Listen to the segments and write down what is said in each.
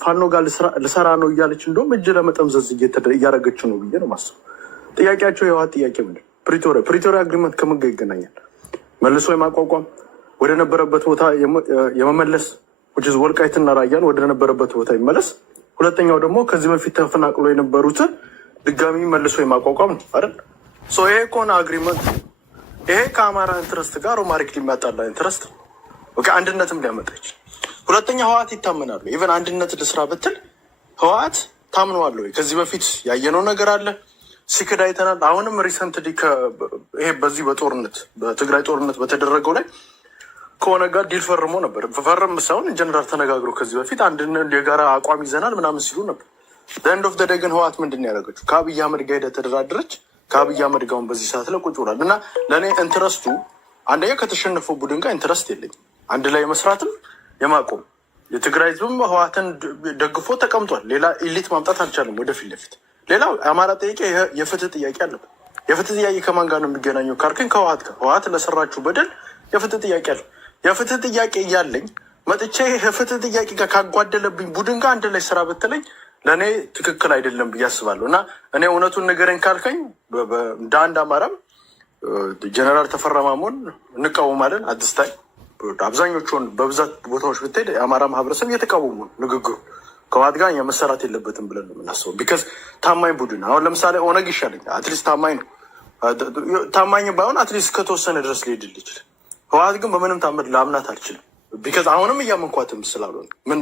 ፋኖ ጋር ልሰራ ነው እያለች እንደውም እጅ ለመጠምዘዝ እያደረገች ነው ብዬ ነው ማስበው። ጥያቄያቸው የህወሓት ጥያቄ ምንድን ፕሪቶሪያ አግሪመንት ከምን ጋር ይገናኛል? መልሶ የማቋቋም ወደ ነበረበት ቦታ የመመለስ ወልቃይትና ራያን ወደ ነበረበት ቦታ ይመለስ። ሁለተኛው ደግሞ ከዚህ በፊት ተፈናቅሎ የነበሩትን ድጋሚ መልሶ የማቋቋም ነው አይደል? ይሄ ከሆነ አግሪመንት ይሄ ከአማራ ኢንትረስት ጋር ሮማሪክ ሊመጣላ ኢንትረስት አንድነትም ሊያመጣች። ሁለተኛ ህወሓት ይታመናሉ። ኢቨን አንድነት ልስራ ብትል ህወሓት ታምነዋለ ወይ? ከዚህ በፊት ያየነው ነገር አለ፣ ሲክድ አይተናል። አሁንም ሪሰንትሊ ይሄ በዚህ በትግራይ ጦርነት በተደረገው ላይ ከሆነ ጋር ዲል ፈርሞ ነበር። ፈርም ሳይሆን ጀነራል ተነጋግሮ ከዚህ በፊት አንድነት የጋራ አቋም ይዘናል ምናምን ሲሉ ነበር። ዘንድ ኦፍ ደደ ግን ህወሓት ምንድን ነው ያደረገችው? ከአብይ አህመድ ጋር ሄዳ ተደራደረች። ከአብይ አህመድ ጋር በዚህ ሰዓት ላይ ቁጭ ብሏል። እና ለእኔ ኢንትረስቱ አንደኛ ከተሸነፈው ቡድን ጋር ኢንትረስት የለኝም። አንድ ላይ መስራትም የማቆም የትግራይ ህዝብም ህወሓትን ደግፎ ተቀምጧል። ሌላ ኢሊት ማምጣት አልቻለም ወደፊት ለፊት። ሌላው አማራ ጥያቄ የፍትህ ጥያቄ አለበት። የፍትህ ጥያቄ ከማን ጋር ነው የሚገናኘው ካልከኝ ከህወሓት ጋር። ህወሓት ለሰራችሁ በደል የፍትህ ጥያቄ አለ። የፍትህ ጥያቄ እያለኝ መጥቼ የፍትህ ጥያቄ ጋር ካጓደለብኝ ቡድን ጋር አንድ ላይ ስራ ብትለኝ ለእኔ ትክክል አይደለም ብዬ አስባለሁ። እና እኔ እውነቱን ንገረኝ ካልከኝ እንደ አንድ አማራም ጀነራል ተፈራ ማሞን እንቃወማለን። አዲስታይ አብዛኞቹን በብዛት ቦታዎች ብትሄድ የአማራ ማህበረሰብ እየተቃወሙ ንግግሩ ከህወሓት ጋር የመሰራት የለበትም ብለን ነው የምናስበው። ቢካዝ ታማኝ ቡድን አሁን ለምሳሌ ኦነግ ይሻለኛል። አትሊስት ታማኝ ነው። ታማኝ ባይሆን አትሊስት ከተወሰነ ድረስ ሊሄድል ይችላል። ህወሓት ግን በምንም ታምር ለአምናት አልችልም። ቢካዝ አሁንም እያመንኳትም ስላልሆነ ምን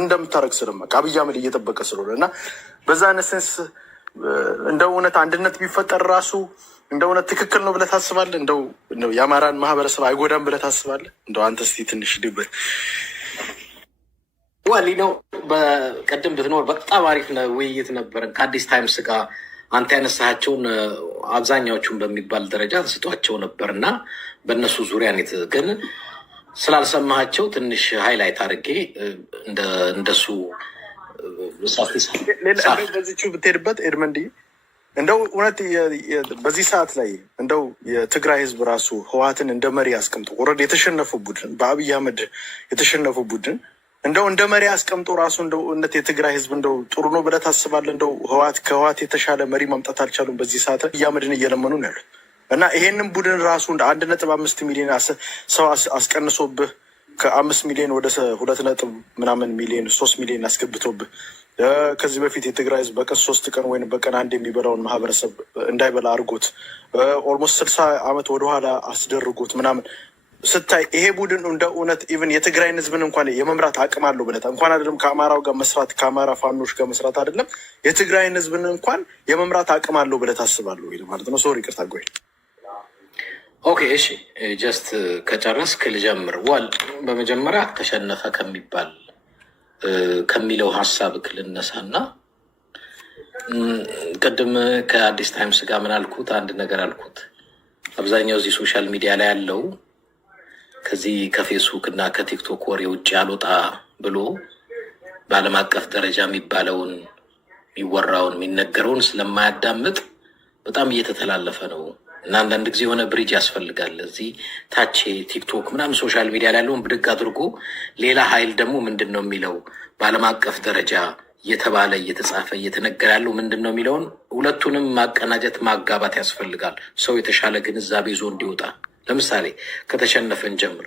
እንደምታደርግ ስለማውቅ አብይ አህመድ እየጠበቀ ስለሆነ እና በዛ አይነት ሴንስ እንደ እውነት አንድነት ቢፈጠር ራሱ እንደ እውነት ትክክል ነው ብለህ ታስባለህ? እንደው የአማራን ማህበረሰብ አይጎዳም ብለህ ታስባለህ? እንደው አንተ እስኪ ትንሽ ድበት ዋሊ ነው። በቀደም ብትኖር በጣም አሪፍ ውይይት ነበረን ከአዲስ ታይምስ ጋር። አንተ ያነሳቸውን አብዛኛዎቹን በሚባል ደረጃ አንስቷቸው ነበር እና በእነሱ ዙሪያ ግን ስላልሰማሃቸው ትንሽ ሃይላይት አድርጌ እንደሱ በዚቹ ብትሄድበት ኤድመንድ እንደው እውነት በዚህ ሰዓት ላይ እንደው የትግራይ ህዝብ ራሱ ህወሓትን እንደ መሪ አስቀምጦ ወረድ የተሸነፉ ቡድን በአብይ አህመድ የተሸነፉ ቡድን እንደው እንደ መሪ አስቀምጦ ራሱ እንደው እውነት የትግራይ ህዝብ እንደው ጥሩ ነው ብለህ ታስባለህ? እንደው ከህወሓት የተሻለ መሪ ማምጣት አልቻሉም። በዚህ ሰዓት አብይ አህመድን እየለመኑ ነው ያሉት እና ይሄንን ቡድን ራሱ እንደ 1.5 ሚሊዮን ሰው አስቀንሶብህ ከ5 ሚሊዮን ወደ 2 ሚሊዮን 3 ሚሊዮን አስገብቶብህ ከዚህ በፊት የትግራይ ህዝብ በቀን 3 ቀን ወይም በቀን አንድ የሚበላውን ማህበረሰብ እንዳይበላ አድርጎት ኦልሞስት 60 ዓመት ወደኋላ አስደርጎት ምናምን ስታይ ይሄ ቡድን እንደ እውነት ኢቨን የትግራይን ህዝብን እንኳን የመምራት አቅም አለው ብለህ እንኳን አይደለም ከአማራው ጋር መስራት ከአማራ ፋኖች ጋር መስራት አይደለም የትግራይን ህዝብን እንኳን የመምራት አቅም አለው ብለህ ታስባለህ ወይ ማለት ነው? ሶሪ ይቅርታ ጎይ ኦኬ እሺ፣ ጀስት ከጨረስክ ልጀምር። በመጀመሪያ ተሸነፈ ከሚለው ሀሳብ ልነሳና ቅድም ከአዲስ ታይምስ ጋር ምን አልኩት? አንድ ነገር አልኩት። አብዛኛው እዚህ ሶሻል ሚዲያ ላይ ያለው ከዚህ ከፌስቡክ እና ከቲክቶክ ወሬ ውጭ ያልወጣ ብሎ በዓለም አቀፍ ደረጃ የሚባለውን የሚወራውን የሚነገረውን ስለማያዳምጥ በጣም እየተተላለፈ ነው እና አንዳንድ ጊዜ የሆነ ብሪጅ ያስፈልጋል። እዚህ ታች ቲክቶክ ምናምን ሶሻል ሚዲያ ላይ ያለውን ብድግ አድርጎ ሌላ ሀይል ደግሞ ምንድን ነው የሚለው በዓለም አቀፍ ደረጃ እየተባለ እየተጻፈ እየተነገረ ያለው ምንድን ነው የሚለውን ሁለቱንም ማቀናጀት ማጋባት ያስፈልጋል። ሰው የተሻለ ግንዛቤ ይዞ እንዲወጣ። ለምሳሌ ከተሸነፈን ጀምር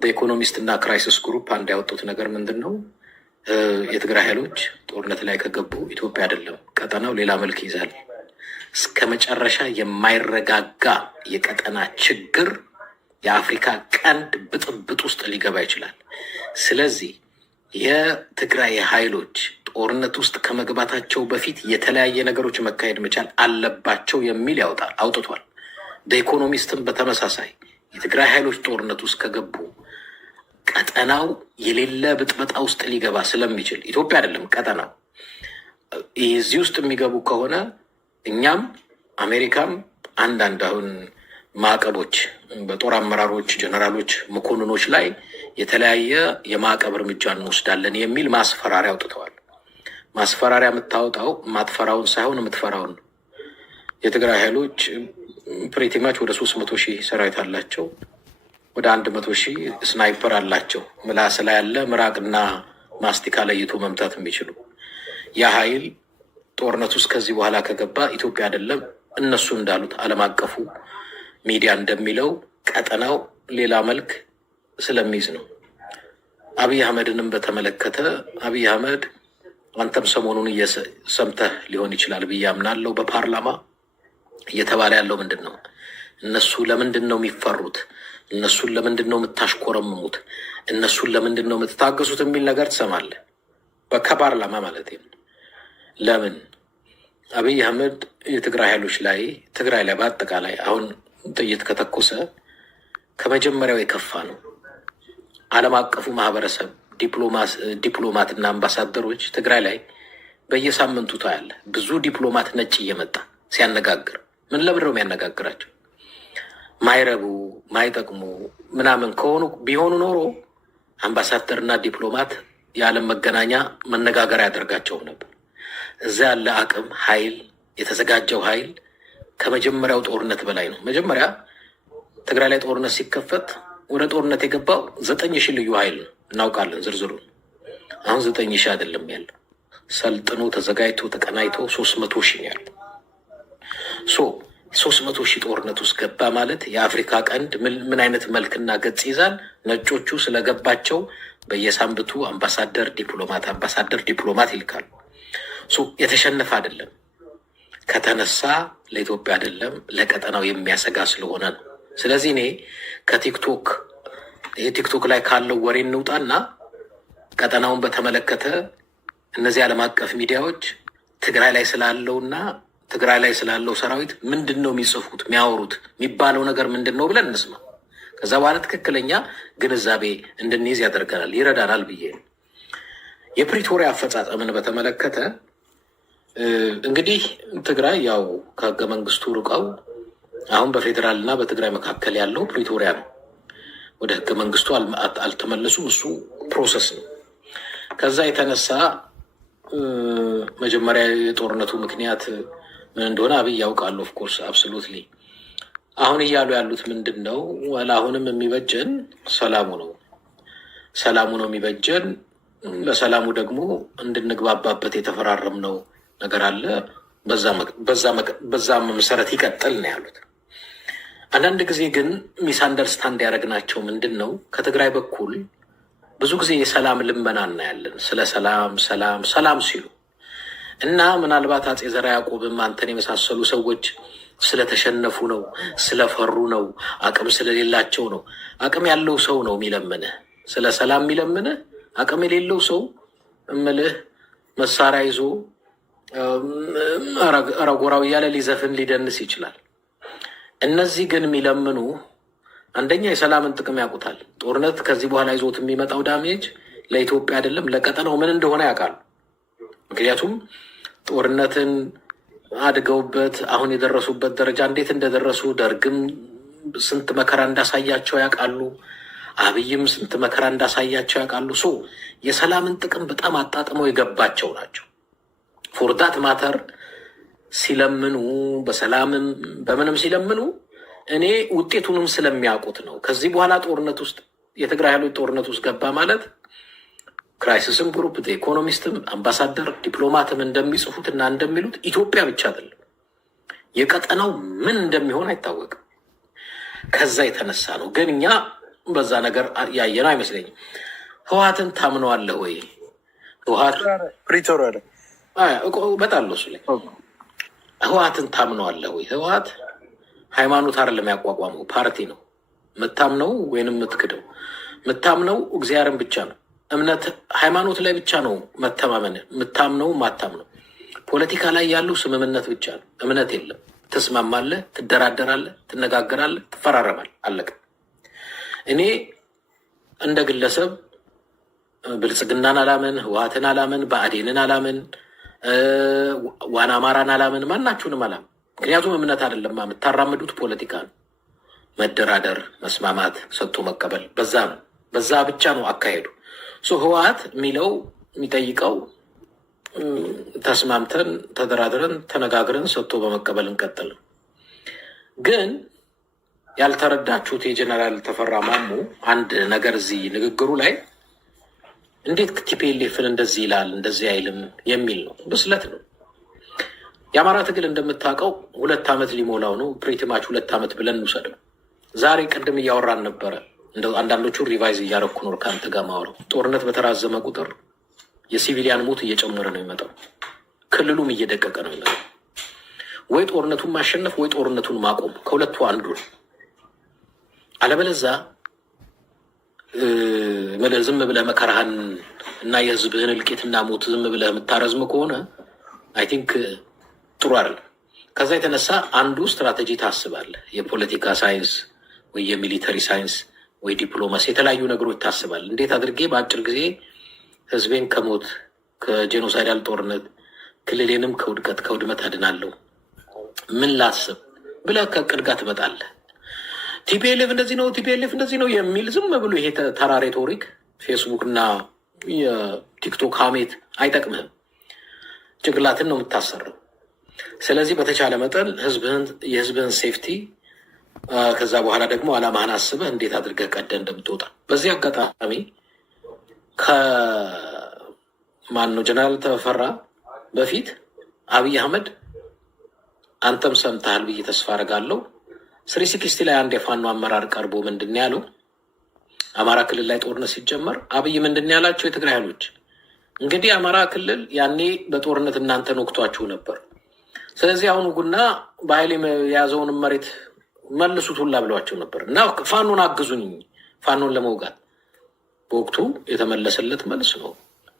በኢኮኖሚስት እና ክራይሲስ ግሩፕ አንድ ያወጡት ነገር ምንድን ነው? የትግራይ ኃይሎች ጦርነት ላይ ከገቡ ኢትዮጵያ አይደለም ቀጠናው ሌላ መልክ ይዛል። እስከ መጨረሻ የማይረጋጋ የቀጠና ችግር የአፍሪካ ቀንድ ብጥብጥ ውስጥ ሊገባ ይችላል። ስለዚህ የትግራይ ኃይሎች ጦርነት ውስጥ ከመግባታቸው በፊት የተለያየ ነገሮች መካሄድ መቻል አለባቸው የሚል አውጥቷል። በኢኮኖሚስትም በተመሳሳይ የትግራይ ኃይሎች ጦርነት ውስጥ ከገቡ ቀጠናው የሌለ ብጥበጣ ውስጥ ሊገባ ስለሚችል ኢትዮጵያ አይደለም ቀጠናው እዚህ ውስጥ የሚገቡ ከሆነ እኛም አሜሪካም አንዳንድ አሁን ማዕቀቦች በጦር አመራሮች፣ ጀነራሎች፣ መኮንኖች ላይ የተለያየ የማዕቀብ እርምጃ እንወስዳለን የሚል ማስፈራሪያ አውጥተዋል። ማስፈራሪያ የምታወጣው ማትፈራውን ሳይሆን የምትፈራውን ነው። የትግራይ ኃይሎች ፕሬቲማች ወደ 300,000 ሰራዊት አላቸው። ወደ 100,000 ስናይፐር አላቸው። ምላስ ላይ ያለ ምራቅና ማስቲካ ለይቶ መምታት የሚችሉ ያ ኃይል ጦርነት ውስጥ ከዚህ በኋላ ከገባ ኢትዮጵያ አይደለም እነሱ እንዳሉት ዓለም አቀፉ ሚዲያ እንደሚለው ቀጠናው ሌላ መልክ ስለሚይዝ ነው። አብይ አህመድንም በተመለከተ አብይ አህመድ አንተም ሰሞኑን ሰምተህ ሊሆን ይችላል ብዬ አምናለሁ። በፓርላማ እየተባለ ያለው ምንድን ነው? እነሱ ለምንድን ነው የሚፈሩት? እነሱን ለምንድን ነው የምታሽኮረምሙት? እነሱን ለምንድን ነው የምትታገሱት? የሚል ነገር ትሰማለህ። ከፓርላማ ማለት ነው። ለምን አብይ አህመድ የትግራይ ኃይሎች ላይ ትግራይ ላይ በአጠቃላይ አሁን ጥይት ከተኮሰ ከመጀመሪያው የከፋ ነው። ዓለም አቀፉ ማህበረሰብ ዲፕሎማትና አምባሳደሮች ትግራይ ላይ በየሳምንቱ ታያለ። ብዙ ዲፕሎማት ነጭ እየመጣ ሲያነጋግር ምን ለምድረው የሚያነጋግራቸው ማይረቡ ማይጠቅሙ ምናምን ከሆኑ ቢሆኑ ኖሮ አምባሳደርና ዲፕሎማት የዓለም መገናኛ መነጋገር ያደርጋቸውም ነበር። እዛ ያለ አቅም ኃይል የተዘጋጀው ኃይል ከመጀመሪያው ጦርነት በላይ ነው። መጀመሪያ ትግራይ ላይ ጦርነት ሲከፈት ወደ ጦርነት የገባው 9,000 ልዩ ኃይል ነው። እናውቃለን ዝርዝሩን። አሁን 9,000 አይደለም ያለው፣ ሰልጥኖ ተዘጋጅቶ ተቀናይቶ 300,000 ነው ያለው። 300,000 ጦርነት ውስጥ ገባ ማለት የአፍሪካ ቀንድ ምን አይነት መልክና ገጽ ይዛል? ነጮቹ ስለገባቸው በየሳምንቱ አምባሳደር ዲፕሎማት ይልካሉ። የተሸነፈ አይደለም። ከተነሳ ለኢትዮጵያ አይደለም ለቀጠናው የሚያሰጋ ስለሆነ ነው። ስለዚህ እኔ ቲክቶክ ላይ ካለው ወሬ እንውጣና ቀጠናውን በተመለከተ እነዚህ ዓለም አቀፍ ሚዲያዎች ትግራይ ላይ ስላለው ሰራዊት ምንድን ነው የሚጽፉት፣ የሚያወሩት፣ የሚባለው ነገር ምንድን ነው ብለን እንስማ። ከዛ በኋላ ትክክለኛ ግንዛቤ እንድንይዝ ያደርገናል፣ ይረዳናል ብዬ ነው። የፕሪቶሪያ አፈጻጸምን በተመለከተ እንግዲህ ትግራይ ያው ከህገ መንግስቱ ርቀው አሁን በፌዴራል እና በትግራይ መካከል ያለው ፕሪቶሪያ ነው። ወደ ህገ መንግስቱ አልተመለሱም። እሱ ፕሮሰስ ነው። ከዛ የተነሳ መጀመሪያ የጦርነቱ ምክንያት ምን እንደሆነ አብይ ያውቃሉ። ኦፍኮርስ አብሶሉትሊ። አሁን እያሉ ያሉት ምንድን ነው? አሁንም የሚበጀን ሰላሙ ነው የሚበጀን። ለሰላሙ ደግሞ እንድንግባባበት የተፈራረምነው ነገር አለ። በዛ መሰረት ይቀጥል ነው ያሉት። አንዳንድ ጊዜ ግን ሚስ አንደርስታንድ ያደረግናቸው ምንድን ነው? ከትግራይ በኩል ብዙ ጊዜ የሰላም ልመና እናያለን። ስለ ሰላም ሲሉ እና ምናልባት አፄ ዘርዓ ያዕቆብም አንተን የመሳሰሉ ሰዎች ስለተሸነፉ ነው፣ ስለፈሩ ነው፣ አቅም ስለሌላቸው ነው። አቅም ያለው ሰው ነው የሚለምንህ፣ ስለ ሰላም የሚለምንህ። አቅም የሌለው ሰው እምልህ መሳሪያ ይዞ ረጎራው እያለ ሊዘፍን ሊደንስ ይችላል። እነዚህ ግን የሚለምኑ አንደኛ የሰላምን ጥቅም ያውቁታል። ጦርነት ከዚህ በኋላ ይዞት የሚመጣው ዳሜጅ ለኢትዮጵያ አይደለም ለቀጠናው ምን እንደሆነ ያውቃሉ። ምክንያቱም ጦርነትን አድገውበት አሁን የደረሱበት ደረጃ እንዴት እንደደረሱ ደርግም ስንት መከራ እንዳሳያቸው ያውቃሉ። አብይም ስንት መከራ እንዳሳያቸው ያውቃሉ። የሰላምን ጥቅም በጣም አጣጥመው የገባቸው ናቸው። ፎርዳት ማተር ሲለምኑ በሰላምም በምንም ሲለምኑ እኔ ውጤቱንም ስለሚያውቁት ነው። ከዚህ በኋላ ጦርነት ውስጥ የትግራይ ኃይሎች ጦርነት ውስጥ ገባ ማለት ክራይሲስም ግሩፕ ኢኮኖሚስትም አምባሳደር ዲፕሎማትም እንደሚጽፉት እና እንደሚሉት ኢትዮጵያ ብቻ አይደለም የቀጠናው ምን እንደሚሆን አይታወቅም። ከዛ የተነሳ ነው። ግን እኛ በዛ ነገር ያየነው አይመስለኝም። ህወሓትን ታምነዋለህ ወይ? በጣም እሱ ላይ ህወሓትን ታምነዋለህ ወይ? ህወሓት ሃይማኖት አይደለም ያቋቋመው ፓርቲ ነው። የምታምነው ወይንም የምትክደው የምታምነው እግዚአብሔርን ብቻ ነው። እምነት ሃይማኖት ላይ ብቻ ነው መተማመን። የምታምነው ማታምነው ፖለቲካ ላይ ያለው ስምምነት ብቻ ነው። እምነት የለም። ትስማማለህ፣ ትደራደራለህ፣ ትነጋገራለህ፣ ትፈራረማል። አለቀ። እኔ እንደ ግለሰብ ብልጽግናን አላምን፣ ህወሓትን አላምን፣ ብአዴንን አላምን፣ ዋና አማራን አላምን፣ ማናችሁንም አላምን። ምክንያቱም እምነት አይደለም የምታራምዱት ፖለቲካ ነው። መደራደር፣ መስማማት፣ ሰጥቶ መቀበል በዛ ነው። በዛ ብቻ ነው አካሄዱ። ህወሓት የሚለው የሚጠይቀው ተስማምተን ተደራድረን ተነጋግረን ሰጥቶ በመቀበል እንቀጥል። ግን ያልተረዳችሁት የጀነራል ተፈራ ማሞ አንድ ነገር እዚህ ንግግሩ ላይ እንዴት ቲፒኤልኤፍን እንደዚህ ይላል እንደዚህ አይልም የሚል ነው። ብስለት ነው። የአማራ ትግል እንደምታውቀው 2 ዓመት ሊሞላው ነው። ፕሪቲማች 2 ዓመት ብለን እንውሰደው። ዛሬ ቅድም እያወራን ነበረ። እንደው አንዳንዶቹ ሪቫይዝ እያረኩ ነው ከአንተ ጋር ማውረው። ጦርነት በተራዘመ ቁጥር የሲቪሊያን ሞት እየጨመረ ነው የሚመጣው። ክልሉም እየደቀቀ ነው የሚመጣው። ወይ ጦርነቱን ማሸነፍ ወይ ጦርነቱን ማቆም፣ ከሁለቱ አንዱ ነው። አለበለዛ ዝም ብለህ መከራህን እና የህዝብህን እልቂትና ሞት ዝም ብለህ የምታረዝም ከሆነ አይ ቲንክ ጥሩ አይደለም። ከዛ የተነሳ አንዱ ስትራቴጂ ታስባለህ። የፖለቲካ ሳይንስ ወይ የሚሊተሪ ሳይንስ ወይ ዲፕሎማሲ፣ የተለያዩ ነገሮች ታስባለህ። እንዴት አድርጌ በአጭር ጊዜ ህዝቤን ከሞት ከጄኖሳይዳል ጦርነት ክልሌንም ከውድመት አድናለሁ፣ ምን ላስብ ብለህ ከእቅድ ጋር ትመጣለህ። ቲፒኤልኤፍ እንደዚህ ነው፣ ቲፒኤልኤፍ እንደዚህ ነው የሚል ዝም ብሎ ይሄ ተራ ሬቶሪክ ፌስቡክ እና የቲክቶክ ሀሜት አይጠቅምህም። ጭንቅላትን ነው የምታሰረው። ስለዚህ በተቻለ መጠን የህዝብህን ሴፍቲ፣ ከዛ በኋላ ደግሞ አላማህን አስበህ እንዴት አድርገህ ቀደ እንደምትወጣ። በዚህ አጋጣሚ ከማነው ጀነራል ተፈራ በፊት አብይ አህመድ አንተም ሰምተሃል ብዬ ተስፋ አደርጋለሁ 360 ላይ አንድ የፋኖ አመራር ቀርቦ ምንድን ነው ያለው? አማራ ክልል ላይ ጦርነት ሲጀመር አብይ ምንድን ነው ያላቸው? የትግራይ ኃይሎች እንግዲህ አማራ ክልል ያኔ በጦርነት እናንተን ወቅቷችሁ ነበር። ስለዚህ አሁን ጉና በኃይል የያዘውን መሬት መልሱት ሁላ ብለዋቸው ነበር እና ፋኖን አግዙኝ፣ ፋኖን ለመውጋት። በወቅቱ የተመለሰለት መልስ ነው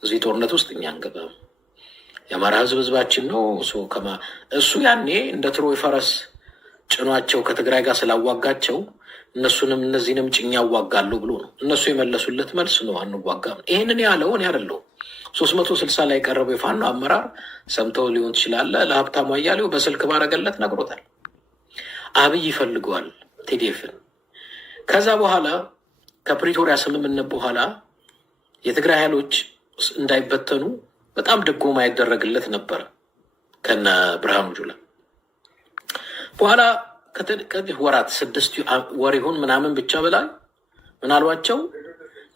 እዚህ ጦርነት ውስጥ እኛ አንገባም፣ የአማራ ህዝባችን ነው። እሱ ያኔ እንደ ትሮይ ፈረስ ጭኗቸው ከትግራይ ጋር ስላዋጋቸው እነሱንም እነዚህንም ጭኛ ያዋጋሉ ብሎ ነው እነሱ የመለሱለት መልስ ነው። አንዋጋም። ይህንን ያለው እኔ አይደለሁም። 360 ላይ የቀረበው የፋኖ አመራር ሰምተው ሊሆን ትችላለህ። ለሀብታሙ አያሌው በስልክ ባረገለት ነግሮታል። አብይ ይፈልገዋል ቲዲኤፍን። ከዛ በኋላ ከፕሪቶሪያ ስምምነት በኋላ የትግራይ ኃይሎች እንዳይበተኑ በጣም ድጎማ ያደረግለት ነበረ ከነ ብርሃኑ ጁላ። በኋላ ከጥቂት ወራት 6 ወር ይሁን ምናምን ብቻ በላይ ምናልባቸው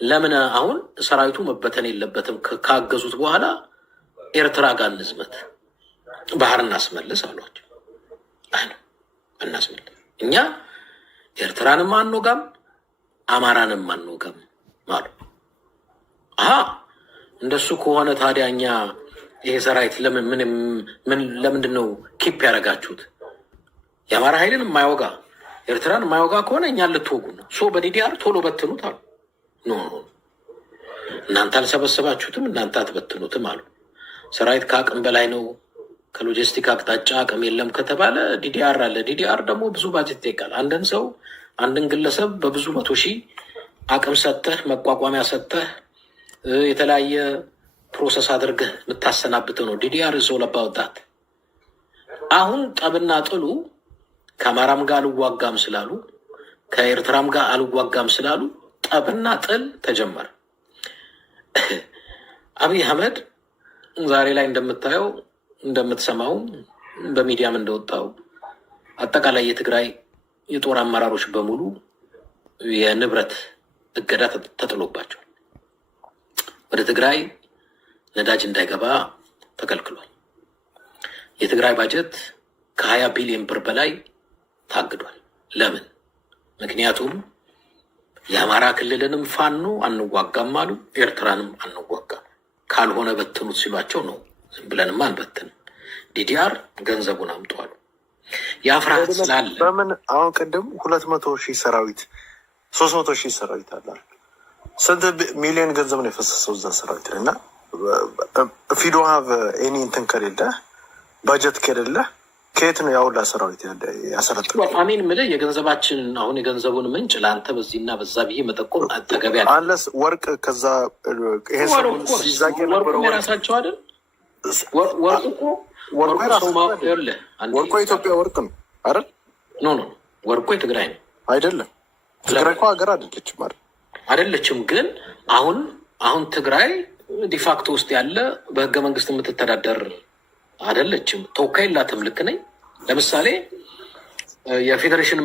ለምን አሁን ሰራዊቱ መበተን የለበትም ካገዙት በኋላ ኤርትራ ጋር እንዝመት፣ ባህር እናስመልስ አሏቸው። እናስመልስ፣ እኛ ኤርትራንም አንወጋም አማራንም አንወጋም አሉ። እንደሱ ከሆነ ታዲያ እኛ ይሄ ሰራዊት ለምንድን ነው ኪፕ ያደረጋችሁት? የአማራ ኃይልን የማይወጋ ኤርትራን የማይወጋ ከሆነ እኛን ልትወጉ ነው። በዲዲአር ቶሎ በትኑት አሉ። ኖ እናንተ አልሰበሰባችሁትም፣ እናንተ አትበትኑትም አሉ። ሰራዊት ከአቅም በላይ ነው፣ ከሎጂስቲክ አቅጣጫ አቅም የለም ከተባለ ዲዲአር አለ። ዲዲአር ደግሞ ብዙ ባጀት ይጠይቃል። አንድን ሰው አንድን ግለሰብ በብዙ 100 ሺህ አቅም ሰጥተህ መቋቋሚያ ሰጥተህ የተለያየ ፕሮሰስ አድርገህ የምታሰናብተው ነው። ዲዲአር ዞል አባወጣት። አሁን ጠብና ጥሉ ከአማራም ጋር አልዋጋም ስላሉ ከኤርትራም ጋር አልዋጋም ስላሉ ጠብና ጥል ተጀመረ። አብይ አህመድ ዛሬ ላይ እንደምታየው እንደምትሰማው በሚዲያም እንደወጣው አጠቃላይ የትግራይ የጦር አመራሮች በሙሉ የንብረት እገዳ ተጥሎባቸው ወደ ትግራይ ነዳጅ እንዳይገባ ተከልክሏል። የትግራይ ባጀት ከ20 ቢሊዮን ብር በላይ ታግዷል። ለምን? ምክንያቱም የአማራ ክልልንም ፋኖ አንዋጋም አሉ፣ ኤርትራንም አንዋጋም፣ ካልሆነ በትኑት ሲሏቸው ነው። ዝም ብለንማ አንበትንም፣ ዲዲአር ገንዘቡን አምጧሉ። የአፍራሃት ስላለ በምን አሁን ቅድም 200 ሺህ ሰራዊት 300 ሺህ ሰራዊት አለ። ስንት ሚሊዮን ገንዘብ ነው የፈሰሰው እዛ ሰራዊት ላይ? እና ፊዶ ሀቭ ኤኒ እንትን ከሌለ ባጀት ከሌለ ከየት ነው ያውላ ሰራዊት ያሰለጥነው? አሜን ምልህ የገንዘባችን አሁን የገንዘቡን ምንጭ ለአንተ በዚህና በዛ ብዬ መጠቆም ተገቢ አለ። አለስ ወርቅ ከዛ ይሄ ሰው ሲዛቅ የነበረው የራሳቸው አይደል? ወርቁ የኢትዮጵያ ወርቅ ነው አይደል? ኖ ወርቁ የትግራይ ነው አይደለም። ትግራይ እኮ ሀገር አይደለችም አይደለችም። ግን አሁን ትግራይ ዲፋክቶ ውስጥ ያለ በህገ መንግስት የምትተዳደር አይደለችም። ተወካይ ላትም። ልክ ነኝ። ለምሳሌ የፌዴሬሽን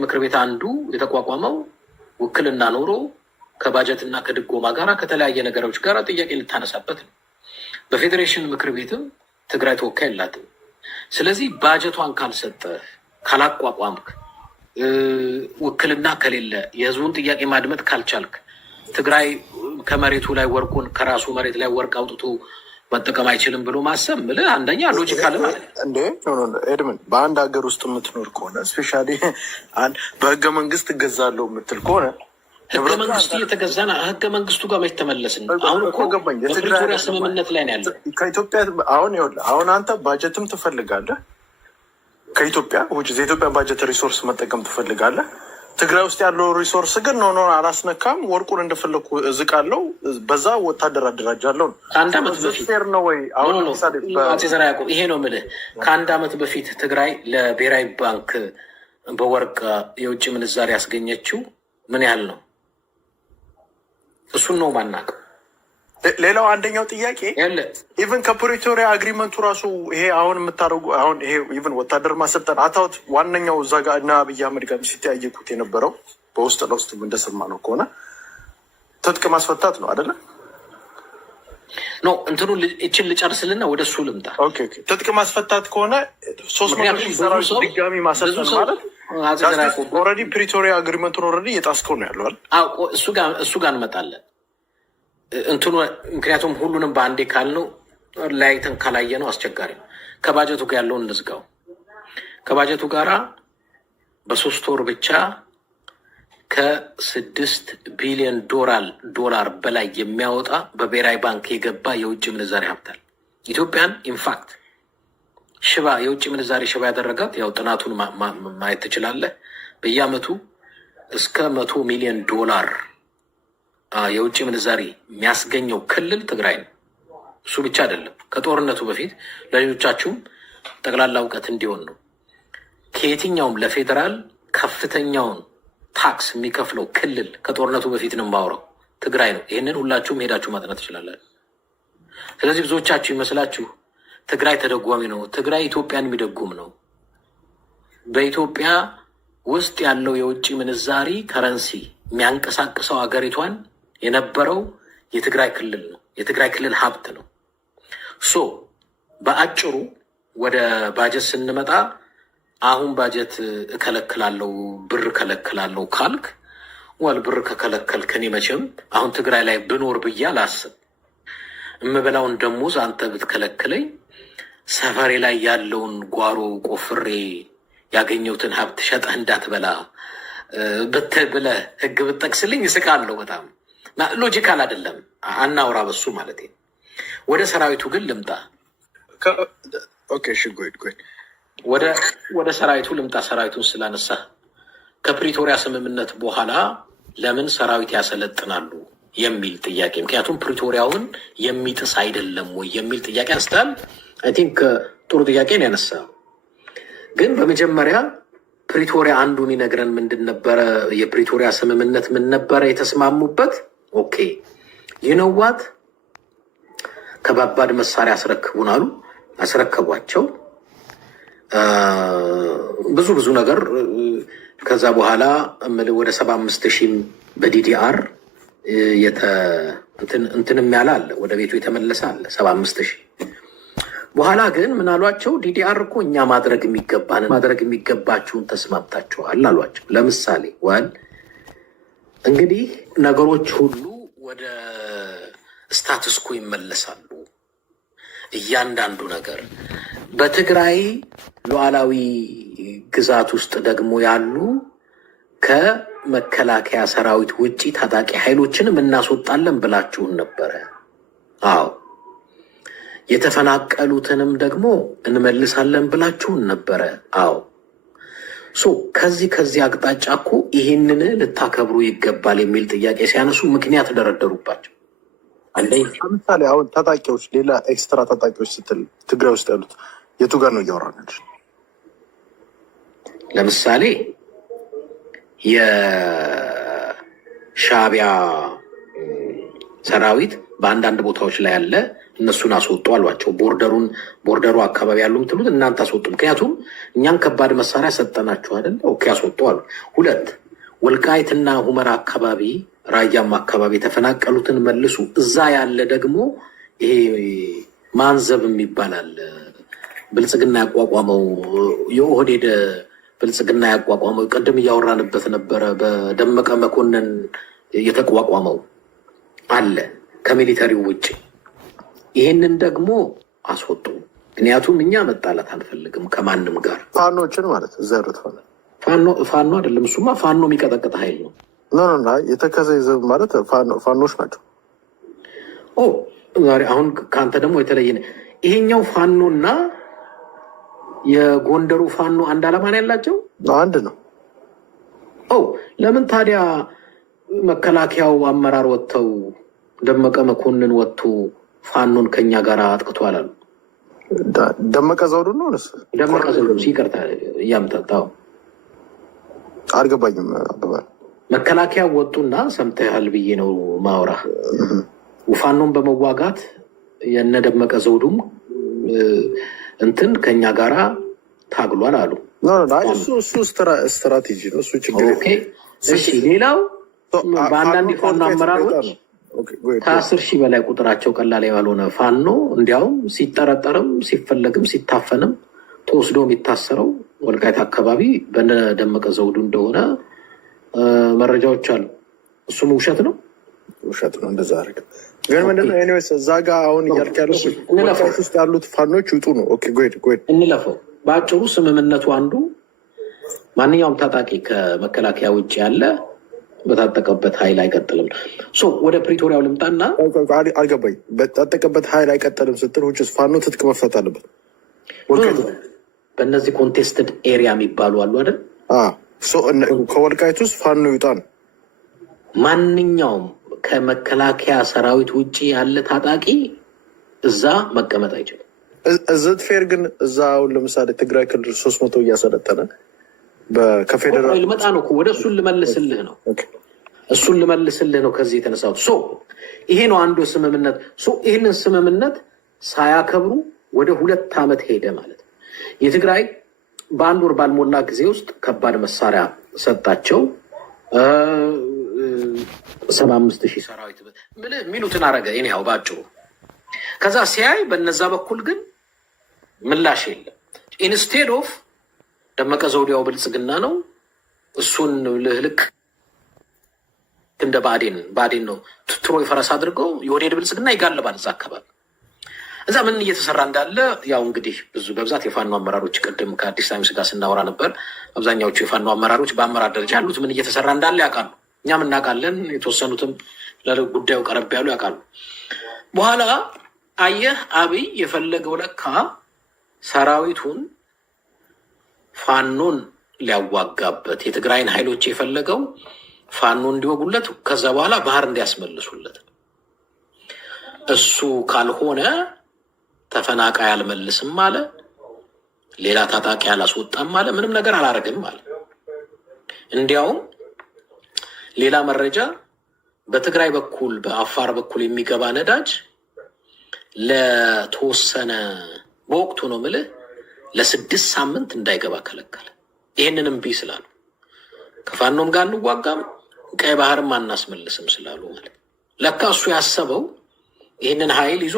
ምክር ቤት አንዱ የተቋቋመው ውክልና ኖሮ ከባጀትና ከድጎማ ጋር ከተለያየ ነገሮች ጋር ጥያቄ ልታነሳበት ነው። በፌዴሬሽን ምክር ቤትም ትግራይ ተወካይ የላትም። ስለዚህ ባጀቷን ካልሰጠ ካላቋቋምክ፣ ውክልና ከሌለ፣ የህዝቡን ጥያቄ ማድመጥ ካልቻልክ ትግራይ ከመሬቱ ላይ ወርቁን ከራሱ መሬት ላይ ወርቅ አውጥቶ መጠቀም አይችልም ብሎ ማሰብ ምልህ አንደኛ ሎጂካል ማለት እንዴ ኤድመን በአንድ ሀገር ውስጥ የምትኖር ከሆነ ስፔሻሊ በህገ መንግስት እገዛለሁ የምትል ከሆነ ህገ መንግስቱ እየተገዛን ህገ መንግስቱ ጋር መች ተመለስን? አሁን እኮ በፕሪቶሪያ ስምምነት ላይ ነው ያለው። ከኢትዮጵያ አሁን አንተ ባጀትም ትፈልጋለህ ከኢትዮጵያ የኢትዮጵያ ባጀት ሪሶርስ መጠቀም ትፈልጋለህ። ትግራይ ውስጥ ያለው ሪሶርስ ግን ኖ አላስነካም፣ ወርቁን እንደፈለኩ እዝቃለሁ፣ በዛ ወታደር አደራጃለሁ። ከአንድ ዓመት በፊት ነው ወይ አሁን አጼ ዘርዓ ያዕቆብ ይሄ ነው የምልህ። ከአንድ ዓመት በፊት ትግራይ ለብሔራዊ ባንክ በወርቅ የውጭ ምንዛሪ ያስገኘችው ምን ያህል ነው? እሱን ነው ማናውቀው። ሌላው አንደኛው ጥያቄ ኢቨን ከፕሪቶሪያ አግሪመንቱ ራሱ ይሄ አሁን የምታደርጉ አሁን ይሄ ኢቨን ወታደር ማሰልጠን አታውት ዋነኛው እዛ ጋር እና አብይ አህመድ ጋር ሲተያየቁት የነበረው በውስጥ ለውስጥ እንደሰማ ነው ከሆነ ትጥቅ ማስፈታት ነው አይደለ? ኖ እንትኑ እችን ልጨርስልና ወደ እሱ ልምጣ። ትጥቅ ማስፈታት ከሆነ 300 ሰራዊት ድጋሚ ማሰልጠን ማለት ኦልሬዲ ፕሪቶሪያ አግሪመንቱን ኦልሬዲ እየጣስከው ነው ያለዋል። እሱ ጋር እንመጣለን እንትኑ ምክንያቱም ሁሉንም በአንዴ ካልነው ላይተን ካላየ ነው አስቸጋሪ ነው። ከባጀቱ ጋር ያለውን እንዝጋው። ከባጀቱ ጋራ በ3 ወር ብቻ ከ6 ቢሊዮን ዶላር በላይ የሚያወጣ በብሔራዊ ባንክ የገባ የውጭ ምንዛሬ ሀብታል ኢትዮጵያን ኢንፋክት ሽባ የውጭ ምንዛሬ ሽባ ያደረጋት ያው ጥናቱን ማየት ትችላለህ። በየአመቱ እስከ 100 ሚሊዮን ዶላር የውጭ ምንዛሪ የሚያስገኘው ክልል ትግራይ ነው። እሱ ብቻ አይደለም። ከጦርነቱ በፊት ለሌሎቻችሁም ጠቅላላ እውቀት እንዲሆን ነው። ከየትኛውም ለፌዴራል ከፍተኛውን ታክስ የሚከፍለው ክልል ከጦርነቱ በፊት ነው የማወራው ትግራይ ነው። ይህንን ሁላችሁም ሄዳችሁ ማጥናት ትችላላችሁ። ስለዚህ ብዙዎቻችሁ ይመስላችሁ ትግራይ ተደጓሚ ነው። ትግራይ ኢትዮጵያን የሚደጉም ነው። በኢትዮጵያ ውስጥ ያለው የውጭ ምንዛሪ ከረንሲ የሚያንቀሳቅሰው ሀገሪቷን የነበረው የትግራይ ክልል ነው። የትግራይ ክልል ሀብት ነው። በአጭሩ ወደ ባጀት ስንመጣ አሁን ባጀት እከለክላለሁ ብር እከለክላለሁ ካልክ ብር ከከለከልክ እኔ መቼም አሁን ትግራይ ላይ ብኖር ብዬ አላስብ። እምበላውን ደሞዝ አንተ ብትከለክለኝ ሰፈሬ ላይ ያለውን ጓሮ ቆፍሬ ያገኘሁትን ሀብት ሸጠህ እንዳትበላ ብለህ ህግ ብትጠቅስልኝ እስቃለሁ። በጣም ሎጂካል አይደለም። አናውራ በሱ ማለት ነው። ወደ ሰራዊቱ ግን ልምጣ። ወደ ሰራዊቱ ልምጣ። ሰራዊቱን ስላነሳ ከፕሪቶሪያ ስምምነት በኋላ ለምን ሰራዊት ያሰለጥናሉ የሚል ጥያቄ፣ ምክንያቱም ፕሪቶሪያውን የሚጥስ አይደለም ወይ የሚል ጥያቄ አንስታል። አይ ቲንክ ጥሩ ጥያቄ ነው ያነሳው። ግን በመጀመሪያ ፕሪቶሪያ አንዱ የሚነግረን ምንድን ነበረ? የፕሪቶሪያ ስምምነት ምን ነበረ የተስማሙበት? ይነዋት ከባባድ መሳሪያ አስረክቡን አሉ። አስረከቧቸው። ብዙ ነገር ከዛ በኋላ ወደ 75,000 በዲዲአር እንትንም ያለ አለ፣ ወደ ቤቱ የተመለሰ አለ 75,000። በኋላ ግን ምን አሏቸው? ዲዲአር እኮ እኛ ማድረግ የሚገባችሁን ተስማምታችኋል አሏቸው። ለምሳሌ እንግዲህ ነገሮች ሁሉ ወደ ስታትስኮ ይመለሳሉ። እያንዳንዱ ነገር በትግራይ ሉዓላዊ ግዛት ውስጥ ደግሞ ያሉ ከመከላከያ ሰራዊት ውጪ ታጣቂ ኃይሎችንም እናስወጣለን ብላችሁን ነበረ። አዎ የተፈናቀሉትንም ደግሞ እንመልሳለን ብላችሁን ነበረ። አዎ ከዚህ አቅጣጫ እኮ ይህንን ልታከብሩ ይገባል የሚል ጥያቄ ሲያነሱ ምክንያት ደረደሩባቸው። ለምሳሌ አሁን ታጣቂዎች፣ ሌላ ኤክስትራ ታጣቂዎች ስትል ትግራይ ውስጥ ያሉት የቱ ጋር ነው እያወራናል? ለምሳሌ የሻዕቢያ ሰራዊት በአንዳንድ ቦታዎች ላይ ያለ እነሱን አስወጡ አሏቸው። ቦርደሩ አካባቢ ያሉ ምትሉት እናንተ አስወጡ፣ ምክንያቱም እኛም ከባድ መሳሪያ ሰጠናችሁ አይደለ? አስወጡ አሉ። 2 ወልቃይትና ሁመራ አካባቢ ራያም አካባቢ የተፈናቀሉትን መልሱ። እዛ ያለ ደግሞ ይሄ ማንዘብ የሚባላል ብልጽግና ያቋቋመው የኦህዴድ ብልጽግና ያቋቋመው ቅድም እያወራንበት ነበረ። በደመቀ መኮንን የተቋቋመው አለ ከሚሊተሪው ውጭ። ይህንን ደግሞ አስወጡ። ምክንያቱም እኛ መጣላት አንፈልግም ከማንም ጋር። ፋኖችን ማለት ዘሩት ፋኖ አይደለም እሱማ፣ ፋኖ የሚቀጠቅጥ ኃይል ነው። የተከዘ ዘብ ማለት ፋኖች ናቸው። ዛሬ አሁን ከአንተ ደግሞ የተለየ ይሄኛው ፋኖና የጎንደሩ ፋኖ አንድ ዓላማ ነው ያላቸው፣ አንድ ነው። ለምን ታዲያ መከላከያው አመራር ወጥተው ደመቀ መኮንን ወጥቶ ፋኖን ከኛ ጋር አጥቅቷል አሉ? ደመቀ ዘውዱ ነው እሱ ደመቀ ዘውዱ ሲቀርታ እያምጠጣው አልገባኝም። አበባል መከላከያ ወጡና ሰምተሃል ብዬ ነው ማውራ። ፋኖን በመዋጋት የነደመቀ ዘውዱም እንትን ከኛ ጋራ ታግሏል አሉ። እሱ ስትራቴጂ ነው። እሱ ችግር። እሺ ሌላው በአንዳንድ የፋኖ አመራሮች ከ10 ሺህ በላይ ቁጥራቸው ቀላል ያልሆነ ፋኖ እንዲያውም ሲጠረጠርም ሲፈለግም ሲታፈንም ተወስዶ የሚታሰረው ወልቃይት አካባቢ በነደመቀ ዘውዱ እንደሆነ መረጃዎች አሉ። እሱም ውሸት ነው። እንደዛ አደረገ። ግን ምንድነው ኤኒዌይስ እዛ ጋ አሁን እያልክ ያለው ወልቃይት ውስጥ ያሉት ፋኖች ይውጡ ነው። እንለፈው። በአጭሩ ስምምነቱ አንዱ ማንኛውም ታጣቂ ከመከላከያ ውጭ ያለ በታጠቀበት ኃይል አይቀጥልም። ወደ ፕሪቶሪያው ልምጣና አልገባኝ። በታጠቀበት ኃይል አይቀጥልም ስትል ውጭ ፋኖ ትጥቅ መፍታት አለበት። በእነዚህ ኮንቴስትድ ኤሪያ የሚባሉ አሉ አይደል? ከወልቃይት ውስጥ ፋኖ ይውጣ ነው። ማንኛውም ከመከላከያ ሰራዊት ውጭ ያለ ታጣቂ እዛ መቀመጥ አይችልም። እዝት ፌር ግን እዛ አሁን ለምሳሌ ትግራይ ክልል 300 እያሰለጠነ ከፌደራል ልመጣ ነው። ወደ እሱን ልመልስልህ ነው። ከዚህ የተነሳሁት ይሄ ነው አንዱ ስምምነት። ይህንን ስምምነት ሳያከብሩ ወደ 2 ዓመት ሄደ ማለት ነው። የትግራይ በአንድ ወር ባልሞላ ጊዜ ውስጥ ከባድ መሳሪያ ሰጣቸው። 75,000 ሰራዊት የሚሉትን አረገ። ያው ባጭሩ ከዛ ሲያይ በነዛ በኩል ግን ምላሽ የለም። ኢንስቴድ ኦፍ ደመቀ ዘውዲያው ብልጽግና ነው እሱን ልህልክ እንደ ባዴን ነው ትሮይ ፈረስ አድርገው የወዴድ ብልጽግና ይጋለባል እዛ አካባቢ። እዛ ምን እየተሰራ እንዳለ ያው እንግዲህ በብዛት የፋኖ አመራሮች ቅድም ከአዲስ ታይምስ ጋር ስናወራ ነበር። አብዛኛዎቹ የፋኖ አመራሮች በአመራር ደረጃ ያሉት ምን እየተሰራ እንዳለ ያውቃሉ። እኛም እናውቃለን። የተወሰኑትም ለጉዳዩ ቀረብ ያሉ ያውቃሉ። በኋላ አየህ አብይ የፈለገው ለካ ሰራዊቱን ፋኖን ሊያዋጋበት የትግራይን ኃይሎች የፈለገው ፋኖ እንዲወጉለት ከዛ በኋላ ባህር እንዲያስመልሱለት። እሱ ካልሆነ ተፈናቃይ አልመልስም አለ፣ ሌላ ታጣቂ አላስወጣም አለ፣ ምንም ነገር አላረግም አለ። እንዲያውም ሌላ መረጃ በትግራይ በኩል በአፋር በኩል የሚገባ ነዳጅ ለተወሰነ በወቅቱ ነው ምልህ ለ6 ሳምንት እንዳይገባ ከለከለ። ይህንን እምቢ ስላሉ ከፋኖም ጋር እንዋጋም ቀይ ባህርም አናስመልስም ስላሉ ማለት ለካ እሱ ያሰበው ይህንን ኃይል ይዞ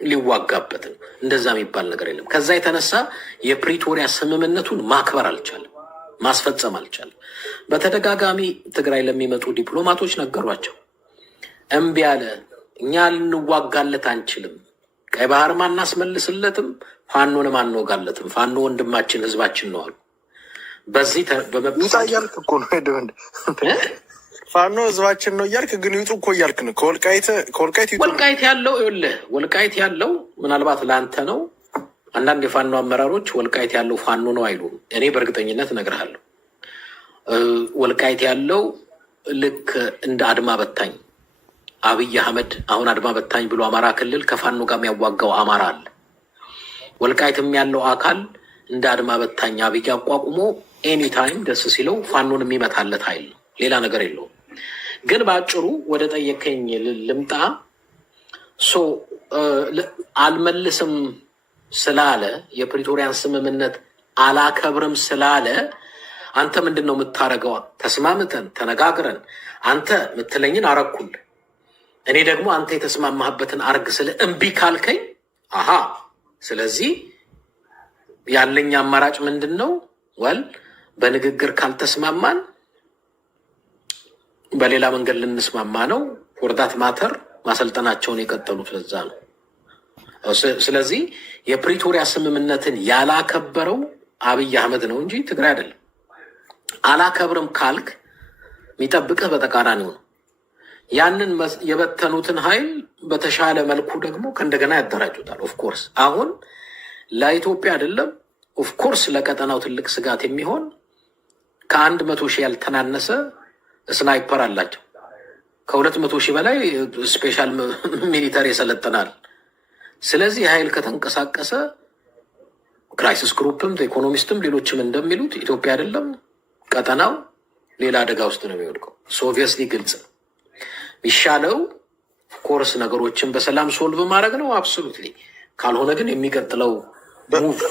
ሊዋጋበት ነው። እንደዛ የሚባል ነገር የለም። ከዛ የተነሳ የፕሪቶሪያ ስምምነቱን ማክበር አልቻለም፣ ማስፈጸም አልቻለም። በተደጋጋሚ ትግራይ ለሚመጡ ዲፕሎማቶች ነገሯቸው። እምቢ አለ። እኛ ልንዋጋለት አንችልም፣ ቀይ ባህርም አናስመልስለትም፣ ፋኖንም አንወጋለትም። ፋኖ ወንድማችን ህዝባችን ነው አሉ። በዚህ ይውጣ እያልክ እኮ ነው ፋኖ ህዝባችን ነው እያልክ ግን ይውጡ እኮ እያልክ ነው። ወልቃይት ያለው ይኸውልህ፣ ወልቃይት ያለው ምናልባት ለአንተ ነው። አንዳንድ የፋኖ አመራሮች ወልቃይት ያለው ፋኖ ነው አይሉም። እኔ በእርግጠኝነት እነግርሃለሁ። ወልቃይት ያለው ልክ እንደ አድማ በታኝ አብይ አህመድ አሁን አድማ በታኝ ብሎ አማራ ክልል ከፋኖ ጋር የሚያዋጋው አማራ አለ። ወልቃይትም ያለው አካል እንደ አድማ በታኝ አብይ አቋቁሞ ኤኒታይም ደስ ሲለው ፋኖን የሚመታለት ኃይል ነው። ሌላ ነገር የለውም። ግን በአጭሩ ወደ ጠየቀኝ ልምጣ። አልመልስም ስላለ የፕሪቶሪያን ስምምነት አላከብርም ስላለ አንተ ምንድን ነው የምታረገው? ተስማምተን ተነጋግረን አንተ ምትለኝን አረኩል፣ እኔ ደግሞ አንተ የተስማማህበትን አርግ ስለ እምቢ ካልከኝ አሃ፣ ስለዚህ ያለኝ አማራጭ ምንድን ነው? ወል በንግግር ካልተስማማን በሌላ መንገድ ልንስማማ ነው። ወርዳት ማተር ማሰልጠናቸውን የቀጠሉት ለዛ ነው። ስለዚህ የፕሪቶሪያ ስምምነትን ያላከበረው አብይ አህመድ ነው እንጂ ትግራይ አይደለም። አላከብርም ካልክ የሚጠብቅህ በተቃራኒው ነው። ያንን የበተኑትን ኃይል በተሻለ መልኩ ደግሞ ከእንደገና ያደራጁታል። ኦፍኮርስ አሁን ለኢትዮጵያ አይደለም፣ ኦፍኮርስ ለቀጠናው ትልቅ ስጋት የሚሆን ከ100,000 ያልተናነሰ ስናይፐር አላቸው። ከ200,000 በላይ ስፔሻል ሚሊተሪ ይሰለጥናል። ስለዚህ ኃይል ከተንቀሳቀሰ ክራይሲስ ግሩፕም ኢኮኖሚስትም ሌሎችም እንደሚሉት ኢትዮጵያ አይደለም ቀጠናው ሌላ አደጋ ውስጥ ነው የሚወድቀው። ኦብቪየስሊ ግልጽ ነው። ይሻለው ኮርስ ነገሮችን በሰላም ሶልቭ ማድረግ ነው። አብሶሉትሊ ካልሆነ ግን የሚቀጥለው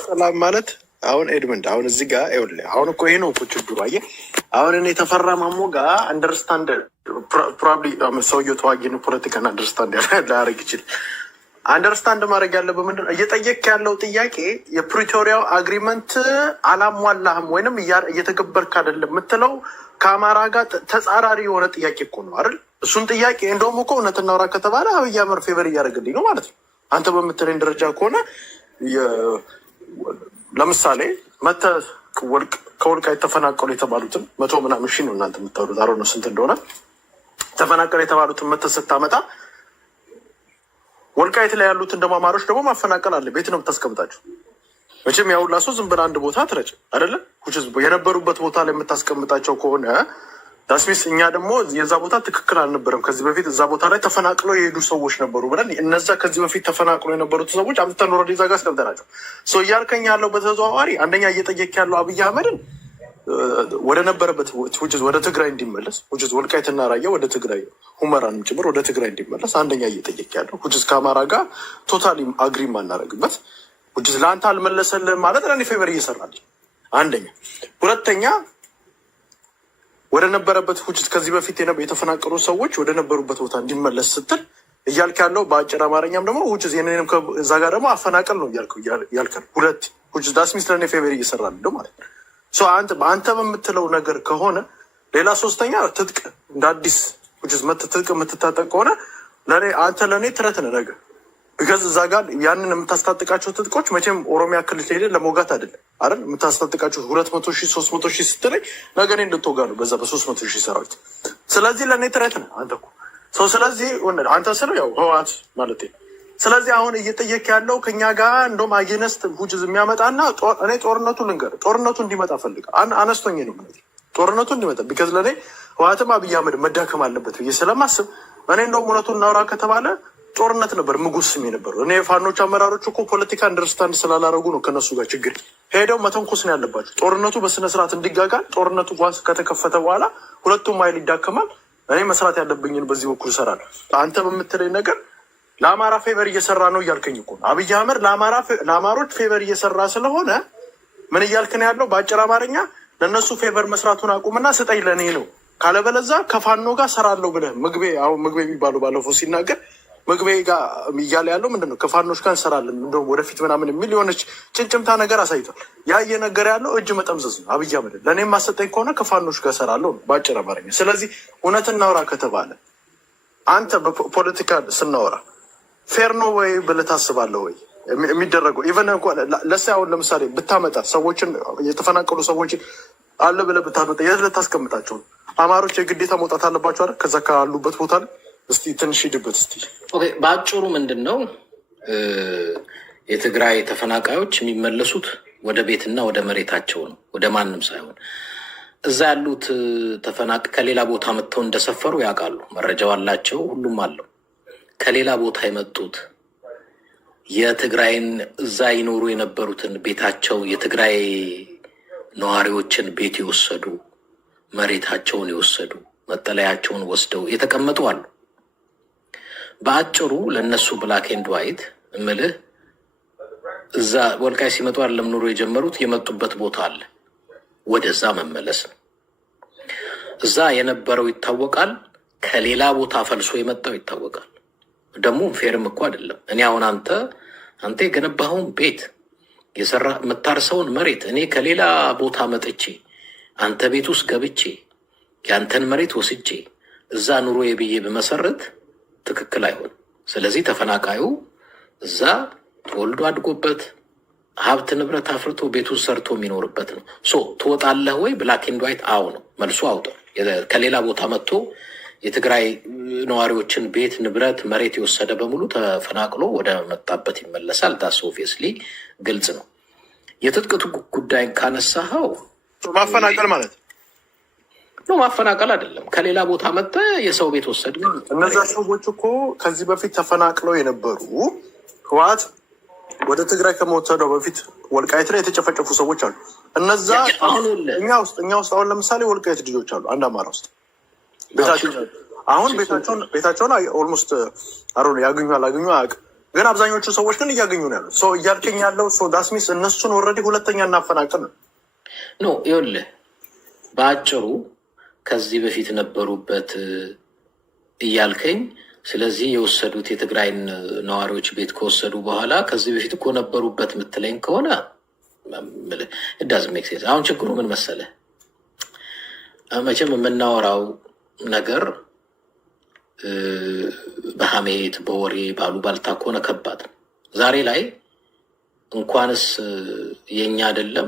ሰላም ማለት አሁን ኤድመንድ አሁን እዚህ ጋር ይኸውልህ፣ አሁን እኮ ይሄ ነው እኮ ችግሩ። አየህ አሁን እኔ የተፈራ ማሞ ጋር አንደርስታንድ ፕሮባብሊ ሰውየው ተዋጊ ነው፣ ፖለቲካን አንደርስታንድ ላያደርግ ይችላል። አንደርስታንድ ማድረግ ያለበት ምንድን ነው? እየጠየቅ ያለው ጥያቄ የፕሪቶሪያው አግሪመንት አላሟላህም ወይንም እየተገበርክ አይደለም የምትለው ከአማራ ጋር ተጻራሪ የሆነ ጥያቄ እኮ ነው አይደል? እሱን ጥያቄ እንደውም እኮ እውነት እናውራ ከተባለ አብይ አህመድ ፌቨር እያደረግልኝ ነው ማለት ነው። አንተ በምትለኝ ደረጃ ከሆነ ለምሳሌ መተህ ከወልቃይት ተፈናቀሉ የተባሉትን 100 ምናምን ሺህ ነው እናንተ የምታወሩት፣ አሮ ነው ስንት እንደሆነ ተፈናቀሉ የተባሉትን መተህ ስታመጣ ወልቃይት ላይ ያሉትን ደግሞ አማሮች ደግሞ ማፈናቀል አለ። ቤት ነው የምታስቀምጣቸው። መቼም ያውላ ሰው ዝም ብለህ አንድ ቦታ አትረጭ አይደለም። የነበሩበት ቦታ ላይ የምታስቀምጣቸው ከሆነ ዳስሚስ እኛ ደግሞ የዛ ቦታ ትክክል አልነበረም፣ ከዚህ በፊት እዛ ቦታ ላይ ተፈናቅለው የሄዱ ሰዎች ነበሩ ብለን እነዛ ከዚህ በፊት ተፈናቅለው የነበሩት ሰዎች አምጥተን ወረድ ዛ ጋር አስቀምጠናቸው። እያልከኝ ያለው በተዘዋዋሪ አንደኛ እየጠየቅ ያለው አብይ አህመድን ወደ ነበረበት ወደ ትግራይ እንዲመለስ ወልቃይትና ራያ ወደ ትግራይ ሁመራንም ጭምር ወደ ትግራይ እንዲመለስ አንደኛ እየጠየቅ ያለው ከአማራ ጋር ቶታሊ አግሪ ማናረግበት ለአንተ አልመለሰልህም ማለት ለእኔ ፌቨር እየሰራል አንደኛ። ሁለተኛ ወደ ነበረበት ከዚህ በፊት የተፈናቀሉ ሰዎች ወደ ነበሩበት ቦታ እንዲመለስ ስትል እያልክ ያለው በአጭር አማርኛም ደግሞ እዛ ጋር ደግሞ አፈናቀል ነው እያልከን ሁለት ዳስሚስ ለእኔ ፌቨር እየሰራል ማለት ነው። አንተ በምትለው ነገር ከሆነ ሌላ ሶስተኛ ትጥቅ እንደ አዲስ ትጥቅ የምትታጠቅ ከሆነ አንተ ለእኔ ትረት ነህ ነገር ቢካዝ እዛ ጋር ያንን የምታስታጥቃቸው ትጥቆች መቼም ኦሮሚያ ክልል ሄደ ለመውጋት አይደለም አይደል? የምታስታጥቃቸው 200,000 300,000 ስትለኝ ነገ እኔ እንድትወጋ ነው በዛ በ300,000 ሰራዊት። ስለዚህ ለእኔ ትረት ነህ አንተ እኮ ሰው። ስለዚህ አንተ ስለው ያው ህወሓት ማለት ነው። ስለዚህ አሁን እየጠየቅ ያለው ከኛ ጋር እንደውም አጌነስት የሚያመጣና እኔ ጦርነቱ ልንገርህ፣ ጦርነቱ እንዲመጣ ፈልግ አነስቶኝ ነው ጦርነቱ እንዲመጣ ቢካዝ ለእኔ ህወሓትም አብይ አህመድ መዳከም አለበት ብዬ ስለማስብ እኔ እንደውም እውነቱን እናውራ ከተባለ ጦርነት ነበር ምጉስም የነበረው። እኔ የፋኖች አመራሮች እኮ ፖለቲካ አንደርስታንድ ስላላረጉ ነው ከነሱ ጋር ችግር ሄደው መተንኮስ ነው ያለባቸው። ጦርነቱ በስነስርዓት እንዲጋጋል ጦርነቱ ጓንስ ከተከፈተ በኋላ ሁለቱም ኃይል ይዳከማል። እኔ መስራት ያለብኝን በዚህ በኩል እሰራለሁ። አንተ በምትለኝ ነገር ለአማራ ፌቨር እየሰራ ነው እያልከኝ እኮ ነው። አብይ አህመድ ለአማሮች ፌቨር እየሰራ ስለሆነ ምን እያልክ ነው ያለው? በአጭር አማርኛ ለእነሱ ፌቨር መስራቱን አቁምና ስጠኝ ለእኔ ነው፣ ካለበለዛ ከፋኖ ጋር ሰራለሁ ብለህ ምግቤ የሚባሉ ባለፈው ሲናገር ምግቤ ጋር እያለ ያለው ምንድን ነው? ከፋኖች ጋር እንሰራለን እንደውም ወደፊት ምናምን የሚል የሆነች ጭንጭምታ ነገር አሳይቷል። ያ እየነገር ያለው እጅ መጠምዘዝ ነው። አብይ አህመድ ለእኔ ማሰጠኝ ከሆነ ከፋኖች ጋር ሰራለሁ በአጭር አማርኛ። ስለዚህ እውነት እናውራ ከተባለ አንተ በፖለቲካ ስናወራ ፌር ነው ወይ ብለህ ታስባለህ ወይ? የሚደረገው ኢቨን ለሳ አሁን ለምሳሌ ብታመጣ ሰዎችን የተፈናቀሉ ሰዎችን አለ ብለህ ብታመጣ የት ልታስቀምጣቸው? አማሮች የግዴታ መውጣት አለባቸው አይደል? ከዛ ካሉበት ቦታ ላይ እስቲ ትንሽ ሂድበት እስቲ። በአጭሩ ምንድን ነው የትግራይ ተፈናቃዮች የሚመለሱት ወደ ቤትና ወደ መሬታቸው ነው፣ ወደ ማንም ሳይሆን። እዛ ያሉት ከሌላ ቦታ መጥተው እንደሰፈሩ ያውቃሉ፣ መረጃው አላቸው፣ ሁሉም አለው። ከሌላ ቦታ የመጡት የትግራይን እዛ ይኖሩ የነበሩትን ቤታቸው የትግራይ ነዋሪዎችን ቤት የወሰዱ መሬታቸውን የወሰዱ መጠለያቸውን ወስደው የተቀመጡ አሉ። በአጭሩ ለእነሱ ብላክ ኤንድ ዋይት እምልህ እዛ ወልቃይ ሲመጡ አይደለም ኑሮ የጀመሩት፣ የመጡበት ቦታ አለ። ወደዛ መመለስ ነው። እዛ የነበረው ይታወቃል፣ ከሌላ ቦታ ፈልሶ የመጣው ይታወቃል። ደግሞ ፌርም እኮ አይደለም። እኔ አሁን አንተ የገነባኸውን ቤት የሰራ የምታርሰውን መሬት እኔ ከሌላ ቦታ መጥቼ አንተ ቤት ውስጥ ገብቼ የአንተን መሬት ወስጄ እዛ ኑሮ የብዬ በመሰረት ትክክል አይሆንም። ስለዚህ ተፈናቃዩ እዛ ተወልዶ አድጎበት ሀብት ንብረት አፍርቶ ቤቱን ሰርቶ የሚኖርበት ነው። ትወጣለህ ወይ? ብላክ ኤንድ ዋይት አዎ ነው መልሱ። አውጣው። ከሌላ ቦታ መጥቶ የትግራይ ነዋሪዎችን ቤት ንብረት መሬት የወሰደ በሙሉ ተፈናቅሎ ወደ መጣበት ይመለሳል። ዳስ ኦብቪየስሊ ግልጽ ነው። የትጥቅ ጉዳይን ካነሳኸው ማፈናቀል ማለት ነው። ማፈናቀል አይደለም። ከሌላ ቦታ መጥተ የሰው ቤት ወሰድ። ግን እነዛ ሰዎች እኮ ከዚህ በፊት ተፈናቅለው የነበሩ ህወሓት ወደ ትግራይ ከመወሰደው በፊት ወልቃይት ላይ የተጨፈጨፉ ሰዎች አሉ። እነዛ እኛ ውስጥ አሁን ለምሳሌ ወልቃይት ልጆች አሉ። አንድ አማራ ውስጥ ቤታቸውን ኦልሞስት ያገኙ አላገኙ አያውቅም። ግን አብዛኞቹ ሰዎች ግን እያገኙ ነው ያሉት። እያልከኝ ያለው ዳስሚስ እነሱን ወረዲ ሁለተኛ እናፈናቅል ነው። ይኸውልህ በአጭሩ ከዚህ በፊት ነበሩበት እያልከኝ፣ ስለዚህ የወሰዱት የትግራይን ነዋሪዎች ቤት ከወሰዱ በኋላ ከዚህ በፊት እኮ ነበሩበት የምትለኝ ከሆነ ዳዝ ሜክ ሴንስ። አሁን ችግሩ ምን መሰለህ? መቼም የምናወራው ነገር በሐሜት በወሬ ባሉባልታ ከሆነ ከባድ ነው። ዛሬ ላይ እንኳንስ የኛ አይደለም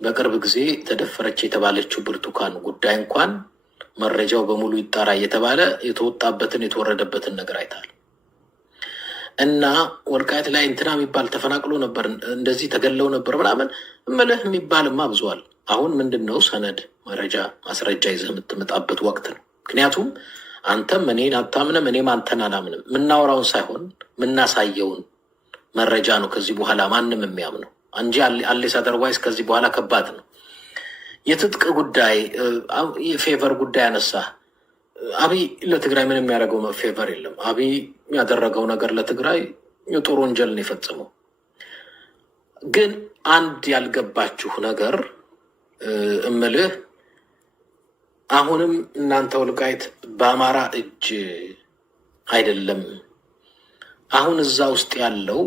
በቅርብ ጊዜ ተደፈረች የተባለችው ብርቱካን ጉዳይ እንኳን መረጃው በሙሉ ይጣራ እየተባለ የተወጣበትን የተወረደበትን ነገር አይታል። እና ወልቃይት ላይ እንትና የሚባል ተፈናቅሎ ነበር፣ እንደዚህ ተገለው ነበር ምናምን እምልህ የሚባልማ ብዙዋል። አሁን ምንድን ነው ሰነድ መረጃ ማስረጃ ይዘህ የምትመጣበት ወቅት ነው። ምክንያቱም አንተም እኔን አታምንም፣ እኔም አንተን አላምንም። የምናወራውን ሳይሆን የምናሳየውን መረጃ ነው ከዚህ በኋላ ማንም የሚያምነው እንጂ አሌስ አደርዋይስ ከዚህ በኋላ ከባድ ነው። የትጥቅ ጉዳይ የፌቨር ጉዳይ አነሳ። አብይ ለትግራይ ምን የሚያደርገው ፌቨር የለም። አብይ ያደረገው ነገር ለትግራይ የጦር ወንጀል ነው የፈጸመው። ግን አንድ ያልገባችሁ ነገር እምልህ አሁንም እናንተ ወልቃይት በአማራ እጅ አይደለም። አሁን እዛ ውስጥ ያለው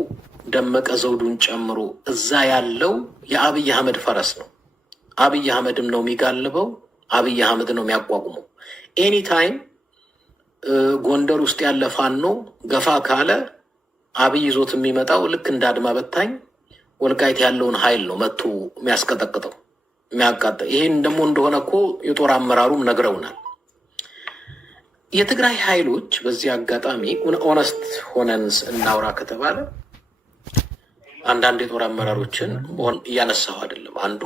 ደመቀ ዘውዱን ጨምሮ እዛ ያለው የአብይ አህመድ ፈረስ ነው። አብይ አህመድም ነው የሚጋልበው፣ አብይ አህመድ ነው የሚያቋቁመው። ኤኒታይም ጎንደር ውስጥ ያለ ፋኖ ገፋ ካለ አብይ ይዞት የሚመጣው ልክ እንደ አድማ በታኝ ወልቃይት ያለውን ኃይል ነው መጥቶ የሚያስቀጠቅጠው የሚያቃጠው። ይህን ደግሞ እንደሆነ እኮ የጦር አመራሩም ነግረውናል። የትግራይ ኃይሎች በዚህ አጋጣሚ ኦነስት ሆነን እናውራ ከተባለ አንዳንድ የጦር አመራሮችን እያነሳሁ አይደለም። አንዱ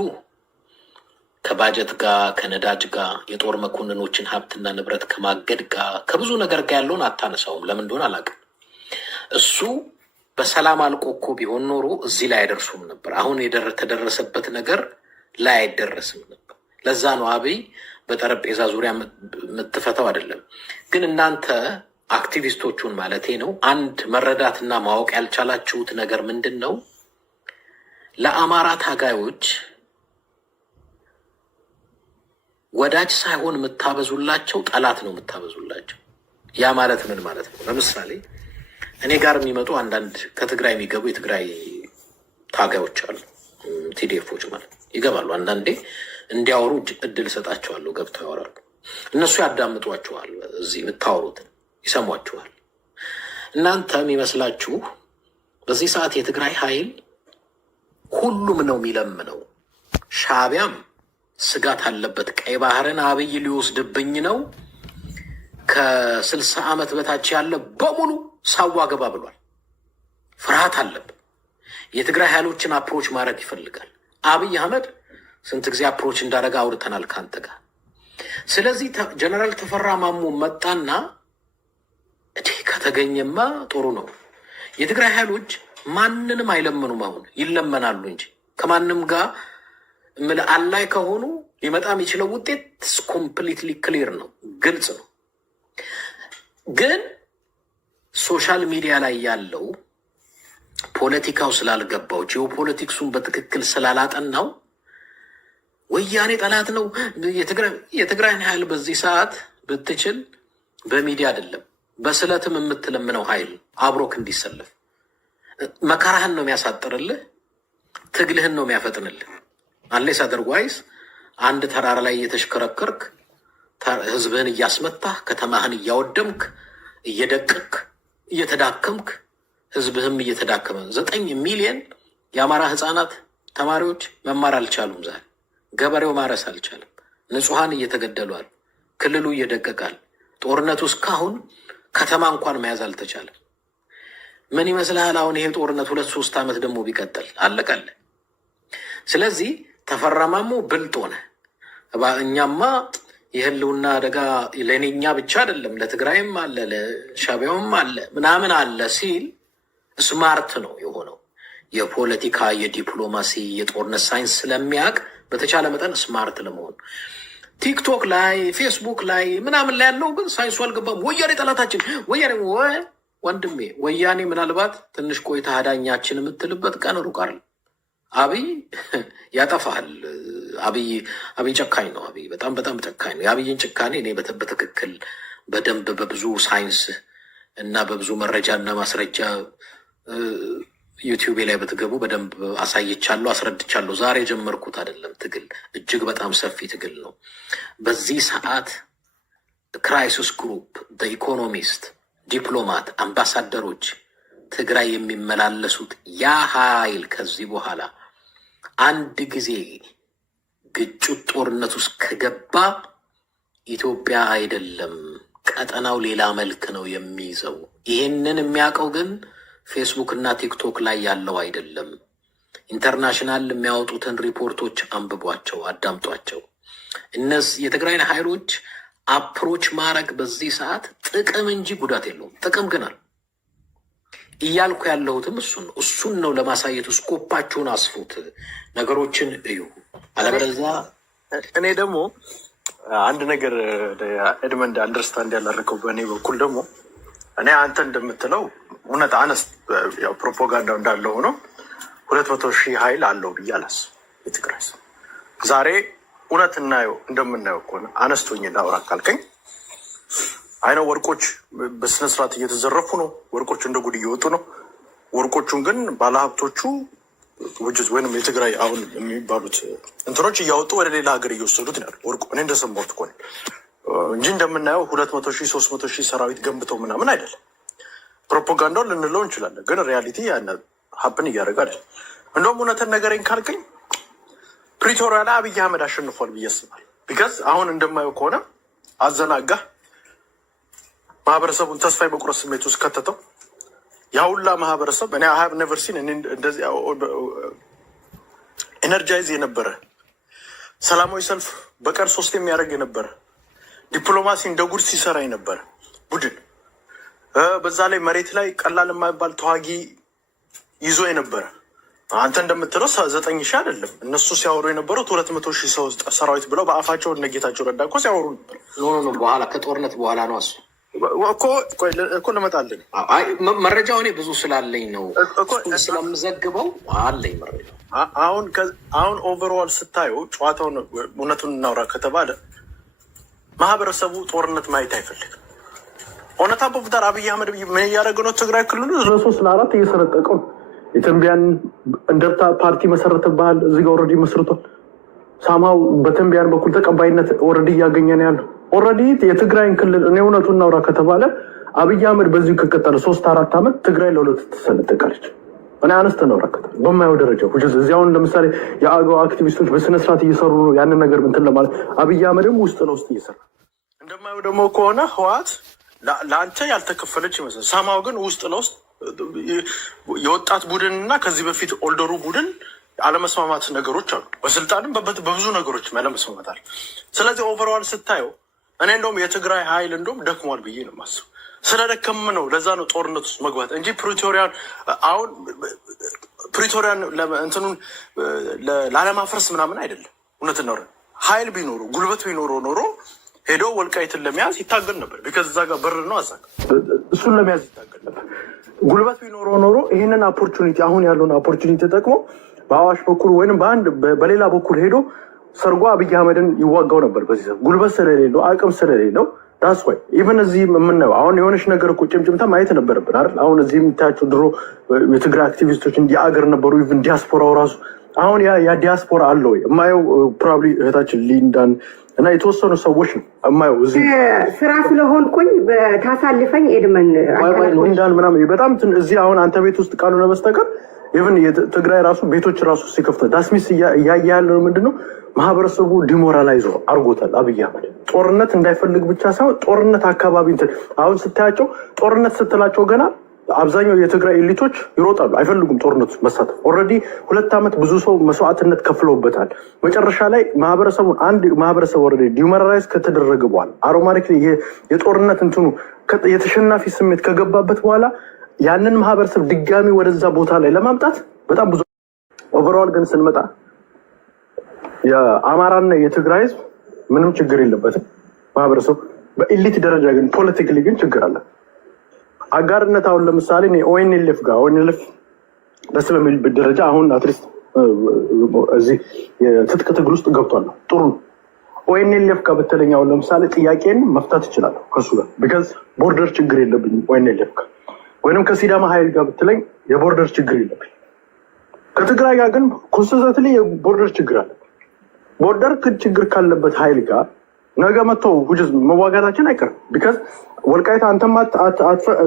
ከባጀት ጋር ከነዳጅ ጋር የጦር መኮንኖችን ሀብትና ንብረት ከማገድ ጋር ከብዙ ነገር ጋር ያለውን አታነሳውም። ለምን እንደሆነ አላውቅም። እሱ በሰላም አልቆ እኮ ቢሆን ኖሮ እዚህ ላይ አይደርሱም ነበር። አሁን የተደረሰበት ነገር ላይ አይደረስም ነበር። ለዛ ነው አብይ በጠረጴዛ ዙሪያ የምትፈታው አይደለም። ግን እናንተ አክቲቪስቶቹን ማለቴ ነው አንድ መረዳትና ማወቅ ያልቻላችሁት ነገር ምንድን ነው? ለአማራ ታጋዮች ወዳጅ ሳይሆን የምታበዙላቸው ጠላት ነው የምታበዙላቸው። ያ ማለት ምን ማለት ነው? ለምሳሌ እኔ ጋር የሚመጡ አንዳንድ ከትግራይ የሚገቡ የትግራይ ታጋዮች አሉ፣ ቲዲኤፎች ማለት ነው። ይገባሉ። አንዳንዴ እንዲያወሩ እድል እሰጣቸዋለሁ፣ ገብተው ያወራሉ። እነሱ ያዳምጧቸዋል፣ እዚህ የምታወሩትን ይሰሟችኋል። እናንተ የሚመስላችሁ በዚህ ሰዓት የትግራይ ኃይል ሁሉም ነው የሚለምነው። ሻዕቢያም ስጋት አለበት። ቀይ ባህርን አብይ ሊወስድብኝ ነው፣ ከ60 ዓመት በታች ያለ በሙሉ ሳዋ ገባ ብሏል። ፍርሃት አለበት። የትግራይ ኃይሎችን አፕሮች ማድረግ ይፈልጋል። አብይ አህመድ ስንት ጊዜ አፕሮች እንዳደረገ አውርተናል ከአንተ ጋር። ስለዚህ ጀነራል ተፈራ ማሞ መጣና ከተገኘማ ጥሩ ነው። የትግራይ ኃይሎች ማንንም አይለምኑም። አሁን ይለመናሉ እንጂ ከማንም ጋር አላይ ከሆኑ ሊመጣ የሚችለው ውጤት ኮምፕሊትሊ ክሊር ነው፣ ግልጽ ነው። ግን ሶሻል ሚዲያ ላይ ያለው ፖለቲካው ስላልገባው ጂኦፖለቲክሱን በትክክል ስላላጠናው ወያኔ ጠላት ነው። የትግራይን ኃይል በዚህ ሰዓት ብትችል በሚዲያ አይደለም በስለትም የምትለምነው ኃይል አብሮክ እንዲሰለፍ መከራህን ነው የሚያሳጥርልህ፣ ትግልህን ነው የሚያፈጥንልህ። አንሌስ አደርዋይስ አንድ ተራራ ላይ እየተሽከረከርክ ህዝብህን እያስመታህ ከተማህን እያወደምክ እየደቅክ እየተዳከምክ ህዝብህም እየተዳከመ 9 ሚሊዮን የአማራ ህፃናት ተማሪዎች መማር አልቻሉም። ዛሬ ገበሬው ማረስ አልቻለም። ንጹሐን እየተገደሏል። ክልሉ እየደቀቃል። ጦርነቱ እስካሁን ከተማ እንኳን መያዝ አልተቻለም። ምን ይመስልሃል? አሁን ይሄ ጦርነት 2-3 ዓመት ደግሞ ቢቀጥል አለቀለ። ስለዚህ ተፈራማሙ ብልጥ ሆነ። እኛማ የህልውና አደጋ ለእኛ ብቻ አይደለም ለትግራይም አለ ለሻቢያውም አለ ምናምን አለ ሲል ስማርት ነው የሆነው። የፖለቲካ የዲፕሎማሲ የጦርነት ሳይንስ ስለሚያውቅ በተቻለ መጠን ስማርት ለመሆን ቲክቶክ ላይ ፌስቡክ ላይ ምናምን ላይ ያለው ግን ሳይንሱ አልገባም። ወያኔ ጠላታችን ወያኔ ወንድሜ ወያኔ ምናልባት ትንሽ ቆይታ አዳኛችን የምትልበት ቀን ሩቅ አይደለም። አብይ ያጠፋል። አብይ ጨካኝ ነው። አብይ በጣም ጨካኝ ነው። የአብይን ጭካኔ እኔ በትክክል በደንብ በብዙ ሳይንስ እና በብዙ መረጃ እና ማስረጃ ዩቲዩብ ላይ በትገቡ በደንብ አሳይቻለሁ፣ አስረድቻለሁ። ዛሬ የጀመርኩት አይደለም። ትግል እጅግ በጣም ሰፊ ትግል ነው። በዚህ ሰዓት ክራይሲስ ግሩፕ፣ ኢኮኖሚስት፣ ዲፕሎማት፣ አምባሳደሮች ትግራይ የሚመላለሱት ያ ኃይል ከዚህ በኋላ አንድ ጊዜ ግጭት ጦርነት ውስጥ ከገባ ኢትዮጵያ አይደለም ቀጠናው ሌላ መልክ ነው የሚይዘው። ይሄንን የሚያውቀው ግን ፌስቡክ እና ቲክቶክ ላይ ያለው አይደለም። ኢንተርናሽናል የሚያወጡትን ሪፖርቶች አንብቧቸው፣ አዳምጧቸው። እነዚህ የትግራይን ኃይሎች አፕሮች ማድረግ በዚህ ሰዓት ጥቅም እንጂ ጉዳት የለውም። ጥቅም ግን አለ። እያልኩ ያለሁትም እሱን ነው ለማሳየት። ስኮፓችሁን አስፉት፣ ነገሮችን እዩ። አለበለዚያ እኔ ደግሞ አንድ ነገር ኤድመንድ አንደርስታንድ ያላረከው በእኔ በኩል ደግሞ እኔ አንተ እንደምትለው እውነት አነስት ያው ፕሮፓጋንዳው እንዳለ ሆኖ 200,000 ኃይል አለው ብዬ አላስብም። የትግራይ ሰው ዛሬ እውነት እናየው እንደምናየው ከሆነ አነስቶኝ ላውራ ካልከኝ አይነው ወርቆች በስነስርዓት እየተዘረፉ ነው። ወርቆች እንደ ጉድ እየወጡ ነው። ወርቆቹን ግን ባለሀብቶቹ ወይም የትግራይ አሁን የሚባሉት እንትኖች እያወጡ ወደ ሌላ ሀገር እየወሰዱት ነው ያሉ ወርቁ። እኔ እንደሰማሁት ከሆነ እንጂ እንደምናየው 200,000 300,000 ሰራዊት ገንብተው ምናምን አይደለም። ፕሮፓጋንዳውን ልንለው እንችላለን፣ ግን ሪያሊቲ ያን ሀፕን እያደረገ አይደለም። እንደውም እውነትን ነገረኝ ካልከኝ ፕሪቶሪያ ላይ አብይ አህመድ አሸንፏል ብዬ አስባለሁ። ቢካዝ አሁን እንደማየው ከሆነ አዘናጋ፣ ማህበረሰቡን ተስፋ የመቁረጥ ስሜት ውስጥ ከተተው። ያሁላ ማህበረሰብ እኔ ሀብ ነቨር ሲን እንደዚህ ኤነርጃይዝ የነበረ ሰላማዊ ሰልፍ በቀን 3 የሚያደርግ የነበረ ዲፕሎማሲ እንደ ጉድ ሲሰራ የነበረ ቡድን በዛ ላይ መሬት ላይ ቀላል የማይባል ተዋጊ ይዞ የነበረ አንተ እንደምትለው 9,000 አይደለም እነሱ ሲያወሩ የነበሩት 200,000 ሰው ሰራዊት ብለው በአፋቸው እነ ጌታቸው ረዳ እኮ ሲያወሩ ነበር። በኋላ ከጦርነት በኋላ ነው እሱ እኮ ልመጣልን መረጃው እኔ ብዙ ስላለኝ ነው ስለምዘግበው አለኝ መረጃ። አሁን ኦቨርዋል ስታየው ጨዋታውን እውነቱን እናውራ ከተባለ ማህበረሰቡ ጦርነት ማየት አይፈልግም። እውነታ በፍታር አብይ አህመድ ምን እያደረገ ነው? ትግራይ ክልሉ 3-4 እየሰነጠቀው የትንቢያን እንደርታ ፓርቲ መሰረተብሃል። እዚህ ጋር ኦልሬዲ መስርቷል። ሳማው በትንቢያን በኩል ተቀባይነት ኦልሬዲ እያገኘ ነው ያለው። ኦልሬዲ የትግራይን ክልል እኔ እውነቱን እናውራ ከተባለ አብይ አህመድ በዚሁ ከቀጠለ 3-4 ዓመት ትግራይ ለሁለት ትሰነጠቃለች። እኔ አነስተ ነው ረከተ በማየው ደረጃ እዚያውን ለምሳሌ የአገው አክቲቪስቶች በስነስርዓት እየሰሩ ነው ያንን ነገር እንትን ለማለት አብይ አህመድም ውስጥ ለውስጥ እየሰራ እንደማየው ደግሞ ከሆነ ህወሓት ለአንተ ያልተከፈለች ይመስላል። ሳማው ግን ውስጥ ለውስጥ የወጣት ቡድን እና ከዚህ በፊት ኦልደሩ ቡድን አለመስማማት ነገሮች አሉ። በስልጣንም በብዙ ነገሮች አለመስማማት አለ። ስለዚህ ኦቨርዋል ስታየው እኔ እንደውም የትግራይ ኃይል እንደውም ደክሟል ብዬ ነው የማስበው። ስለደከም ነው ለዛ ነው ጦርነት ውስጥ መግባት እንጂ ፕሪቶሪያን እንትኑን ላለማፍረስ ምናምን አይደለም። እውነት ነው። ኃይል ቢኖሩ ጉልበት ቢኖሩ ኖሮ ሄዶ ወልቃይትን ለመያዝ ይታገል ነበር። ቢከዛ እዛ ጋር በር ነው አዛጋ እሱን ለመያዝ ይታገል ነበር። ጉልበት ቢኖረው ኖሮ ይህንን ኦፖርቹኒቲ አሁን ያለውን ኦፖርቹኒቲ ተጠቅሞ በአዋሽ በኩል ወይም በሌላ በኩል ሄዶ ሰርጎ አብይ አህመድን ይዋጋው ነበር። በዚህ ሰው ጉልበት ስለሌለው አቅም ስለሌለው ዳስ ወይ ኢቨን እዚህ የምናየው አሁን የሆነች ነገር እኮ ጭምጭምታ ማየት ነበረብን አይደል? አሁን እዚህ የምታያቸው ድሮ የትግራይ አክቲቪስቶች የአገር ነበሩ። ኢቨን ዲያስፖራው ራሱ አሁን ያ ዲያስፖራ አለ ወይ የማየው ፕሮባብሊ እህታችን ሊንዳን እና የተወሰኑ ሰዎች ነው የማየው። እዚህ ስራ ስለሆንኩኝ ታሳልፈኝ ኤድመን ሊንዳን ምናምን በጣም እዚህ አሁን አንተ ቤት ውስጥ ካልሆነ በስተቀር ኢቨን የትግራይ ራሱ ቤቶች ራሱ ሲከፍተ ዳስሚስ እያየ ያለው ምንድነው ማህበረሰቡ ዲሞራላይዞ አርጎታል። አብይ አህመድ ጦርነት እንዳይፈልግ ብቻ ሳይሆን ጦርነት አካባቢ አሁን ስታያቸው ጦርነት ስትላቸው ገና አብዛኛው የትግራይ ኤሊቶች ይሮጣሉ፣ አይፈልጉም ጦርነቱ መሳተፍ። ኦልሬዲ 2 ዓመት ብዙ ሰው መስዋዕትነት ከፍለውበታል። መጨረሻ ላይ ማህበረሰቡን አንድ ማህበረሰብ ኦልሬዲ ዲሞራላይዝ ከተደረገ በኋላ አሮማሪክ የጦርነት እንትኑ የተሸናፊ ስሜት ከገባበት በኋላ ያንን ማህበረሰብ ድጋሚ ወደዛ ቦታ ላይ ለማምጣት በጣም ብዙ ኦቨርኦል ግን ስንመጣ የአማራና የትግራይ ህዝብ ምንም ችግር የለበትም። ማህበረሰቡ በኤሊት ደረጃ ግን ፖለቲካሊ ግን ችግር አለ። አጋርነት አሁን ለምሳሌ ኦኤንኤልኤፍ ጋር ኦኤንኤልኤፍ ደስ በሚልበት ደረጃ አሁን አትሊስት እዚህ የትጥቅ ትግል ውስጥ ገብቷል። ጥሩ ነው። ኦኤንኤልኤፍ ጋር በተለይ አሁን ለምሳሌ ጥያቄን መፍታት ይችላል ከሱ ጋር ቢካዝ ቦርደር ችግር የለብኝም። ኦኤንኤልኤፍ ጋር ወይንም ከሲዳማ ሀይል ጋር በተለይ የቦርደር ችግር የለብኝ። ከትግራይ ጋር ግን ኮንስተንትሊ የቦርደር ችግር አለ። ቦርደር ችግር ካለበት ሀይል ጋር ነገ መጥቶ መዋጋታችን አይቀርም። ቢካዝ ወልቃይት አንተም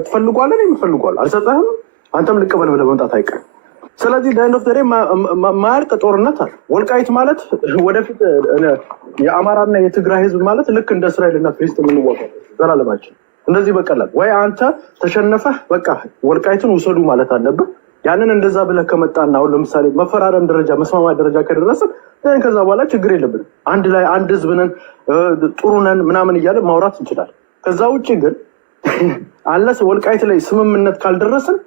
ትፈልጓለን የምፈልጓል አልሰጠህም አንተም ልቀበል ብለህ መምጣት አይቀርም። ስለዚህ ለኤንድ ኦፍ ዘ ዴይ ማያልቅ ጦርነት አለ። ወልቃይት ማለት ወደፊት የአማራና የትግራይ ህዝብ ማለት ልክ እንደ እስራኤልና ፍልስጤም የምንዋጋው ዘላለማችን እንደዚህ በቀላል ወይ አንተ ተሸነፈህ በቃ ወልቃይትን ውሰዱ ማለት አለብህ። ያንን እንደዛ ብለህ ከመጣና አሁን ለምሳሌ መፈራረም ደረጃ መስማማት ደረጃ ከደረስን ከዛ በኋላ ችግር የለብንም። አንድ ላይ አንድ ህዝብ ነን ጥሩ ነን ምናምን እያለ ማውራት እንችላለን። ከዛ ውጭ ግን አለስ ወልቃይት ላይ ስምምነት ካልደረስን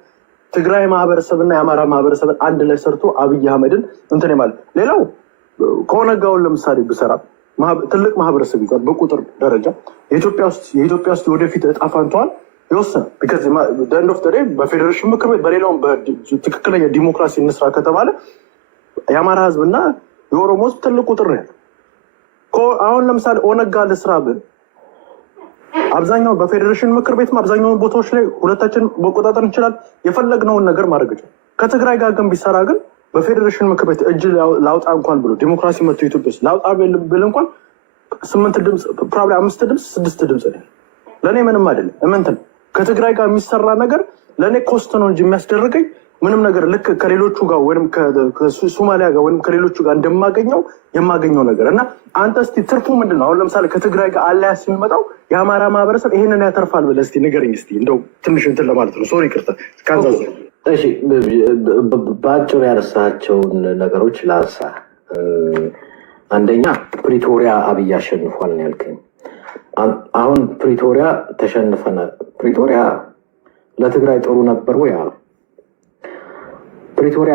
ትግራይ ማህበረሰብና የአማራ ማህበረሰብን አንድ ላይ ሰርቶ አብይ አህመድን እንትን ማለት ሌላው ከኦነጋውን ለምሳሌ ብሰራ ትልቅ ማህበረሰብ ይዟል በቁጥር ደረጃ የኢትዮጵያ ውስጥ ወደፊት እጣ ፋንታዋን ይወስናል። ቢካዝ ኤንድ ኦፍ ዘ ዴይ በፌዴሬሽን ምክር ቤት በሌላውም በትክክለኛ ዲሞክራሲ እንስራ ከተባለ የአማራ ህዝብና የኦሮሞ ህዝብ ትልቅ ቁጥር ነው ያለው። አሁን ለምሳሌ ኦነጋ ልስራ ብል አብዛኛው በፌዴሬሽን ምክር ቤትም አብዛኛውን ቦታዎች ላይ ሁለታችን መቆጣጠር እንችላል። የፈለግነውን ነገር ማድረግ ይችላል። ከትግራይ ጋር ግን ቢሰራ ግን በፌዴሬሽን ምክር ቤት እጅ ላውጣ እንኳን ብሎ ዲሞክራሲ መጥቶ ኢትዮጵያ ውስጥ ላውጣ ብል እንኳን 8 ድምፅ ፕሮባብሊ 5 ድምፅ 6 ድምፅ ነው። ለእኔ ምንም አይደለም። እምንትን ከትግራይ ጋር የሚሰራ ነገር ለእኔ ኮስት ነው እንጂ የሚያስደርገኝ ምንም ነገር ልክ ከሌሎቹ ጋር ወይም ከሶማሊያ ጋር ወይም ከሌሎቹ ጋር እንደማገኘው የማገኘው ነገር እና አንተ እስቲ ትርፉ ምንድን ነው? አሁን ለምሳሌ ከትግራይ ጋር አላያስ የሚመጣው የአማራ ማህበረሰብ ይሄንን ያተርፋል ብለህ እስቲ ንገረኝ። እስቲ እንደው ትንሽ እንትን ለማለት ነው። ሶሪ ቅርታ ካንዛዝ። እሺ በአጭሩ ያነሳቸውን ነገሮች ላንሳ። አንደኛ ፕሪቶሪያ አብይ አሸንፏል ነው ያልከኝ። አሁን ፕሪቶሪያ ተሸንፈናል። ፕሪቶሪያ ለትግራይ ጥሩ ነበር ወይ? ፕሪቶሪያ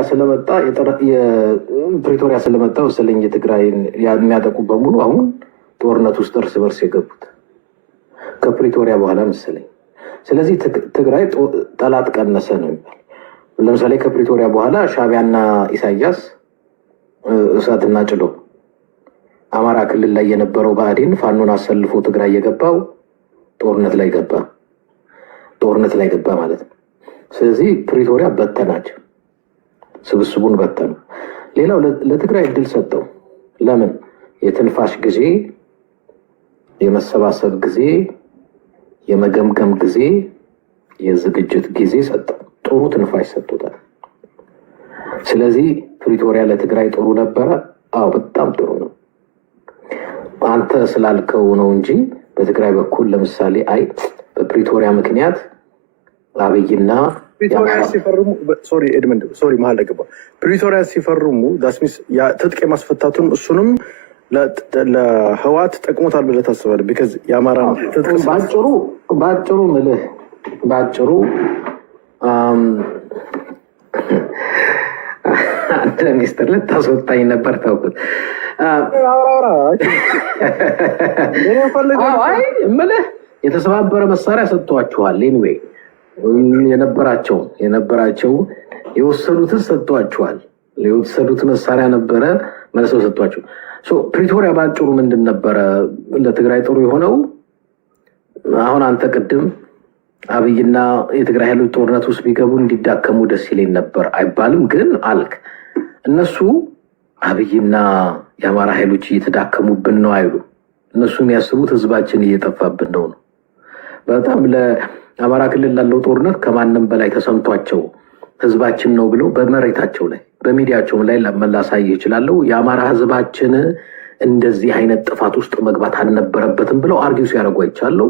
ስለመጣ መሰለኝ የትግራይን የሚያጠቁ በሙሉ አሁን ጦርነት ውስጥ እርስ በርስ የገቡት ከፕሪቶሪያ በኋላ መሰለኝ። ስለዚህ ትግራይ ጠላት ቀነሰ ነው የሚባል። ለምሳሌ ከፕሪቶሪያ በኋላ ሻዕቢያና ኢሳያስ እሳትና ጭዶ አማራ ክልል ላይ የነበረው ብአዴን ፋኖን አሰልፎ ትግራይ የገባው ጦርነት ላይ ገባ ማለት ነው። ስለዚህ ፕሪቶሪያ በተናቸው፣ ስብስቡን በተኑ። ሌላው ለትግራይ እድል ሰጠው። ለምን? የትንፋሽ ጊዜ፣ የመሰባሰብ ጊዜ፣ የመገምገም ጊዜ፣ የዝግጅት ጊዜ ሰጠው። ጥሩ ትንፋሽ ሰጥቶታል። ስለዚህ ፕሪቶሪያ ለትግራይ ጥሩ ነበረ። አዎ በጣም ጥሩ ነው። አንተ ስላልከው ነው እንጂ በትግራይ በኩል ለምሳሌ በፕሪቶሪያ ምክንያት አብይና ፕሪቶሪያ ሲፈርሙ ኤድመንድ መሀል ገባ። ፕሪቶሪያ ሲፈርሙ ዳስሚስ ትጥቅ የማስፈታቱን እሱንም ለህዋት ጠቅሞታል ብለህ ታስባለህ? ቢካዝ የአማራ በአጭሩ ምልህ በአጭሩ አንተ ሚኒስትር ልታስወጣኝ ነበር ታውቁት። ምልህ የተሰባበረ መሳሪያ ሰጥቷችኋል። ኤኒዌይ የነበራቸው የወሰዱትን ሰጥቷችኋል። የወሰዱት መሳሪያ ነበረ መልሰው ሰጥቷቸው። ፕሪቶሪያ ባጭሩ ምንድን ነበረ ለትግራይ ጥሩ የሆነው? አሁን አንተ ቅድም አብይና የትግራይ ኃይሎች ጦርነት ውስጥ ቢገቡ እንዲዳከሙ ደስ ይለኝ ነበር አይባልም፣ ግን አልክ። እነሱ አብይና የአማራ ኃይሎች እየተዳከሙብን ነው አይሉ። እነሱ የሚያስቡት ህዝባችን እየጠፋብን ነው። በጣም ለአማራ ክልል ላለው ጦርነት ከማንም በላይ ተሰምቷቸው ህዝባችን ነው ብለው በመሬታቸው ላይ በሚዲያቸው ላይ ላሳይ ይችላለሁ። የአማራ ህዝባችን እንደዚህ አይነት ጥፋት ውስጥ መግባት አልነበረበትም ብለው አርጊው ሲያደርጉ አይቻለሁ።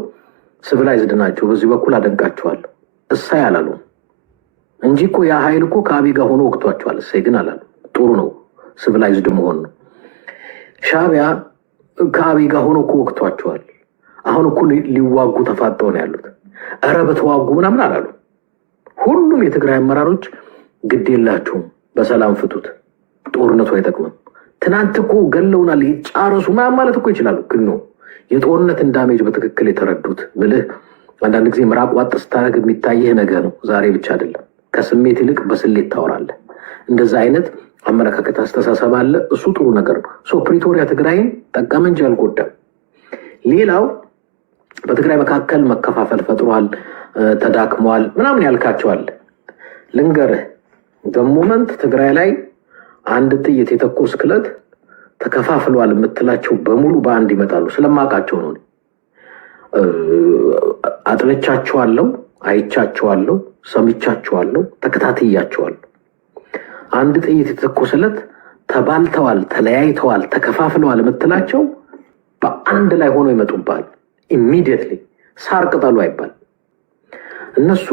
ሲቪላይዝድ ናቸው። በዚህ በኩል አደንቃቸዋለሁ። እሳይ አላሉ እንጂ እኮ ያ ኃይል እኮ ከአብይ ጋር ሆኖ ወቅቷቸዋል። እሳይ ግን አላሉ። ጥሩ ነው፣ ሲቪላይዝድ መሆን ነው። ሻዕቢያ ከአብይ ጋር ሆኖ እኮ ወቅቷቸዋል። አሁን እኮ ሊዋጉ ተፋጠው ነው ያሉት። ኧረ በተዋጉ ምናምን አላሉ። ሁሉም የትግራይ አመራሮች ግድ የላችሁም፣ በሰላም ፍቱት፣ ጦርነቱ አይጠቅምም። ትናንት እኮ ገለውናል፣ ይጫረሱ ማለት እኮ ይችላሉ። ግን ነው የጦርነትን ዳሜጅ በትክክል የተረዱት ብልህ። አንዳንድ ጊዜ ምራቅ ዋጥ ስታደርግ የሚታየህ ነገር ነው። ዛሬ ብቻ አይደለም። ከስሜት ይልቅ በስሌት ታወራለህ። እንደዛ አይነት አመለካከት አስተሳሰብ አለ። እሱ ጥሩ ነገር ነው። ፕሪቶሪያ ትግራይን ጠቀመ እንጂ አልጎዳም። ሌላው በትግራይ መካከል መከፋፈል ፈጥሯል፣ ተዳክሟል ምናምን ያልካቸዋል። ልንገርህ፣ በሞመንት ትግራይ ላይ አንድ ጥይት የተኮስ ክለት ተከፋፍሏል የምትላቸው በሙሉ በአንድ ይመጣሉ። ስለማውቃቸው ነው። አጥንቻቸዋለሁ፣ አይቻቸዋለሁ፣ ሰምቻቸዋለሁ፣ ተከታትያቸዋለሁ። አንድ ጥይት የተኮስለት ተባልተዋል፣ ተለያይተዋል፣ ተከፋፍለዋል የምትላቸው በአንድ ላይ ሆኖ ይመጡባል። ኢሚዲየትሊ ሳር ቅጠሉ አይባል። እነሱ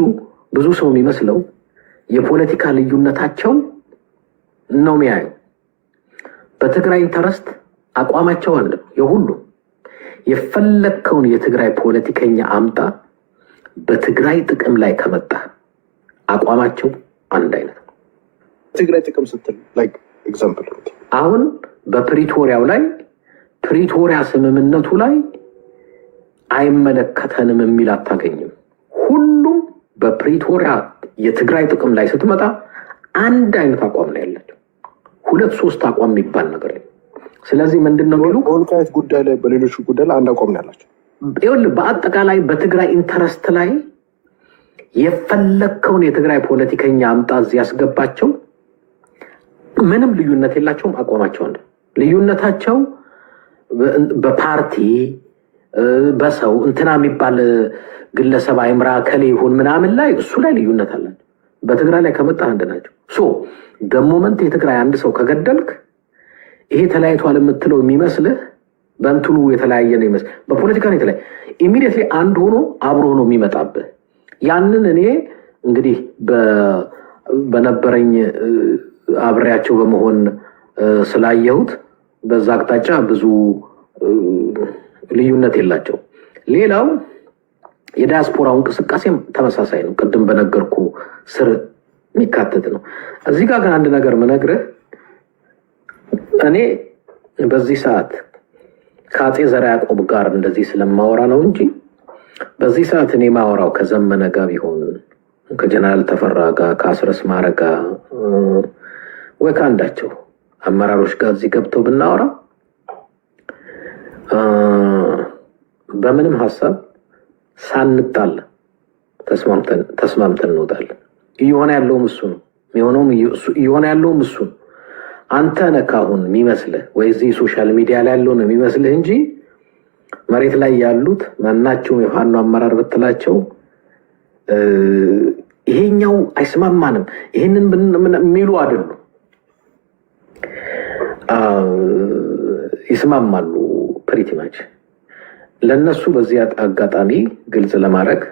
ብዙ ሰው የሚመስለው የፖለቲካ ልዩነታቸው ነው የሚያዩ። በትግራይ ኢንተረስት አቋማቸው አለ። የሁሉ የፈለግከውን የትግራይ ፖለቲከኛ አምጣ፣ በትግራይ ጥቅም ላይ ከመጣ አቋማቸው አንድ አይነት ነው። ትግራይ ጥቅም ስትል ላይክ ኤግዛምፕል አሁን በፕሪቶሪያው ላይ ፕሪቶሪያ ስምምነቱ ላይ አይመለከተንም የሚል አታገኝም። ሁሉም በፕሪቶሪያ የትግራይ ጥቅም ላይ ስትመጣ አንድ አይነት አቋም ነው ያላቸው። 2-3 አቋም የሚባል ነገር ነው። ስለዚህ ምንድን ነው የሚሉ በወልቃይት ጉዳይ ላይ በሌሎች ጉዳይ ላይ አንድ አቋም ነው ያላቸው። ይኸውልህ በአጠቃላይ በትግራይ ኢንተረስት ላይ የፈለግከውን የትግራይ ፖለቲከኛ አምጣ እዚህ ያስገባቸው፣ ምንም ልዩነት የላቸውም። አቋማቸው አንድ። ልዩነታቸው በፓርቲ በሰው እንትና የሚባል ግለሰብ አይምራ ከሌ ይሁን ምናምን ላይ እሱ ላይ ልዩነት አላቸው። በትግራይ ላይ ከመጣ አንድ ናቸው። በሞመንት የትግራይ አንድ ሰው ከገደልክ ይሄ ተለያይቷል የምትለው የሚመስልህ በእንትኑ የተለያየ ነው ይመስል፣ በፖለቲካ ነው የተለያየ። ኢሚዲየትሊ አንድ ሆኖ አብሮ ሆኖ የሚመጣብህ ያንን እኔ እንግዲህ በነበረኝ አብሬያቸው በመሆን ስላየሁት በዛ አቅጣጫ ብዙ ልዩነት የላቸው። ሌላው የዲያስፖራው እንቅስቃሴም ተመሳሳይ ነው። ቅድም በነገርኩ ስር የሚካተት ነው። እዚህ ጋር ግን አንድ ነገር ምነግርህ፣ እኔ በዚህ ሰዓት ከአፄ ዘርዓ ያዕቆብ ጋር እንደዚህ ስለማወራ ነው እንጂ በዚህ ሰዓት እኔ ማወራው ከዘመነ ጋር ቢሆን ከጀነራል ተፈራ ጋር ከአስረስ ማረ ጋር ወይ ከአንዳቸው አመራሮች ጋር እዚህ ገብተው ብናወራ በምንም ሀሳብ ሳንጣላ ተስማምተን እንወጣለን። እየሆነ ያለውም እሱ ነው። እየሆነ ያለውም እሱ ነው። አንተ ነህ አሁን የሚመስልህ ወይ እዚህ ሶሻል ሚዲያ ላይ ያለው ነው የሚመስልህ እንጂ መሬት ላይ ያሉት ማናቸውም የፋኖ አመራር ብትላቸው ይሄኛው አይስማማንም ይሄንን የሚሉ አይደሉም። ይስማማሉ ፕሪቲ ማች። ለነሱ በዚህ አጋጣሚ ግልጽ ለማድረግ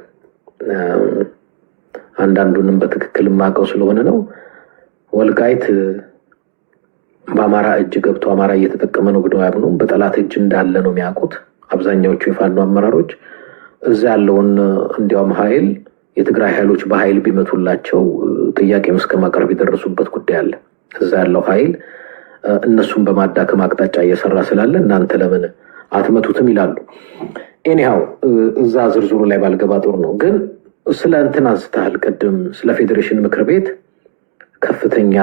አንዳንዱንም በትክክል ማቀው ስለሆነ ነው። ወልቃይት በአማራ እጅ ገብቶ አማራ እየተጠቀመ ነው ብለው አያምኑም። በጠላት እጅ እንዳለ ነው የሚያውቁት አብዛኛዎቹ የፋኖ አመራሮች። እዛ ያለውን እንዲያውም ኃይል የትግራይ ኃይሎች በኃይል ቢመቱላቸው ጥያቄም እስከ ማቅረብ የደረሱበት ጉዳይ አለ። እዛ ያለው ኃይል እነሱን በማዳከም አቅጣጫ እየሰራ ስላለ እናንተ ለምን አትመቱትም ይላሉ። ኤኒሃው እዛ ዝርዝሩ ላይ ባልገባ ጥሩ ነው። ግን ስለ እንትን አንስተሃል ቅድም ስለ ፌዴሬሽን ምክር ቤት ከፍተኛ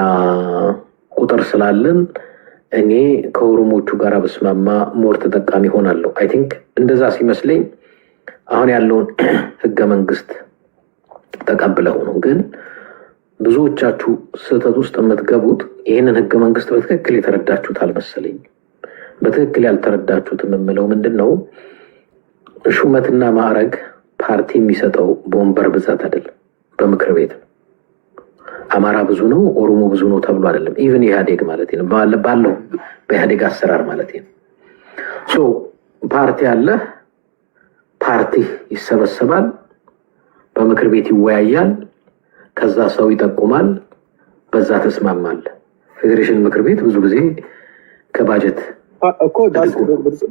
ቁጥር ስላለን እኔ ከኦሮሞቹ ጋር በስማማ ሞር ተጠቃሚ ሆናለሁ። አይ ቲንክ እንደዛ ሲመስለኝ አሁን ያለውን ህገ መንግስት ተቀብለው ነው። ግን ብዙዎቻችሁ ስህተት ውስጥ የምትገቡት ይህንን ህገ መንግስት በትክክል የተረዳችሁት አልመሰለኝ። በትክክል ያልተረዳችሁት የምምለው ምንድን ነው? ሹመትና ማዕረግ ፓርቲ የሚሰጠው በወንበር ብዛት አይደለም፣ በምክር ቤት ነው። አማራ ብዙ ነው፣ ኦሮሞ ብዙ ነው ተብሎ አይደለም። ኢቨን ኢህአዴግ ማለት ነው ባለው በኢህአዴግ አሰራር ማለት ነው። ፓርቲ አለ፣ ፓርቲ ይሰበሰባል፣ በምክር ቤት ይወያያል፣ ከዛ ሰው ይጠቁማል፣ በዛ ተስማማል። ፌዴሬሽን ምክር ቤት ብዙ ጊዜ ከባጀት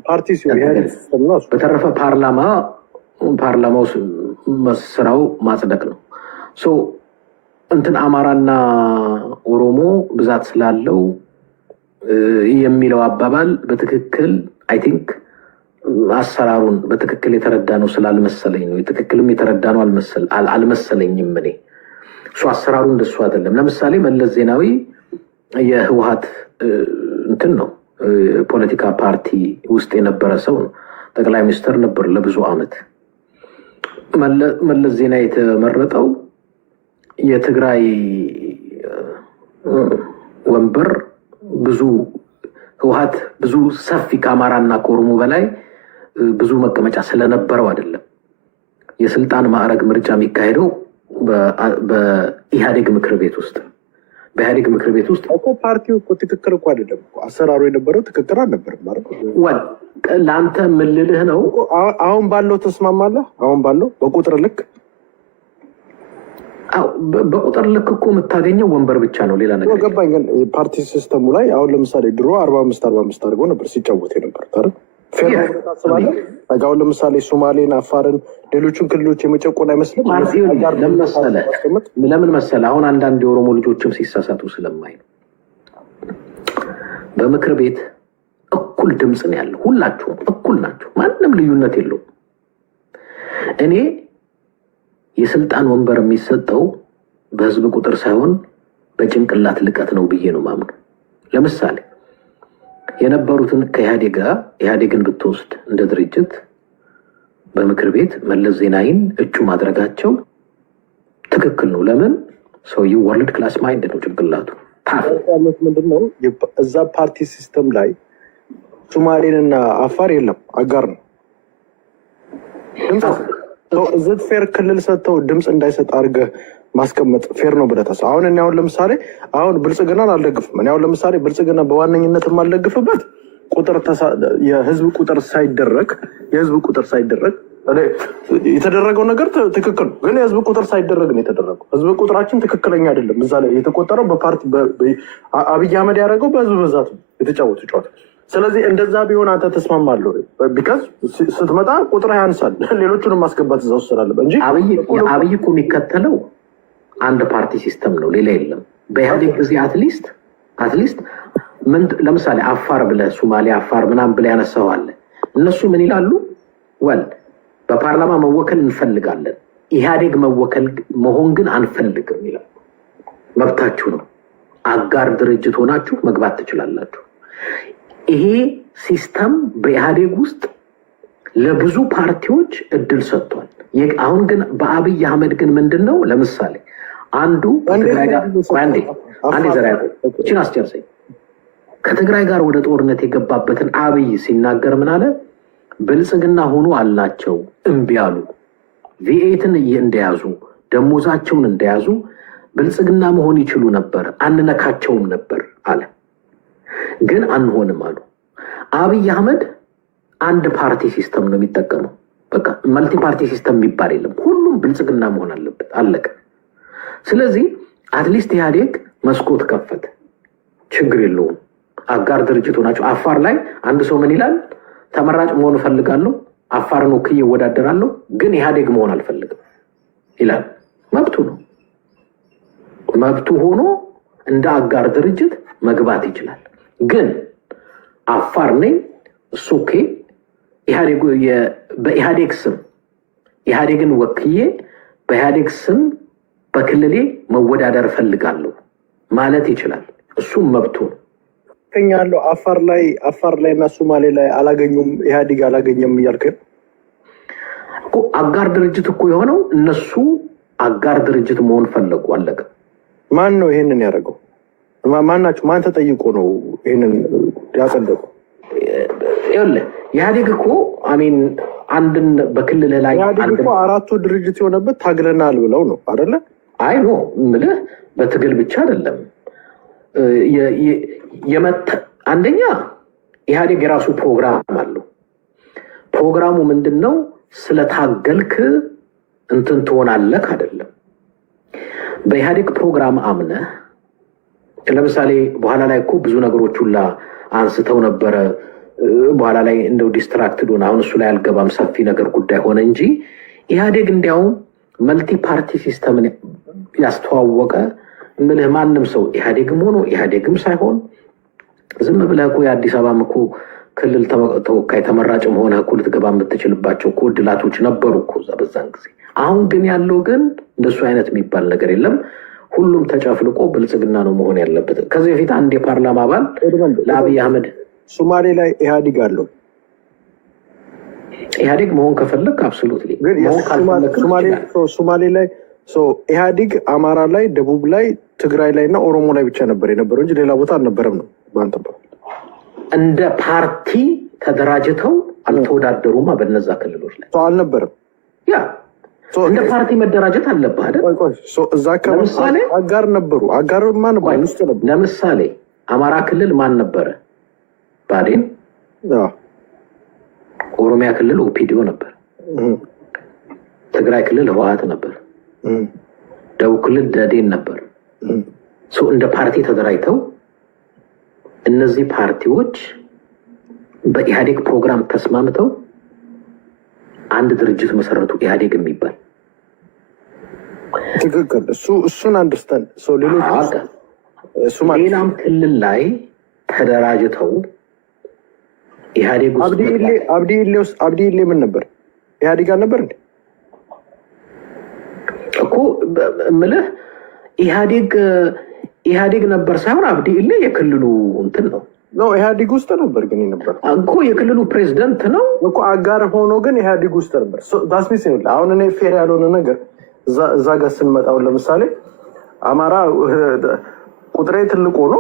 ፓርቲ በተረፈ ፓርላማው ስራው ማጽደቅ ነው። እንትን አማራና ኦሮሞ ብዛት ስላለው የሚለው አባባል በትክክል አይ ቲንክ አሰራሩን በትክክል የተረዳ ነው ስላልመሰለኝ ነው። ትክክልም የተረዳ ነው አልመሰለኝም። እኔ አሰራሩ እንደሱ አይደለም። ለምሳሌ መለስ ዜናዊ የህወሓት እንትን ነው፣ ፖለቲካ ፓርቲ ውስጥ የነበረ ሰው ነው። ጠቅላይ ሚኒስትር ነበር ለብዙ አመት። መለስ ዜናዊ የተመረጠው የትግራይ ወንበር ብዙ ህወሓት ብዙ ሰፊ ከአማራና ከኦሮሞ በላይ ብዙ መቀመጫ ስለነበረው አይደለም። የስልጣን ማዕረግ ምርጫ የሚካሄደው በኢህአዴግ ምክር ቤት ውስጥ በኢህአዴግ ምክር ቤት ውስጥ ፓርቲው ትክክል እኮ አይደለም። አሰራሩ የነበረው ትክክል አልነበርም ማለት ለአንተ ምልልህ ነው። አሁን ባለው ተስማማለህ? አሁን ባለው በቁጥር ልክ በቁጥር ልክ እኮ የምታገኘው ወንበር ብቻ ነው፣ ሌላ ነገር ገባኝ። ግን ፓርቲ ሲስተሙ ላይ አሁን ለምሳሌ ድሮ 45 አድርገው ነበር ሲጫወት የነበር ታስባለህ። አሁን ለምሳሌ ሶማሌን፣ አፋርን፣ ሌሎችን ክልሎች የመጨቆን አይመስልም። ለምን መሰለህ? አሁን አንዳንድ የኦሮሞ ልጆችም ሲሳሳቱ ስለማይ ነው። በምክር ቤት እኩል ድምፅ ነው ያለው። ሁላችሁም እኩል ናቸው፣ ማንም ልዩነት የለውም። እኔ የስልጣን ወንበር የሚሰጠው በህዝብ ቁጥር ሳይሆን በጭንቅላት ልቀት ነው ብዬ ነው ማምኑ። ለምሳሌ የነበሩትን ከኢህአዴግ ጋር ኢህአዴግን ብትወስድ እንደ ድርጅት በምክር ቤት መለስ ዜናዊን እጩ ማድረጋቸው ትክክል ነው። ለምን? ሰውየው ወርልድ ክላስ ማይንድ ነው ጭንቅላቱ። ምንድነው እዛ ፓርቲ ሲስተም ላይ ሶማሌንና አፋር የለም፣ አጋር ነው። እዚህ ፌር ክልል ሰጥተው ድምፅ እንዳይሰጥ አድርገህ ማስቀመጥ ፌር ነው ብለህ ታስብ። አሁን እኔ ለምሳሌ ብልጽግናን አልደግፍም። እኔ ለምሳሌ ብልጽግና በዋነኝነት የማልደግፍበት የህዝብ ቁጥር ሳይደረግ የተደረገው ነገር ትክክል ነው፣ ግን የህዝብ ቁጥር ሳይደረግ ነው የተደረገው። ህዝብ ቁጥራችን ትክክለኛ አይደለም። እዛ ላይ የተቆጠረው በፓርቲ አብይ አህመድ ያደረገው በህዝብ ብዛት ነው የተጫወቱ ጨዋታ። ስለዚህ እንደዛ ቢሆን አንተ ተስማማለሁ? ቢካዝ ስትመጣ ቁጥር ያንሳል፣ ሌሎቹንም ማስገባት እዛ ውስጥ ስላለበት እንጂ አብይ እኮ የሚከተለው አንድ ፓርቲ ሲስተም ነው፣ ሌላ የለም። በኢህአዴግ ጊዜ አትሊስት ለምሳሌ አፋር ብለህ ሶማሌ አፋር ምናምን ብለህ ያነሳዋለ። እነሱ ምን ይላሉ? በፓርላማ መወከል እንፈልጋለን፣ ኢህአዴግ መሆን ግን አንፈልግም ይላል። መብታችሁ ነው፣ አጋር ድርጅት ሆናችሁ መግባት ትችላላችሁ። ይሄ ሲስተም በኢህአዴግ ውስጥ ለብዙ ፓርቲዎች እድል ሰጥቷል። አሁን ግን በአብይ አህመድ ግን ምንድን ነው? ለምሳሌ አንዱ ችን አስጨርሰኝ። ከትግራይ ጋር ወደ ጦርነት የገባበትን አብይ ሲናገር ምን አለ? ብልጽግና ሆኖ አላቸው እምቢ አሉ። ቪኤትን እንደያዙ ደሞዛቸውን እንደያዙ ብልጽግና መሆን ይችሉ ነበር፣ አንነካቸውም ነበር አለ። ግን አንሆንም አሉ። አብይ አህመድ አንድ ፓርቲ ሲስተም ነው የሚጠቀመው። በቃ መልቲ ፓርቲ ሲስተም የሚባል የለም። ሁሉም ብልጽግና መሆን አለበት፣ አለቀ። ስለዚህ አትሊስት ኢህአዴግ መስኮት ከፈተ፣ ችግር የለውም። አጋር ድርጅት ሆናቸው። አፋር ላይ አንድ ሰው ምን ይላል? ተመራጭ መሆን እፈልጋለሁ፣ አፋርን ወክዬ እወዳደራለሁ፣ ግን ኢህአዴግ መሆን አልፈልግም ይላል። መብቱ ነው። መብቱ ሆኖ እንደ አጋር ድርጅት መግባት ይችላል። ግን አፋር ነኝ እሱ ኦኬ፣ በኢህአዴግ ስም ኢህአዴግን ወክዬ በኢህአዴግ ስም በክልሌ መወዳደር እፈልጋለሁ ማለት ይችላል። እሱም መብቱ ነው። ከኛለው አፋር ላይ እና ሶማሌ ላይ አላገኙም፣ ኢህአዴግ አላገኘም እያልከኝ እኮ። አጋር ድርጅት እኮ የሆነው እነሱ አጋር ድርጅት መሆን ፈለጉ፣ አለቀ። ማን ነው ይሄንን ያደረገው? ማናቸው? ማን ተጠይቆ ነው ይሄንን ያጸደቁ? ይኸውልህ ኢህአዴግ እኮ አሚን አንድን በክልል ላይ ኢህአዴግ እኮ አራቱ ድርጅት የሆነበት ታግለናል ብለው ነው አይደለ? አይ ኖ ምልህ በትግል ብቻ አይደለም። አንደኛ ኢህአዴግ የራሱ ፕሮግራም አለው። ፕሮግራሙ ምንድን ነው? ስለታገልክ እንትን ትሆናለህ አይደለም። በኢህአዴግ ፕሮግራም አምነህ ለምሳሌ በኋላ ላይ እኮ ብዙ ነገሮች ሁላ አንስተው ነበረ። በኋላ ላይ እንደው ዲስትራክትድ ሆነ። አሁን እሱ ላይ አልገባም፣ ሰፊ ነገር ጉዳይ ሆነ እንጂ ኢህአዴግ እንዲያውም መልቲ ፓርቲ ሲስተምን ያስተዋወቀ ምልህ ማንም ሰው ኢህአዴግም ሆኖ ኢህአዴግም ሳይሆን ዝም ብለህ እኮ የአዲስ አበባም እኮ ክልል ተወካይ ተመራጭም ሆነ እኮ ልትገባ የምትችልባቸው እኮ እድላቶች ነበሩ እኮ በዛን ጊዜ። አሁን ግን ያለው ግን እንደሱ አይነት የሚባል ነገር የለም። ሁሉም ተጨፍልቆ ብልጽግና ነው መሆን ያለበት። ከዚህ በፊት አንድ የፓርላማ አባል ለአብይ አህመድ ሶማሌ ላይ ኢህአዴግ አለው። ኢህአዴግ መሆን ከፈለግ አብሶሉትሊ ሶማሌ ላይ ኢህአዴግ አማራ ላይ፣ ደቡብ ላይ፣ ትግራይ ላይ እና ኦሮሞ ላይ ብቻ ነበር የነበረው እንጂ ሌላ ቦታ አልነበረም ነው ባንተ። እንደ ፓርቲ ተደራጅተው አልተወዳደሩማ በነዛ ክልሎች ላይ አልነበረም። ያ እንደ ፓርቲ መደራጀት አለብህ አይደል? እዛ አካባቢ አጋር ነበሩ። አጋር ማን ውስጥ ነበር? ለምሳሌ አማራ ክልል ማን ነበረ? ብአዴን። ኦሮሚያ ክልል ኦፒዲዮ ነበር። ትግራይ ክልል ህወሓት ነበር። ደቡብ ክልል ደዴን ነበር። እንደ ፓርቲ ተደራጅተው እነዚህ ፓርቲዎች በኢህአዴግ ፕሮግራም ተስማምተው አንድ ድርጅት መሰረቱ፣ ኢህአዴግ የሚባል። ትክክል። እሱን አንደርስታንድ ሌላም ክልል ላይ ተደራጅተው ኢህአዴግ ውስጥ አብዲኢሌ ምን ነበር? ኢህአዴግ አልነበር እንዴ እኮ ምልህ። ኢህአዴግ ነበር ሳይሆን አብዲኢሌ የክልሉ እንትን ነው። ኢህአዴግ ውስጥ ነበር ግን ነበር እኮ የክልሉ ፕሬዚደንት ነው እኮ። አጋር ሆኖ ግን ኢህአዴግ ውስጥ ነበር። ዳስሚስ ይኸውልህ፣ አሁን እኔ ፌር ያልሆነ ነገር እዛ ጋር ስንመጣውን ለምሳሌ አማራ ቁጥሬ ትልቅ ሆኖ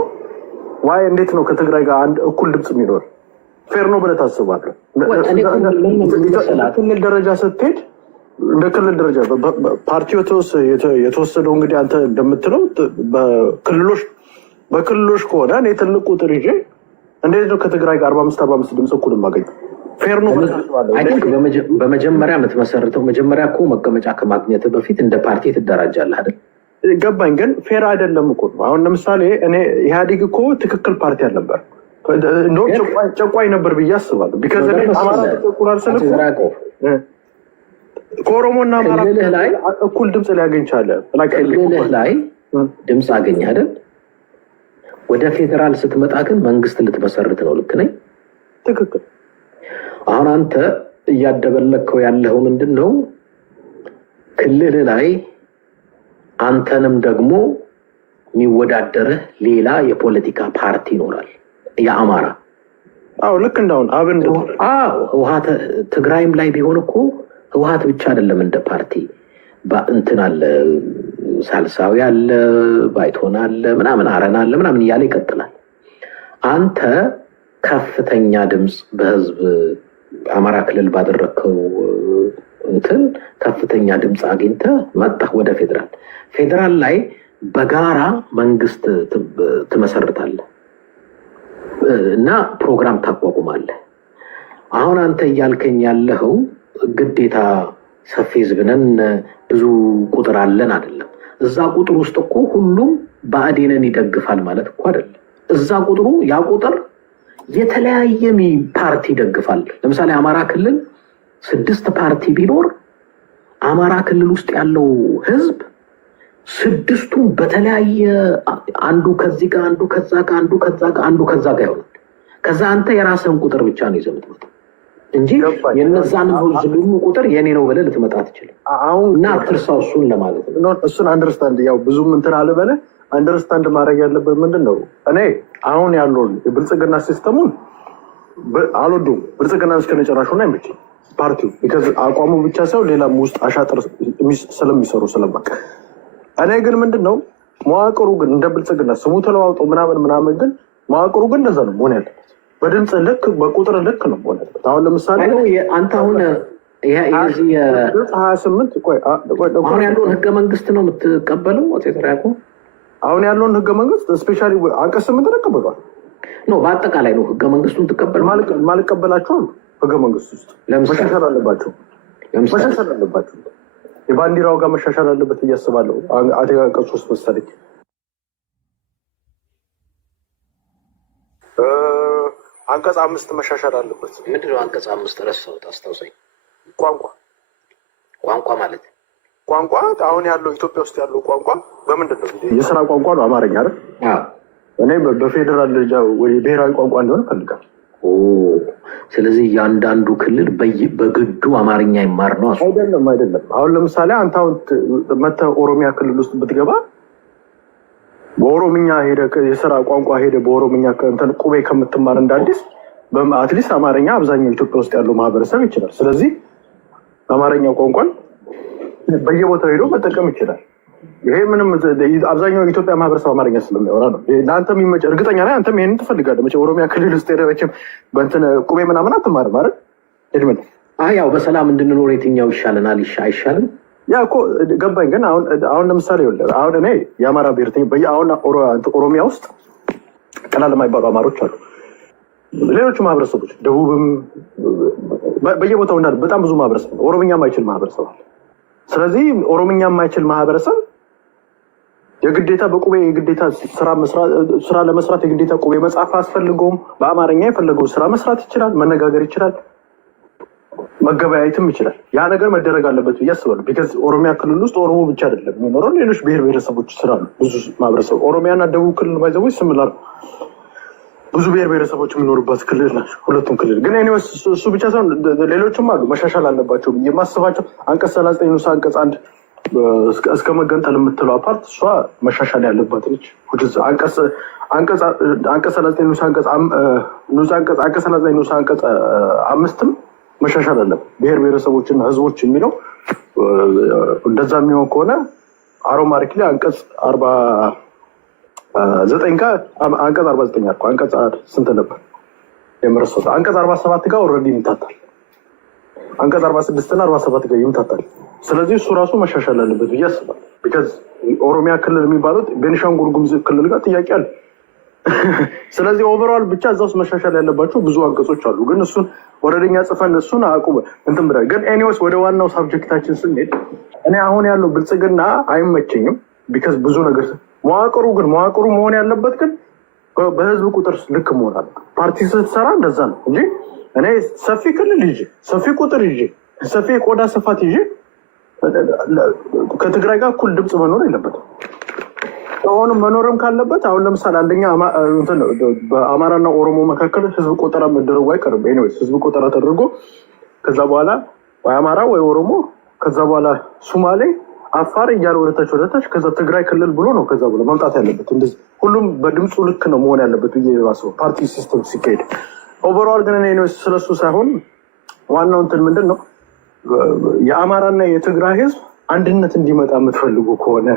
ዋይ እንዴት ነው ከትግራይ ጋር አንድ እኩል ድምፅ የሚኖር? ፌር ነው ብለህ ታስባለህ? ክልል ደረጃ ስትሄድ እንደ ክልል ደረጃ ፓርቲው የተወሰደው እንግዲህ አንተ እንደምትለው በክልሎች ከሆነ እኔ ትልቅ ቁጥር ይዤ እንዴት ነው ከትግራይ ጋር 45 ድምፅ እኩል የማገኘው? ፌር ነው። በመጀመሪያ የምትመሰርተው መጀመሪያ እኮ መቀመጫ ከማግኘት በፊት እንደ ፓርቲ ትደራጃለህ አይደል? ገባኝ። ግን ፌር አይደለም እኮ። አሁን ለምሳሌ እኔ ኢህአዴግ እኮ ትክክል ፓርቲ አልነበር፣ እንደውም ጨቋኝ ነበር ብዬ አስባለሁ። ከኦሮሞና አማራ እኩል ድምፅ ሊያገኝ ቻለ። ክልልህ ላይ ድምፅ አገኝ አይደል? ወደ ፌዴራል ስትመጣ ግን መንግስት ልትመሰርት ነው። ልክ ነኝ? ትክክል። አሁን አንተ እያደበለከው ያለው ምንድን ነው? ክልል ላይ አንተንም ደግሞ የሚወዳደርህ ሌላ የፖለቲካ ፓርቲ ይኖራል። የአማራ ልክ እንዳሁን አብን ህወሓት ትግራይም ላይ ቢሆን እኮ ህወሓት ብቻ አይደለም እንደ ፓርቲ እንትን አለ፣ ሳልሳዊ አለ፣ ባይቶና አለ፣ ምናምን አረና አለ፣ ምናምን እያለ ይቀጥላል። አንተ ከፍተኛ ድምፅ በህዝብ አማራ ክልል ባደረግከው እንትን ከፍተኛ ድምፅ አግኝተህ መጣህ ወደ ፌዴራል ላይ በጋራ መንግስት ትመሰርታለህ እና ፕሮግራም ታቋቁማለህ። አሁን አንተ እያልከኝ ያለኸው ግዴታ ሰፊ ህዝብ ነን ብዙ ቁጥር አለን አይደለም። እዛ ቁጥር ውስጥ እኮ ሁሉም ብአዴንን ይደግፋል ማለት እኮ አይደለም። እዛ ያ ቁጥር የተለያየ ፓርቲ ይደግፋል። ለምሳሌ አማራ ክልል 6 ፓርቲ ቢኖር አማራ ክልል ውስጥ ያለው ህዝብ 6ቱም በተለያየ አንዱ ከዚህ ጋር፣ አንዱ ከዛ ጋር፣ አንዱ ከዛ ጋር፣ አንዱ ከዛ ጋር ይሆናል። ከዛ አንተ የራስህን ቁጥር ብቻ ነው ይዘህ የምትመጣው እንጂ የነዛን ሁሉ ቁጥር የኔ ነው ብለህ ልትመጣ ትችላለህ። እና አትርሳው እሱን ለማለት ነው። እሱን አንደርስታንድ ያው ብዙም እንትን አልበለ አንደርስታንድ ማድረግ ያለበት ምንድን ነው? እኔ አሁን ያለውን የብልጽግና ሲስተሙን አልወዱም። ብልጽግና እስከነጨራሹ ና ይመች ፓርቲው አቋሙ ብቻ ሳይሆን ሌላም ውስጥ አሻጥር ስለሚሰሩ ስለማቅ። እኔ ግን ምንድን ነው መዋቅሩ ግን እንደ ብልጽግና ስሙ ተለዋውጦ ምናምን ግን መዋቅሩ ግን እንደዛ ነው መሆን ያለበት። በድምፅ ልክ በቁጥር ልክ ነው መሆን ያለበት። አሁን ለምሳሌ አንተ አሁን 28 አሁን ያለውን ህገ መንግስት ነው የምትቀበለው? አሁን ያለውን ህገ መንግስት ስፔሻሊ አንቀጽ 8 ተቀበሏል ነው በአጠቃላይ ነው ህገ መንግስቱን ትቀበል ማልቀበላቸው አሉ። ህገ መንግስት ውስጥ መሻሻል አለባቸው የባንዲራው ጋር መሻሻል አለበት እያስባለሁ። አንቀጽ 3 መሰለኝ አንቀጽ 5 መሻሻል አለበት። ምንድን ነው አንቀጽ 5? ረሳሁት፣ አስታውሰኝ። ቋንቋ ማለት ቋንቋ አሁን ያለው ኢትዮጵያ ውስጥ ያለው ቋንቋ በምንድን ነው? የስራ ቋንቋ ነው አማርኛ አይደል? እኔ በፌዴራል ደረጃ ወይ ብሔራዊ ቋንቋ እንደሆነ ፈልጋለሁ። ስለዚህ እያንዳንዱ ክልል በግዱ አማርኛ ይማር ነው? አይደለም። አሁን ለምሳሌ አንተ አሁን መተህ ኦሮሚያ ክልል ውስጥ ብትገባ በኦሮምኛ ሄደ የስራ ቋንቋ ሄደ በኦሮምኛ እንትን ቁቤ ከምትማር እንዳዲስ አትሊስት አማርኛ አብዛኛው ኢትዮጵያ ውስጥ ያለው ማህበረሰብ ይችላል። ስለዚህ አማርኛ ቋንቋን በየቦታው ሄዶ መጠቀም ይችላል። ይሄ ምንም አብዛኛው የኢትዮጵያ ማህበረሰብ አማርኛ ስለሚያወራ ነው። ለአንተ የሚመጭ እርግጠኛ ላይ አንተም ይሄንን ትፈልጋለህ። መቼም ኦሮሚያ ክልል ውስጥ ሄደህ መቼም በእንትን ቁቤ ምናምን አትማርም አይደል? ኤድመን ያው በሰላም እንድንኖር የትኛው ይሻለናል? አይሻልም? ያ እኮ ገባኝ። ግን አሁን ለምሳሌ አሁን እኔ የአማራ ብሔርተኛ አሁን ኦሮሚያ ውስጥ ቀላል የማይባሉ አማሮች አሉ። ሌሎቹ ማህበረሰቦች ደቡብም በየቦታው እንዳለ በጣም ብዙ ማህበረሰብ ነው። ኦሮምኛ የማይችል ማህበረሰብ አለ። ስለዚህ ኦሮምኛ የማይችል ማህበረሰብ የግዴታ በቁቤ የግዴታ ስራ ለመስራት የግዴታ ቁቤ መጽሐፍ አስፈልገውም። በአማርኛ የፈለገው ስራ መስራት ይችላል፣ መነጋገር ይችላል፣ መገበያየትም ይችላል። ያ ነገር መደረግ አለበት ብዬ አስባለሁ። ቢካዝ ኦሮሚያ ክልል ውስጥ ኦሮሞ ብቻ አይደለም የሚኖረው፣ ሌሎች ብሔር ብሔረሰቦች ስላሉ ብዙ ማህበረሰብ ኦሮሚያና ደቡብ ክልል ባይዘቦች ስምላሉ ብዙ ብሔር ብሔረሰቦች የሚኖሩበት ክልል ናቸው ሁለቱም ክልል። ግን እሱ ብቻ ሳይሆን ሌሎችም አሉ መሻሻል አለባቸው ብዬ የማስባቸው። አንቀጽ 39 ንዑስ አንቀጽ 1 እስከ መገንጠል የምትለው አፓርት እሷ መሻሻል ያለባት ነች። አንቀጽ 39 ንዑስ አንቀጽ 5ም መሻሻል አለበት። ብሔር ብሔረሰቦችና ህዝቦች የሚለው እንደዛ የሚሆን ከሆነ አሮማሪክ ላይ አንቀጽ 49 ጋር አንቀጽ 49 አልኩ። አንቀጽ ስንት ነበር የምረሳሁት? አንቀጽ 47 ጋር ኦልሬዲ ይምታታል። አንቀጽ 46 እና 47 ጋር ይምታታል። ስለዚህ እሱ ራሱ መሻሻል አለበት ብዬ አስባለሁ። ቢካዝ ኦሮሚያ ክልል የሚባሉት ቤኒሻንጉል ጉሙዝ ክልል ጋር ጥያቄ አለ። ስለዚህ ኦቨርኦል ብቻ እዛ ውስጥ መሻሻል ያለባቸው ብዙ አንቀጾች አሉ። ግን እሱን ወረደኛ ጽፈን እሱን አቁመ እንትን ብለህ ግን ኤኒዌይስ ወደ ዋናው ሳብጀክታችን ስንሄድ እኔ አሁን ያለው ብልጽግና አይመቸኝም። ቢካዝ ብዙ ነገር መዋቅሩ መሆን ያለበት ግን በህዝብ ቁጥር ልክ መሆን አለ። ፓርቲ ስትሰራ እንደዛ ነው እንጂ እኔ ሰፊ ክልል ይዤ ሰፊ ቁጥር ይዤ ሰፊ የቆዳ ስፋት ይዤ ከትግራይ ጋር እኩል ድምፅ መኖር የለበትም። አሁንም መኖርም ካለበት አሁን ለምሳሌ አንደኛ በአማራና ኦሮሞ መካከል ህዝብ ቆጠራ መደረጉ አይቀርም። ኤኒዌይስ ህዝብ ቆጠራ ተደርጎ ከዛ በኋላ ወይ አማራ ወይ ኦሮሞ ከዛ በኋላ ሱማሌ አፋር እያለ ወደታች ከዛ ትግራይ ክልል ብሎ ነው ከዛ ብሎ መምጣት ያለበት። እንደዚህ ሁሉም በድምፁ ልክ ነው መሆን ያለበት ብዬ የራስበው ፓርቲ ሲስተም ሲካሄድ። ኦቨርኦል ግን ስለሱ ሳይሆን ዋናው እንትን ምንድን ነው የአማራና የትግራይ ህዝብ አንድነት እንዲመጣ የምትፈልጉ ከሆነ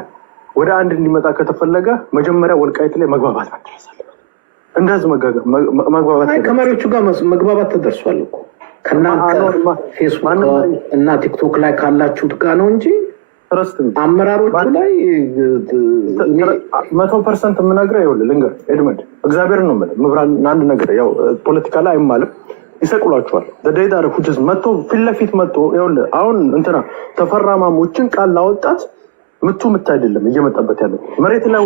ወደ አንድ እንዲመጣ ከተፈለገ መጀመሪያ ወልቃይት ላይ መግባባት መድረስ አለበት። እንደ ህዝብ መግባባት ከመሪዎቹ ጋር መግባባት ተደርሷል እኮ ከእናንተ ፌስቡክ እና ቲክቶክ ላይ ካላችሁት ጋር ነው እንጂ አመራሮቹ ላይ 100% የምነግርህ ይኸውልህ ልንገርህ ኤድመንድ እግዚአብሔርን ነው የምልህ ምብራን አንድ ነገር ያው ፖለቲካ ላይ አይማልም ይሰቅሏቸዋል። ደደይዳ ረኩችስ መጥቶ ፊት ለፊት መጥቶ ይኸውልህ አሁን እንትና ተፈራማሞችን ቃል ላወጣት ምቱ አይደለም እየመጣበት ያለው መሬት ላይ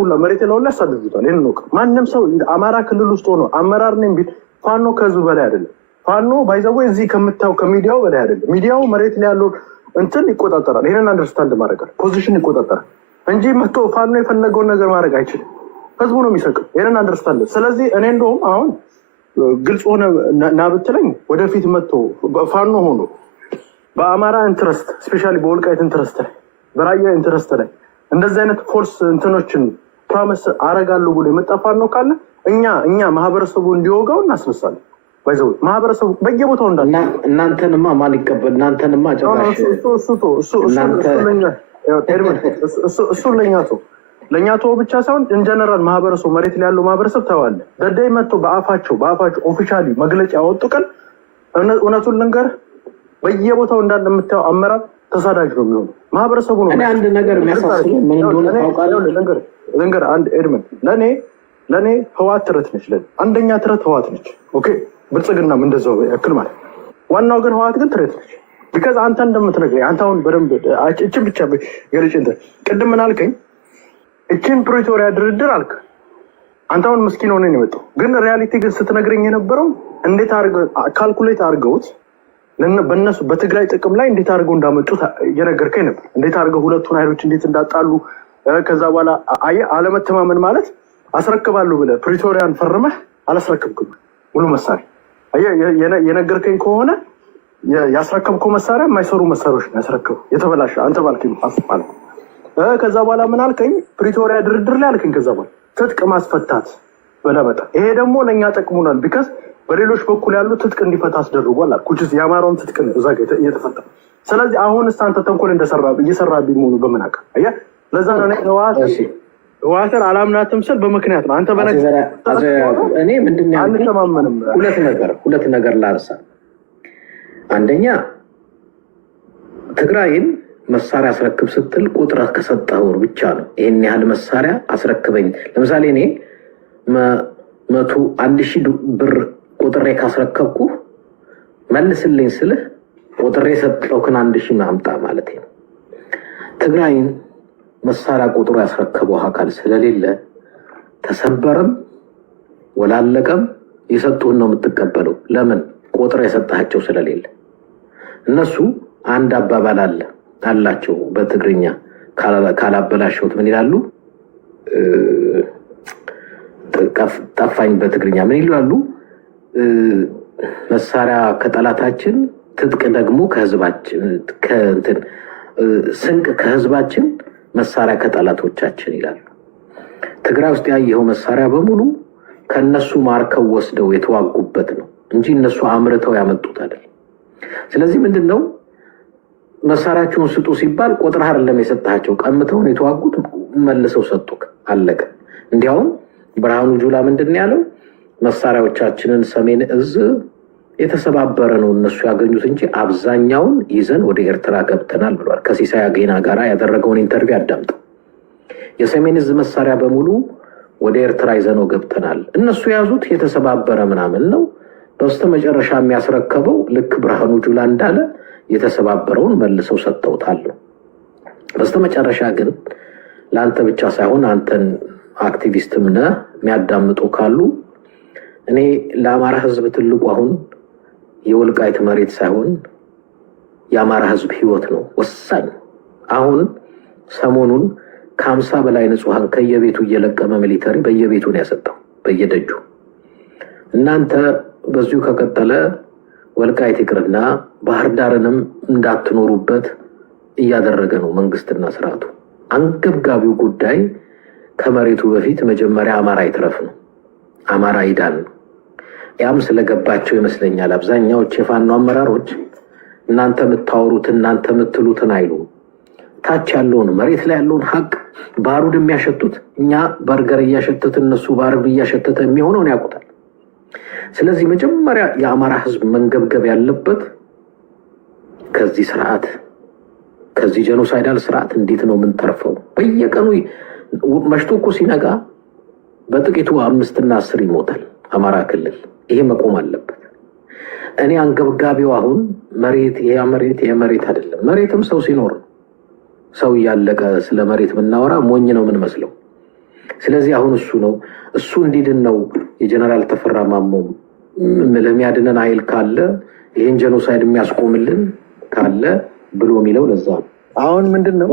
ሁላ ያሳድዱታል። ይሄን ነው ማንም ሰው አማራ ክልል ውስጥ ሆኖ አመራር ነኝ ቢል ፋኖ ከህዝብ በላይ አይደለም። ፋኖ ባይዘው እዚህ ከምታው ከሚዲያው በላይ አይደለም። ሚዲያው መሬት ላይ ያለው እንትን ይቆጣጠራል። ይሄንን አንደርስታንድ ማድረግ ፖዚሽን ይቆጣጠራል እንጂ መጥቶ ፋኖ የፈለገውን ነገር ማድረግ አይችልም። ህዝቡ ነው የሚሰቅል። ይሄንን አንደርስታንድ። ስለዚህ እኔ እንደውም አሁን ግልጽ ሆነ ና ብትለኝ ወደፊት መጥቶ ፋኖ ሆኖ በአማራ ኢንትረስት ስፔሻሊ በወልቃይት ኢንትረስት ላይ በራያ ኢንትረስት ላይ እንደዚህ አይነት ፎርስ እንትኖችን ፕሮሚስ አረጋለሁ ብሎ የመጣፋን ነው ካለ እኛ ማህበረሰቡ እንዲወጋው እናስነሳለን። ባይዘው ማህበረሰቡ በየቦታው እንዳለ እናንተንማ ማን ይቀበል? እናንተንማ ጨራሽ ለእኛ ተው ብቻ ሳይሆን ኢንጀነራል ማህበረሰቡ መሬት ላይ ያለው ማህበረሰብ ተዋለ ደዳይ መጥቶ በአፋቸው ኦፊሻሊ መግለጫ ያወጡ ቀን እውነቱን ልንገር በየቦታው እንዳለ የምታየው አመራር ተሳዳጅ ነው የሚሆነው ማህበረሰቡ ነው። እኔ አንድ ነገር የሚያሳስበው ምን እንደሆነ ታውቃለህ? ልንገር አንድ ኤድመንት ለእኔ ህዋት ትረት ነች። አንደኛ ትረት ህዋት ነች። ኦኬ ብልጽግናም እንደዛው ያክል ማለት ዋናው ግን ህዋት ግን ትረት ነች። ቢካዝ አንተ እንደምትነግረኝ አንተ አሁን በደንብ እችን ብቻ ገለጭ ቅድም ምን አልከኝ? እችን ፕሪቶሪያ ድርድር አልክ አንተ አሁን ምስኪን ሆነን የመጣው ግን ሪያሊቲ ግን ስትነግረኝ የነበረው እንዴት ካልኩሌት አድርገውት በእነሱ በትግራይ ጥቅም ላይ እንዴት አድርገው እንዳመጡት እየነገርከኝ ነበር። እንዴት አድርገው ሁለቱን ኃይሎች እንዴት እንዳጣሉ ከዛ በኋላ አለመተማመን ማለት አስረክባለሁ ብለህ ፕሪቶሪያን ፈርመህ አላስረክብክም ሙሉ መሳሪያ የነገርከኝ ከሆነ ያስረከብከው መሳሪያ የማይሰሩ መሳሪያዎች ነው ያስረከቡ የተበላሸ አንተ ባልከኝ ማለት ከዛ በኋላ ምን አልከኝ? ፕሪቶሪያ ድርድር ላይ አልከኝ ከዛ በኋላ ትጥቅ ማስፈታት በለመጣ ይሄ ደግሞ ለእኛ ጠቅሙናል ቢካዝ በሌሎች በኩል ያሉ ትጥቅ እንዲፈታ አስደርጓል ኩችስ የአማራውን ትጥቅ እዛ እየተፈታ ስለዚህ አሁን አንተ ተንኮል እየሰራ ቢሆኑ በምን አውቃ አየህ ለዛ ነው ህወሓትን አላምናትም ስል በምክንያት ነው። አንተ እኔ ምንድን ነው አንተማመንም ሁለት ነገር ላንሳ። አንደኛ ትግራይን መሳሪያ አስረክብ ስትል ቁጥር ከሰጠኸው ብቻ ነው ይህን ያህል መሳሪያ አስረክበኝ። ለምሳሌ እኔ 1,000 ብር ቁጥሬ ካስረከብኩ መልስልኝ ስልህ ቁጥሬ የሰጠውክን 1,000 ማምጣ ማለት ነው። ትግራይን መሳሪያ ቁጥሩ ያስረከበው አካል ስለሌለ ተሰበረም ወላለቀም የሰጡህን ነው የምትቀበለው። ለምን? ቁጥር የሰጣቸው ስለሌለ። እነሱ አንድ አባባል አላቸው በትግርኛ ካላበላሸሁት ምን ይላሉ? ጠፋኝ በትግርኛ ምን ይላሉ? መሳሪያ ከጠላታችን ትጥቅ ደግሞ ከህዝባችን ስንቅ ከህዝባችን መሳሪያ ከጠላቶቻችን ይላሉ። ትግራይ ውስጥ ያየኸው መሳሪያ በሙሉ ከነሱ ማርከው ወስደው የተዋጉበት ነው እንጂ እነሱ አምርተው ያመጡት አይደል። ስለዚህ ምንድነው መሳሪያቸውን ስጡ ሲባል ቁጥር አይደለም የሰጣቸው፣ ቀምተውን የተዋጉት መልሰው ሰጡክ፣ አለቀ። እንዲያውም ብርሃኑ ጁላ ምንድነው ያለው? መሳሪያዎቻችንን ሰሜን እዝ የተሰባበረ ነው እነሱ ያገኙት እንጂ አብዛኛውን ይዘን ወደ ኤርትራ ገብተናል ብሏል። ከሲሳይ አጌና ጋር ያደረገውን ኢንተርቪው አዳምጠው። የሰሜን እዝ መሳሪያ በሙሉ ወደ ኤርትራ ይዘነው ገብተናል፣ እነሱ የያዙት የተሰባበረ ምናምን ነው። በስተመጨረሻ የሚያስረከበው ልክ ብርሃኑ ጁላ እንዳለ የተሰባበረውን መልሰው ሰጥተውታል። በስተመጨረሻ ግን ለአንተ ብቻ ሳይሆን አንተን አክቲቪስትም ነህ የሚያዳምጡ ካሉ እኔ ለአማራ ህዝብ ትልቁ አሁን የወልቃይት መሬት ሳይሆን የአማራ ህዝብ ህይወት ነው ወሳኝ። አሁን ሰሞኑን ከ50 በላይ ንጹሃን ከየቤቱ እየለቀመ ሚሊተሪ በየቤቱ ነው ያሰጣው በየደጁ። እናንተ በዚሁ ከቀጠለ ወልቃይት ይቅርና ባህር ዳርንም እንዳትኖሩበት እያደረገ ነው መንግስትና ስርዓቱ። አንገብጋቢው ጉዳይ ከመሬቱ በፊት መጀመሪያ አማራ ይትረፍ ነው፣ አማራ ይዳን ነው። ያም ስለገባቸው ይመስለኛል አብዛኛዎች የፋኖ አመራሮች እናንተ የምታወሩት እናንተ የምትሉትን አይሉም። ታች ያለውን መሬት ላይ ያለውን ሀቅ ባሩድ የሚያሸቱት እኛ በርገር እያሸተት እነሱ ባሩድ እያሸተተ የሚሆነውን ያውቁታል። ስለዚህ መጀመሪያ የአማራ ህዝብ መንገብገብ ያለበት ከዚህ ስርዓት ከዚህ ጄኖሳይዳል ስርዓት እንዴት ነው የምንተርፈው? በየቀኑ መሽቶ እኮ ሲነጋ በጥቂቱ 5 እና 10 ይሞታል አማራ ክልል። ይሄ መቆም አለበት። እኔ አንገብጋቢው አሁን መሬት መሬት አይደለም። መሬትም ሰው ሲኖር ሰው እያለቀ ስለ መሬት ብናወራ ሞኝ ነው ምን መስለው። ስለዚህ አሁን እሱ እንዲድን ነው የጀነራል ተፈራ ማሞም ለሚያድነን ኃይል ካለ ይሄን ጄኖሳይድ የሚያስቆምልን ካለ ብሎ የሚለው ለዛ ነው። አሁን ምንድነው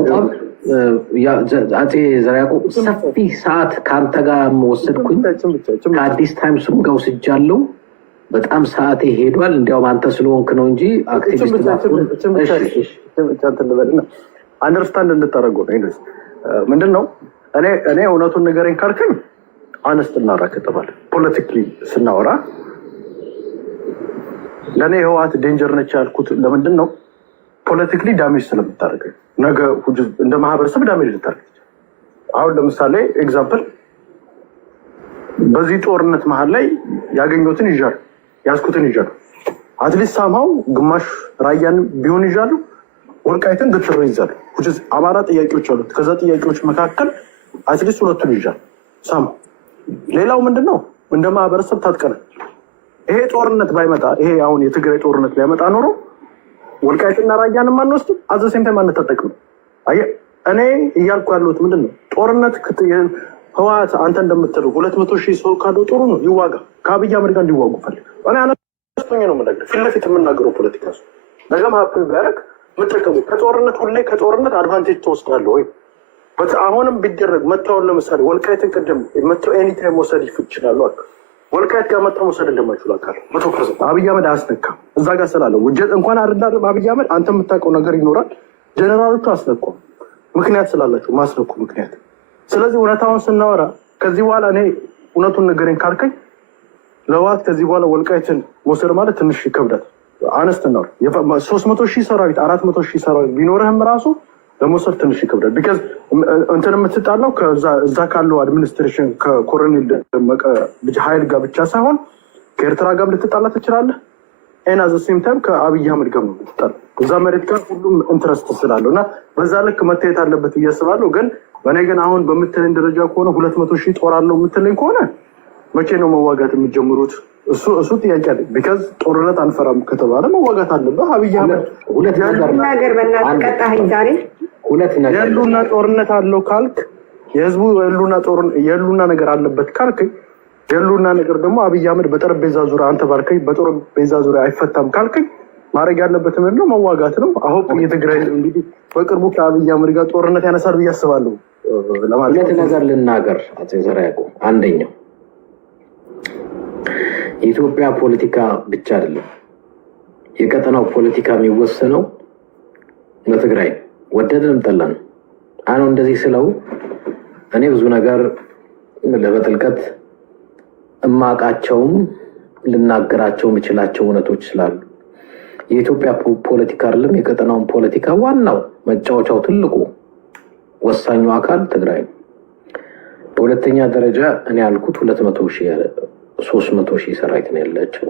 አፄ ዘርዓ ያዕቆብ ሰፊ ሰዓት ከአንተ ጋር ወሰድኩኝ። ከአዲስ ታይምስም ጋር ወስጃለሁ። በጣም ሰዓቴ ሄዷል። እንዲያውም አንተ ስለሆንክ ነው እንጂ አክቲቪስት አንደርስታንድ እንድታደርገው ነው። ምንድነው እኔ እውነቱን ንገረኝ ካልከኝ አነስት እናራከተባለን። ፖለቲካሊ ስናወራ ለእኔ ህወሓት ዴንጀር ነች ያልኩት ለምንድን ነው? ፖለቲካሊ ዳሜጅ ስለምታደርገኝ ነገ እንደ ማህበረሰብ ዳሜጅ ልታደርግ። አሁን ለምሳሌ ኤግዛምፕል በዚህ ጦርነት መሀል ላይ ያገኘሁትን ይዣለሁ፣ ያዝኩትን ይዣለሁ። አትሊስት ሳምሃው ግማሽ ራያን ቢሆን ይዣለሁ፣ ወልቃይትን ግትር ይዛለሁ። አማራ ጥያቄዎች አሉት። ከዛ ጥያቄዎች መካከል አትሊስት ሁለቱን ይዣለሁ ሳምሃው። ሌላው ምንድን ነው? እንደ ማህበረሰብ ታጥቀናል። ይሄ ጦርነት ባይመጣ፣ ይሄ አሁን የትግራይ ጦርነት ባይመጣ ኖሮ ወልቃይትና ራያንም አንወስድም፣ አዘሴም ታይም አንታጠቅም። እኔ እያልኩ ያለሁት ምንድን ነው? ጦርነት ህወሓት አንተ እንደምትለው 200,000 ሰው ካለው ጥሩ ነው፣ ይዋጋ። ከአብይ አህመድ ጋር እንዲዋጉ ፈልግ። እኔ አነስተኛ ነው የምነግርህ፣ ፊት ለፊት የምናገረው ፖለቲካ እሱ ነገ ማፕል ቢያደርግ የምጠቀሙ ከጦርነት ሁሌ ከጦርነት አድቫንቴጅ ትወስዳለህ ወይ? አሁንም ቢደረግ መታወን ለምሳሌ ወልቃይትን ቅድም መተው ኤኒታይም መውሰድ ይችላሉ። ወልቃይት ጋር መታ መውሰድ እንደማይችሉ አውቃለሁ 100%። አብይ አህመድ አያስነካም እዛ ጋር ስላለ ውጀት እንኳን አይደለም አብይ አህመድ። አንተ የምታውቀው ነገር ይኖራል። ጀነራሎቹ አስነኩም ምክንያት ስላላቸው ማስነኩ ምክንያት። ስለዚህ እውነታውን ስናወራ ከዚህ በኋላ እኔ እውነቱን ንገረኝ ካልከኝ ለህወሓት ከዚህ በኋላ ወልቃይትን መውሰድ ማለት ትንሽ ይከብዳል። አነስት ነው 300,000 ሰራዊት 400,000 ሰራዊት ቢኖርህም ራሱ ለመውሰድ ትንሽ ይከብዳል። ቢካዝ እንትን የምትጣላው እዛ ካለው አድሚኒስትሬሽን ከኮሎኔል ደመቀ ልጅ ኃይል ጋር ብቻ ሳይሆን ከኤርትራ ጋር ልትጣላ ትችላለህ። እና ዘ ሴም ታይም ከአብይ አህመድ ጋር ነው ልትጣላ። እዛ መሬት ጋር ሁሉም ኢንትረስት ስላለው እና በዛ ልክ መታየት አለበት ብዬ አስባለሁ። ግን በእኔ ግን አሁን በምትለኝ ደረጃ ከሆነ 200,000 ጦር አለው የምትለኝ ከሆነ መቼ ነው መዋጋት የሚጀምሩት? እሱ ጥያቄ አለ። ቢካዝ ጦርነት አንፈራም ከተባለ መዋጋት አለበት። አብይ አህመድ የህልውና ጦርነት አለው ካልክ፣ የህዝቡ የህልውና ነገር አለበት ካልክ፣ የህልውና ነገር ደግሞ አብይ አህመድ በጠረጴዛ ዙሪያ አንተ ባልከኝ በጠረጴዛ ዙሪያ አይፈታም ካልከኝ ማድረግ ያለበት ምንድን ነው? መዋጋት ነው። አሁን የትግራይ እንግዲህ በቅርቡ ከአብይ አህመድ ጋር ጦርነት ያነሳል ብዬ አስባለሁ። ሁለት ነገር ልናገር አፄ ዘርዓ ያዕቆብ። አንደኛው የኢትዮጵያ ፖለቲካ ብቻ አይደለም፣ የቀጠናው ፖለቲካ የሚወሰነው በትግራይ ወደድንም ጠላን። አሁን እንደዚህ ስለው እኔ ብዙ ነገር በጥልቀት እማቃቸውም ልናገራቸው የምችላቸው እውነቶች ስላሉ የኢትዮጵያ ፖለቲካ አይደለም የቀጠናውን ፖለቲካ ዋናው መጫወቻው ትልቁ ወሳኙ አካል ትግራይ ነው። በሁለተኛ ደረጃ እኔ ያልኩት 200,000 300,000 ሰራዊት ነው ያላቸው።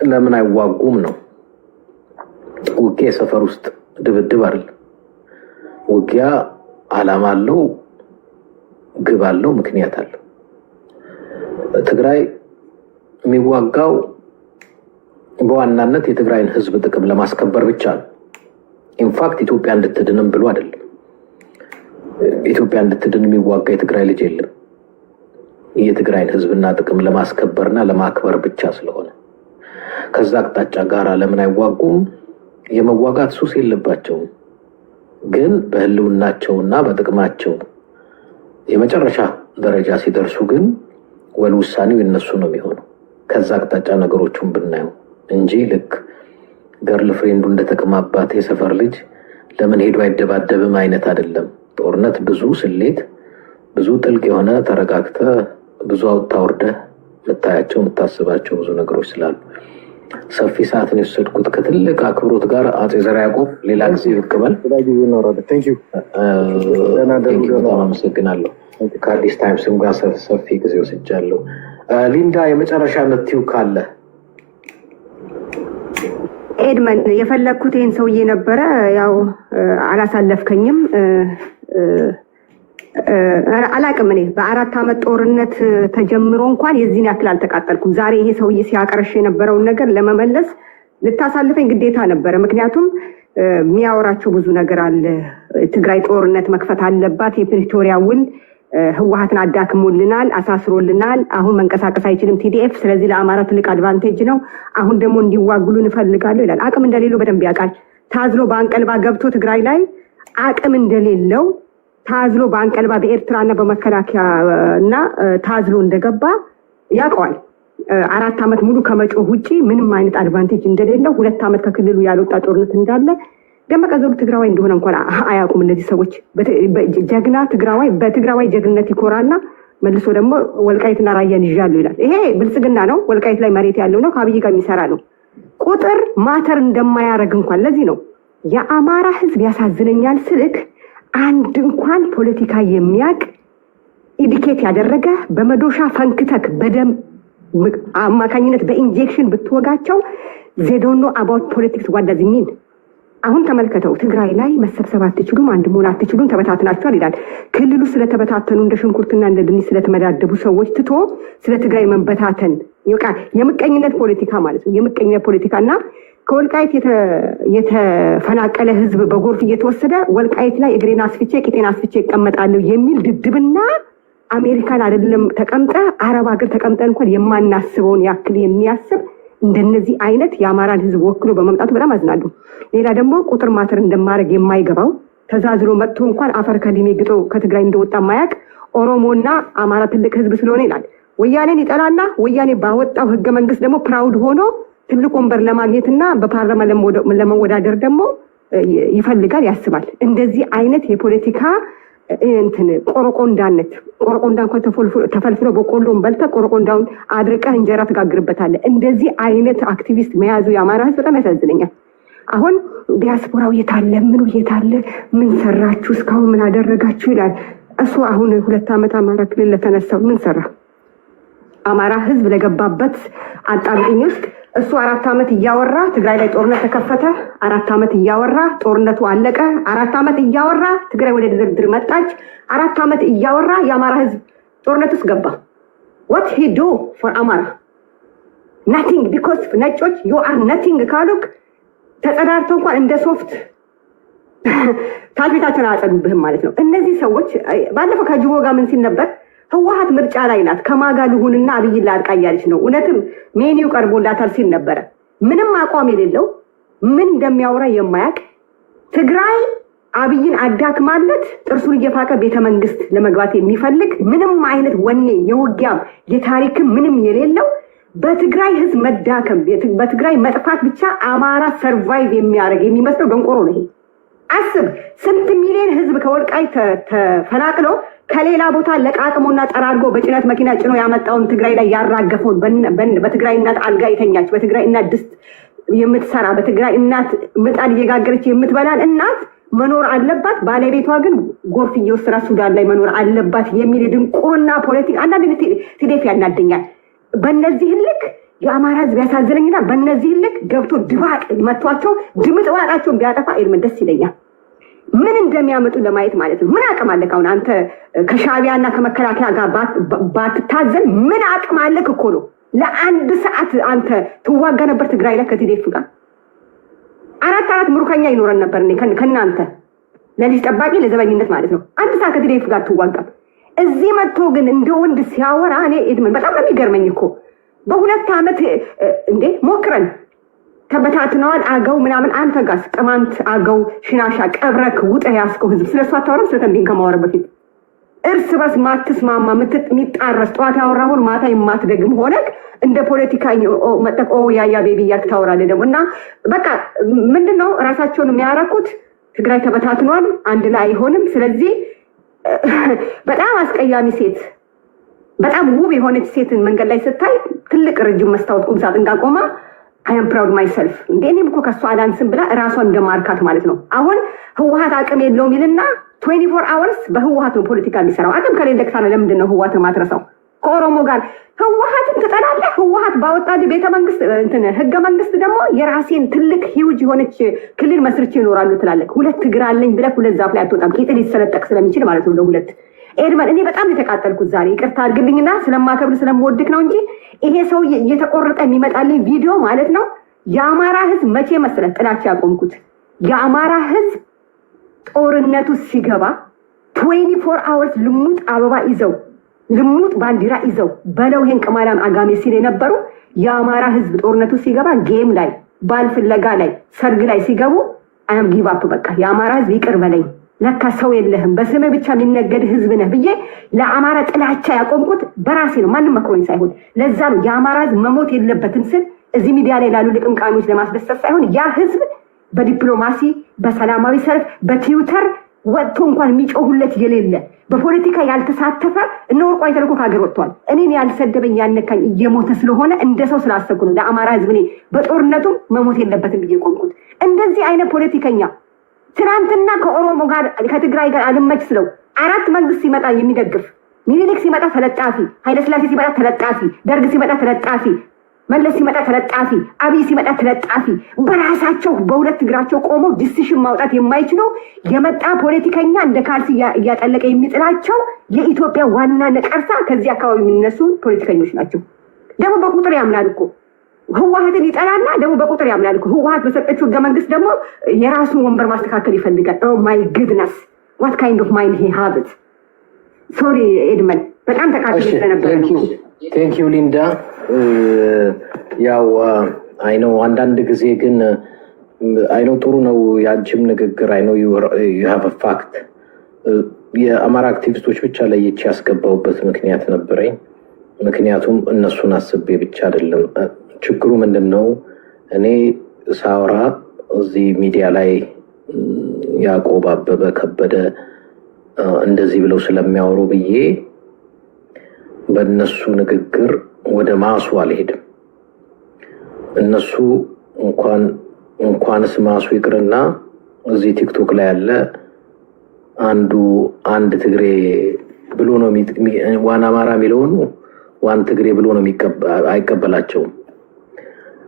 ለምን አይዋጉም ነው? ውጊያ የሰፈር ውስጥ ድብድብ አይደል። ውጊያ ዓላማ አለው፣ ግብ አለው፣ ምክንያት አለው። ትግራይ የሚዋጋው በዋናነት የትግራይን ህዝብ ጥቅም ለማስከበር ብቻ ነው። ኢንፋክት ኢትዮጵያ እንድትድንም ብሎ አይደለም። ኢትዮጵያ እንድትድን የሚዋጋ የትግራይ ልጅ የለም። የትግራይን ህዝብና ጥቅም ለማስከበርና ለማክበር ብቻ ስለሆነ ከዛ አቅጣጫ ጋር ለምን አይዋጉም? የመዋጋት ሱስ የለባቸውም። ግን በህልውናቸውና በጥቅማቸው የመጨረሻ ደረጃ ሲደርሱ ግን ወል ውሳኔው የነሱ ነው የሚሆነው። ከዛ አቅጣጫ ነገሮቹን ብናየው እንጂ ልክ ገርል ፍሬንዱ እንደተቀማባት የሰፈር ልጅ ለምን ሄዶ አይደባደብም አይነት አይደለም። ጦርነት ብዙ ስሌት፣ ብዙ ጥልቅ የሆነ ተረጋግተ ብዙ አውጥተህ የምታያቸው የምታስባቸው ብዙ ነገሮች ስላሉ ሰፊ ሰዓትን የወሰድኩት ከትልቅ አክብሮት ጋር አፄ ዘርዓ ያዕቆብ ሌላ ጊዜ ይቀበል። በጣም አመሰግናለሁ። ከአዲስ ታይምስም ጋር ሰፊ ጊዜ ወስጃለሁ። ሊንዳ የመጨረሻ የምትይው ካለ? ኤድመን የፈለግኩት ይህን ሰውዬ ነበረ። ያው አላሳለፍከኝም። አላቅም። እኔ በ4 ዓመት ጦርነት ተጀምሮ እንኳን የዚህን ያክል አልተቃጠልኩም። ዛሬ ይሄ ሰውዬ ሲያቀርሽ የነበረውን ነገር ለመመለስ ልታሳልፈኝ ግዴታ ነበረ። ምክንያቱም የሚያወራቸው ብዙ ነገር አለ። ትግራይ ጦርነት መክፈት አለባት፣ የፕሪቶሪያ ውል ህወሓትን አዳክሞልናል፣ አሳስሮልናል፣ አሁን መንቀሳቀስ አይችልም ቲዲኤፍ። ስለዚህ ለአማራ ትልቅ አድቫንቴጅ ነው። አሁን ደግሞ እንዲዋጉሉ እንፈልጋለሁ ይላል። አቅም እንደሌለው በደንብ ያውቃል። ታዝሎ በአንቀልባ ገብቶ ትግራይ ላይ አቅም እንደሌለው ታዝሎ በአንቀልባ በኤርትራና በመከላከያ እና ታዝሎ እንደገባ ያውቀዋል። 4 ዓመት ሙሉ ከመጮህ ውጭ ምንም አይነት አድቫንቴጅ እንደሌለው፣ 2 ዓመት ከክልሉ ያልወጣ ጦርነት እንዳለ ደመቀ ዘውዱ ትግራዋይ እንደሆነ እንኳን አያውቁም እነዚህ ሰዎች። ጀግና ትግራዋይ በትግራዋይ ጀግንነት ይኮራና መልሶ ደግሞ ወልቃይትና ራያን ይዣሉ ይላል። ይሄ ብልጽግና ነው። ወልቃይት ላይ መሬት ያለው ነው። ከአብይ ጋር የሚሰራ ነው። ቁጥር ማተር እንደማያደርግ እንኳን ለዚህ ነው የአማራ ህዝብ ያሳዝነኛል ስልክ አንድ እንኳን ፖለቲካ የሚያቅ ኢዲኬት ያደረገ በመዶሻ ፈንክተክ በደም አማካኝነት በኢንጀክሽን ብትወጋቸው ዜዶኖ አባውት ፖለቲክስ ዋዳዝ ሚን። አሁን ተመልከተው ትግራይ ላይ መሰብሰብ አትችሉም፣ አንድ መሆን አትችሉም፣ ተበታትናቸዋል ይላል። ክልሉ ስለተበታተኑ እንደ ሽንኩርትና እንደ ድንች ስለተመዳደቡ ሰዎች ትቶ ስለ ትግራይ መንበታተን የምቀኝነት ፖለቲካ ማለት ነው። የምቀኝነት ፖለቲካ እና ከወልቃይት የተፈናቀለ ህዝብ በጎርፍ እየተወሰደ ወልቃይት ላይ እግሬን አስፍቼ ቂጤን አስፍቼ ይቀመጣለሁ የሚል ድድብና አሜሪካን አይደለም ተቀምጠ አረብ ሀገር ተቀምጠ እንኳን የማናስበውን ያክል የሚያስብ እንደነዚህ አይነት የአማራን ህዝብ ወክሎ በመምጣቱ በጣም አዝናለሁ። ሌላ ደግሞ ቁጥር ማተር እንደማድረግ የማይገባው ተዛዝሎ መጥቶ እንኳን አፈር ከዲሜ ግጦ ከትግራይ እንደወጣ ማያቅ ኦሮሞና አማራ ትልቅ ህዝብ ስለሆነ ይላል። ወያኔን ይጠላና ወያኔ ባወጣው ህገ መንግስት ደግሞ ፕራውድ ሆኖ ትልቅ ወንበር ለማግኘትና በፓርላማ ለመወዳደር ደግሞ ይፈልጋል፣ ያስባል። እንደዚህ አይነት የፖለቲካ እንትን ቆረቆንዳነት ቆረቆንዳ እንኳን ተፈልፍሎ በቆሎን በልተ ቆረቆንዳውን አድርቀህ እንጀራ ትጋግርበታለህ። እንደዚህ አይነት አክቲቪስት መያዙ የአማራ ህዝብ በጣም ያሳዝነኛል። አሁን ዲያስፖራው የታለ ምኑ የታለ ምን ሰራችሁ እስካሁን ምን አደረጋችሁ ይላል። እሱ አሁን 2 ዓመት አማራ ክልል ለተነሳው ምን ሰራ? አማራ ህዝብ ለገባበት አጣብቂኝ ውስጥ እሱ 4 ዓመት እያወራ ትግራይ ላይ ጦርነት ተከፈተ፣ 4 ዓመት እያወራ ጦርነቱ አለቀ፣ 4 ዓመት እያወራ ትግራይ ወደ ድርድር መጣች፣ 4 ዓመት እያወራ የአማራ ህዝብ ጦርነት ውስጥ ገባ። what he do for አማራ? nothing, because ነጮች you are nothing ካሉክ ተጸዳርተው እንኳን እንደ ሶፍት ታልቤታቸውን አያጸዱብህም ማለት ነው። እነዚህ ሰዎች ባለፈው ከጅቦ ጋር ምን ሲል ነበር? ህወሓት ምርጫ ላይ ናት፣ ከማጋ ልሁንና አብይ ላጥቃ እያለች ነው። እውነትም ሜኒው ቀርቦላታል ሲል ነበረ። ምንም አቋም የሌለው ምን እንደሚያወራ የማያውቅ ትግራይ አብይን አዳክማለት ጥርሱን እየፋቀ ቤተመንግስት ለመግባት የሚፈልግ ምንም አይነት ወኔ የውጊያም የታሪክም ምንም የሌለው በትግራይ ህዝብ መዳከም በትግራይ መጥፋት ብቻ አማራ ሰርቫይቭ የሚያደርግ የሚመስለው ደንቆሮ ነው። ይሄ አስብ፣ ስንት ሚሊዮን ህዝብ ከወልቃይት ተፈናቅሎ ከሌላ ቦታ ለቃቅሞና ጠራርጎ በጭነት መኪና ጭኖ ያመጣውን ትግራይ ላይ ያራገፈውን በትግራይ እናት አልጋ የተኛች በትግራይ እናት ድስት የምትሰራ በትግራይ እናት ምጣድ እየጋገረች የምትበላን እናት መኖር አለባት፣ ባለቤቷ ግን ጎርፍ እየወሰደ ሱዳን ላይ መኖር አለባት የሚል ድንቁርና ፖለቲካ አንዳንድ ትዴፍ ያናደኛል። በእነዚህ ልክ የአማራ ህዝብ ያሳዝነኝና በእነዚህ ልክ ገብቶ ድባቅ መቷቸው ድምጥ ዋቃቸውን ቢያጠፋ ኤርመን ደስ ይለኛል። ምን እንደሚያመጡ ለማየት ማለት ነው። ምን አቅም አለክ? አሁን አንተ ከሻቢያና ከመከላከያ ጋር ባትታዘን ምን አቅም አለክ እኮ ነው። ለአንድ ሰዓት አንተ ትዋጋ ነበር ትግራይ ላይ ከቲዴፍ ጋር 4 ምሩከኛ ይኖረን ነበር ከእናንተ ለልጅ ጠባቂ ለዘበኝነት ማለት ነው። 1 ሰዓት ከቲዴፍ ጋር ትዋጋ። እዚህ መጥቶ ግን እንደ ወንድ ሲያወራ እኔ ኤድመን በጣም ነው የሚገርመኝ እኮ። በ2 ዓመት እንዴ ሞክረን ተበታትነዋል። አገው ምናምን አንተ ጋር ቅማንት አገው ሽናሻ ቀብረክ ውጠህ ያስከው ህዝብ ስለሱ አታወራም። ስለተንቢን ከማወራ በፊት እርስ በርስ ማትስማማ የሚጣረስ ጠዋት ያወራሁን ማታ የማትደግም ሆነክ እንደ ፖለቲካ መጠቅ ያያ ቤቢ እያልክ ታወራለህ ደግሞ እና በቃ ምንድነው ራሳቸውን የሚያረኩት? ትግራይ ተበታትኗል፣ አንድ ላይ አይሆንም። ስለዚህ በጣም አስቀያሚ ሴት በጣም ውብ የሆነች ሴትን መንገድ ላይ ስታይ ትልቅ ረጅም መስታወት ቁም ሳጥን ጋር ቆማ I am proud myself እንዴ እኔም እኮ ከሷ አላንስም ብላ ራሷን እንደማርካት ማለት ነው። አሁን ህወሓት አቅም የለውም ይልና 24 hours በህወሓት ነው ፖለቲካ የሚሰራው። አቅም ከሌለ ከታለ ለምንድን ነው ህወሓትን ማትረሳው? ከኦሮሞ ጋር ህወሓትን ትጠላለህ። ህወሓት ባወጣው ቤተ መንግስት ህገ መንግስት ደግሞ የራሴን ትልቅ ሂውጅ የሆነች ክልል መስርቼ ይኖራሉ ትላለህ። 2 እግር አለኝ ብለህ 2 ዛፍ ላይ አትወጣም። ቂጥን ሊሰለጠቅ ስለሚችል ማለት ነው ለሁለት። ኤድመን እኔ በጣም የተቃጠልኩት ዛሬ ይቅርታ አድርግልኝና ስለማከብር ስለምወድክ ነው እንጂ ይሄ ሰው እየተቆረጠ የሚመጣልኝ ቪዲዮ ማለት ነው። የአማራ ህዝብ መቼ መሰለህ ጥላቻ ያቆምኩት? የአማራ ህዝብ ጦርነቱ ሲገባ 24 hours ልሙጥ አበባ ይዘው ልሙጥ ባንዲራ ይዘው በለው ይሄን ቅማላም አጋሜ ሲል የነበሩ የአማራ ህዝብ ጦርነቱ ሲገባ ጌም ላይ ባል ፍለጋ ላይ ሰርግ ላይ ሲገቡ አም ጊቭ አፕ በቃ የአማራ ህዝብ ይቅር በለኝ ለካ ሰው የለህም በስምህ ብቻ የሚነገድ ህዝብ ነህ ብዬ ለአማራ ጥላቻ ያቆምኩት በራሴ ነው፣ ማንም መክሮኝ ሳይሆን። ለዛ ነው የአማራ ህዝብ መሞት የለበትም ስል እዚህ ሚዲያ ላይ ላሉ ልቅምቃሚዎች ለማስደሰት ሳይሆን ያ ህዝብ በዲፕሎማሲ በሰላማዊ ሰልፍ በትዊተር ወጥቶ እንኳን የሚጮሁለት የሌለ በፖለቲካ ያልተሳተፈ እነ ወርቁ አይተልኮ ከሀገር ወጥቷል። እኔን ያልሰደበኝ ያነካኝ እየሞተ ስለሆነ እንደ ሰው ስላሰብኩ ነው ለአማራ ህዝብ እኔ በጦርነቱ መሞት የለበትም ብዬ ቆምኩት። እንደዚህ አይነት ፖለቲከኛ ትናንትና ከኦሮሞ ጋር ከትግራይ ጋር አልመች ስለው 4 መንግስት ሲመጣ የሚደግፍ ሚኒሊክ ሲመጣ ተለጣፊ፣ ኃይለስላሴ ሲመጣ ተለጣፊ፣ ደርግ ሲመጣ ተለጣፊ፣ መለስ ሲመጣ ተለጣፊ፣ አብይ ሲመጣ ተለጣፊ፣ በራሳቸው በሁለት እግራቸው ቆመው ዲሲሽን ማውጣት የማይችሉ የመጣ ፖለቲከኛ እንደ ካልሲ እያጠለቀ የሚጥላቸው የኢትዮጵያ ዋና ነቀርሳ ከዚህ አካባቢ የሚነሱ ፖለቲከኞች ናቸው። ደግሞ በቁጥር ያምናል እኮ ህወሓትን ይጠላና ደግሞ በቁጥር ያምናል እኮ። ህወሓት በሰጠችው ህገ መንግስት ደግሞ የራሱን ወንበር ማስተካከል ይፈልጋል። ኦ ማይ ጉድነስ ዋት ካይንድ ኦፍ ማይንድ ሂ ሃቭ ኢት። ሶሪ ኤድመን በጣም ተቃጥሎ ስለነበረ ነው። ቴንክ ዩ ሊንዳ። ያው አይነው አንዳንድ ጊዜ ግን አይነው ጥሩ ነው የአንቺም ንግግር። አይነው ዩ ሃቭ አ ፋክት። የአማራ አክቲቪስቶች ብቻ ለይቼ ያስገባውበት ምክንያት ነበረኝ። ምክንያቱም እነሱን አስቤ ብቻ አይደለም። ችግሩ ምንድን ነው? እኔ ሳውራ እዚህ ሚዲያ ላይ ያዕቆብ አበበ ከበደ እንደዚህ ብለው ስለሚያወሩ ብዬ በእነሱ ንግግር ወደ ማሱ አልሄድም። እነሱ እንኳንስ ማሱ ይቅርና እዚህ ቲክቶክ ላይ ያለ አንድ ትግሬ ብሎ ነው ዋን አማራ የሚለውን ዋን ትግሬ ብሎ ነው አይቀበላቸውም።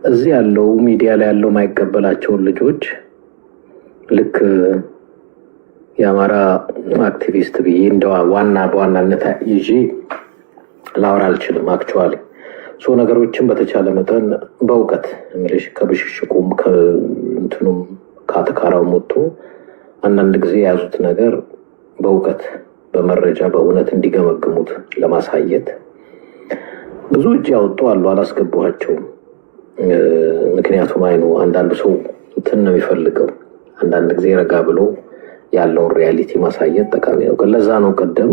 እዚህ ያለው ሚዲያ ላይ ያለው ማይቀበላቸውን ልጆች ልክ የአማራ አክቲቪስት ብዬ እንደ በዋናነት ይዤ ላወራ አልችልም። አክቹዋሊ ነገሮችን በተቻለ መጠን በእውቀት እንግዲህ ከብሽሽቁም ከእንትኑም ከአተካራውም ወጥቶ አንዳንድ ጊዜ የያዙት ነገር በእውቀት በመረጃ በእውነት እንዲገመግሙት ለማሳየት ብዙ እጅ ያወጡ አሉ። አላስገባኋቸውም። ምክንያቱም አንዳንድ ሰው እንትን ነው የሚፈልገው። አንዳንድ ጊዜ ረጋ ብሎ ያለውን ሪያሊቲ ማሳየት ጠቃሚ ነው። ለዛ ነው ቀደም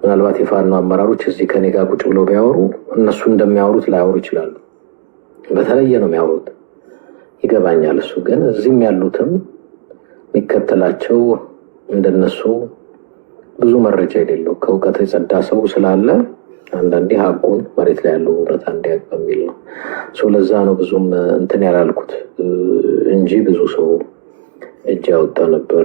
ምናልባት የፋኖ አመራሮች እዚህ ከኔ ጋር ቁጭ ብለው ቢያወሩ እነሱ እንደሚያወሩት ላያወሩ ይችላሉ። በተለየ ነው የሚያወሩት፣ ይገባኛል። እሱ ግን እዚህም ያሉትም የሚከተላቸው እንደነሱ ብዙ መረጃ የሌለው ከእውቀት የጸዳ ሰው ስላለ አንዳንዴ ሀቁን መሬት ላይ ያለው እውነታ እንዲያውቅ በሚል ነው። ለዛ ነው ብዙም እንትን ያላልኩት እንጂ ብዙ ሰው እጅ ያወጣ ነበር።